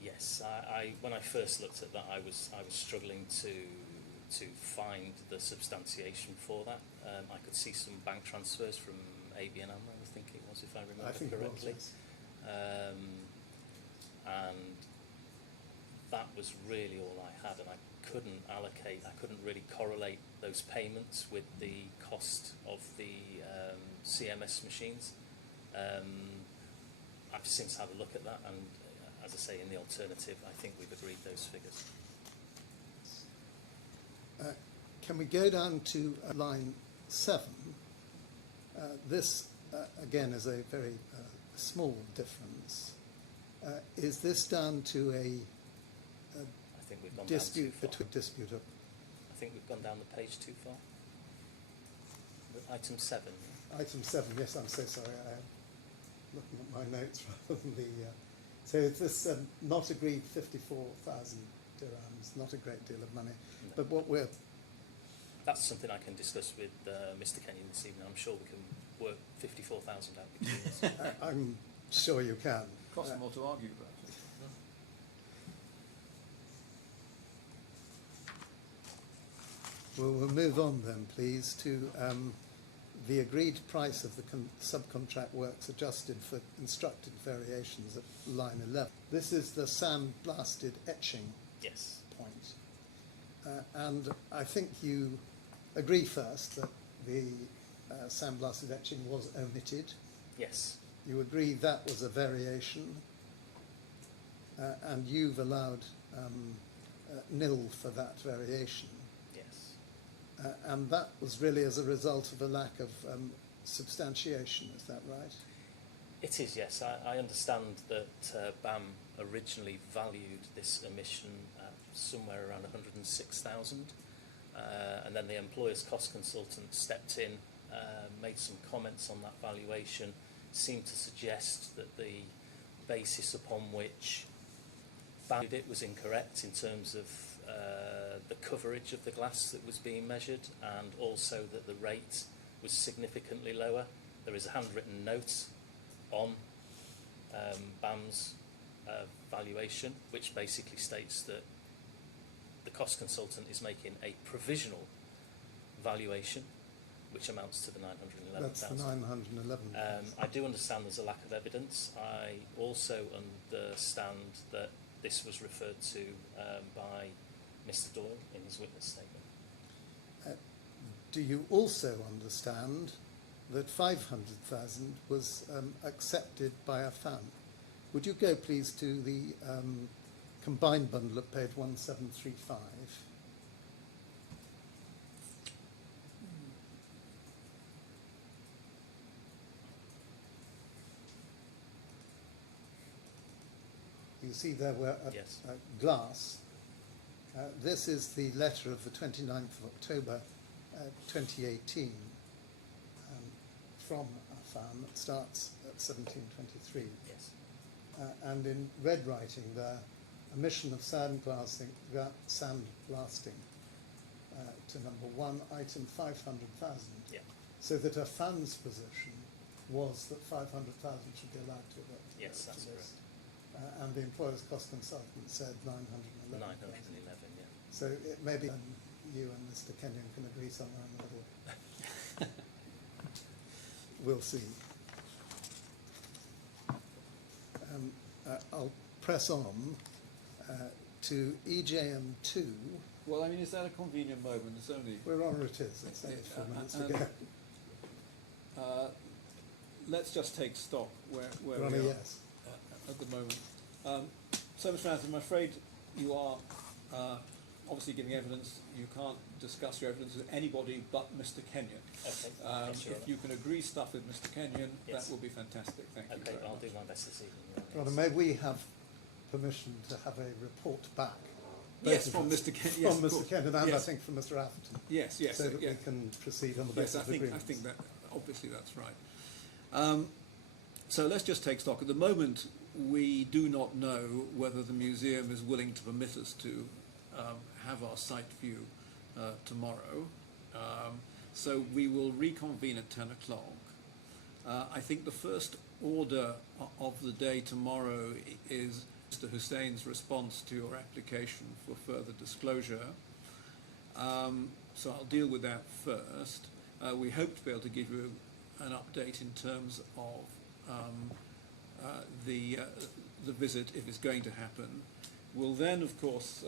Yes, I when I first looked at that, I was struggling to find the substantiation for that. I could see some bank transfers from ABN AMRO, I think it was, if I remember correctly. It was, yes. And that was really all I had, and I couldn't really correlate those payments with the cost of the CMS machines. I've since had a look at that, and as I say, in the alternative, I think we've agreed those figures. Can we go down to line 7? This, again, is a very small difference. Is this down to a I think we've gone dispute down too far. between I think we've gone down the page too far. Item 7. Item 7, yes, I'm so sorry. I'm looking at my notes rather than the... so it's this not agreed 54,000 dirhams, not a great deal of money. No. But what we're... That's something I can discuss with Mr. Kenyon this evening. I'm sure we can work 54,000 out between us. I'm sure you can. Cost more to argue about it. Well, we'll move on then, please, to the agreed price of the subcontract works adjusted for instructed variations at line 11. This is the sandblasted etching Yes. point. And I think you agree first that the sandblasted etching was omitted. Yes. You agree that was a variation, and you've allowed nil for that variation. Yes. And that was really as a result of a lack of substantiation, is that right? It is, yes. I understand that BAM originally valued this emission at somewhere around 106,000, and then the employer's cost consultant stepped in, made some comments on that valuation, seemed to suggest that the basis upon which BAM valued it was incorrect in terms of the coverage of the glass that was being measured, and also that the rate was significantly lower. There is a handwritten note on BAM's valuation, which basically states that the cost consultant is making a provisional valuation, which amounts to the 911,000. That's the 911,000. I do understand there's a lack of evidence. I also understand that this was referred to by Mr. Doyle in his witness statement. Do you also understand that 500,000 was accepted by Affan? Would you go, please, to the combined bundle at page 1735? You see there were Yes. glass. This is the letter of the 29th of October 2018 from Affan. It starts at 1723. Yes. And in red writing there, emission of sandblasting to number 1, item 500,000. Yeah. So that Affan's position was that 500,000 should be allowed to work. Yes, that's correct. And the employer's cost consultant said 911. 911, yeah. So it may be you and Mr. Kenyon can agree somewhere in the middle. We'll see. I'll press on to EJM2. Well, I mean, is that a convenient moment? It's only... We're on it is. It's only 4 minutes to go. Let's just take stock where We're we on are a yes. at the moment. So, Mr. Ransom, I'm afraid you are obviously giving evidence. You can't discuss your evidence with anybody but Mr. Kenyon. Okay. If you can agree stuff with Mr. Kenyon, Yes. that will be fantastic. Thank you Okay, very I'll much. do my best this evening. Ronna, may we have permission to have a report back? Yes, Both from of us. Mr. Kenyon. Yes, From of Mr. course. Kenyon and I Yes. think from Mr. Atherton. Yes, yes. So that yeah. we can proceed on the Yes, basis I of think agreements. that obviously that's right. So let's just take stock. At the moment, we do not know whether the museum is willing to permit us to have our site view tomorrow. So we will reconvene at 10 o'clock. I think the first order of the day tomorrow is Mr. Hussein's response to your application for further disclosure. So I'll deal with that first. We hope to be able to give you an update in terms of the visit, if it's going to happen. We'll then, of course,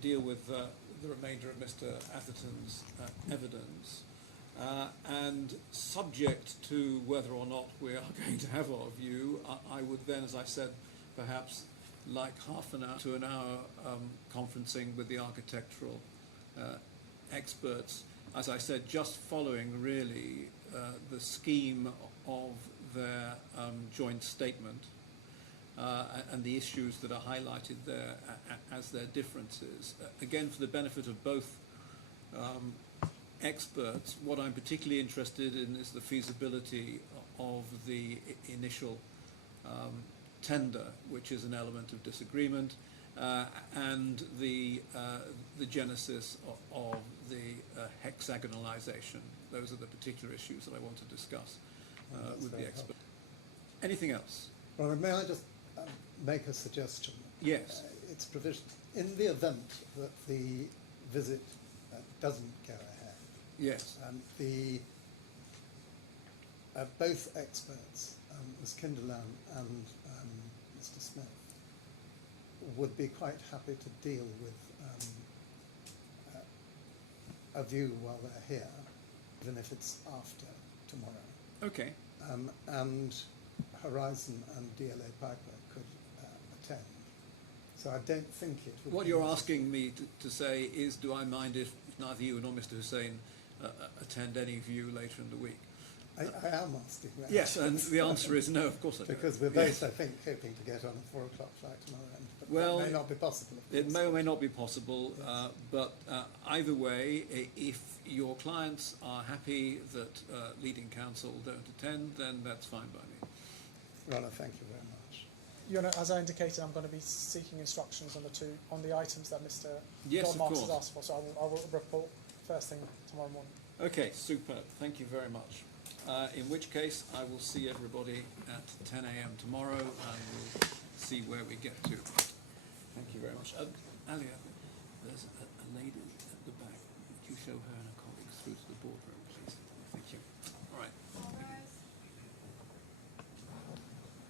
deal with the remainder of Mr. Atherton's evidence. And subject to whether or not we are going to have our view, I would then, as I said, perhaps like half an hour to an hour conferencing with the architectural experts, as I said, just following really the scheme of their joint statement and the issues that are highlighted there as their differences. Again, for the benefit of both experts, what I'm particularly interested in is the feasibility of the initial tender, which is an element of disagreement, and the genesis of the hexagonalization. Those are the particular issues that I want to discuss with the expert. Anything else? Well, may I just make a suggestion? Yes. It's provision. In the event that the visit doesn't go ahead, yes, both experts, Ms. Kinderland and Mr. Smith, would be quite happy to deal with a view while they're here, even if it's after tomorrow. Okay. And Horizon and DLA Piper could attend. So I don't think it would What be you're asking me to say is, do I mind if neither you nor Mr. Hussein attend any view later in the week? I am asking that. Yes, and the answer is no, of course I don't. Because we're both, I think, hoping to get on a 4 o'clock flight tomorrow. But well, that may not be possible. It may or may not be possible, yes. But either way, if your clients are happy that leading counsel don't attend, then that's fine by me. Rana, thank you very much. Your Honour, as I indicated, I'm going to be seeking instructions on the items that Mr. Yes, John Marks course. has asked for, so I will report first thing tomorrow morning. Okay, superb. Thank you very much. In which case, I will see everybody at 10 a.m. tomorrow, and we'll see where we get to. Thank you very much. Alia, there's a lady at the back. Would you show her and her colleagues through to the boardroom?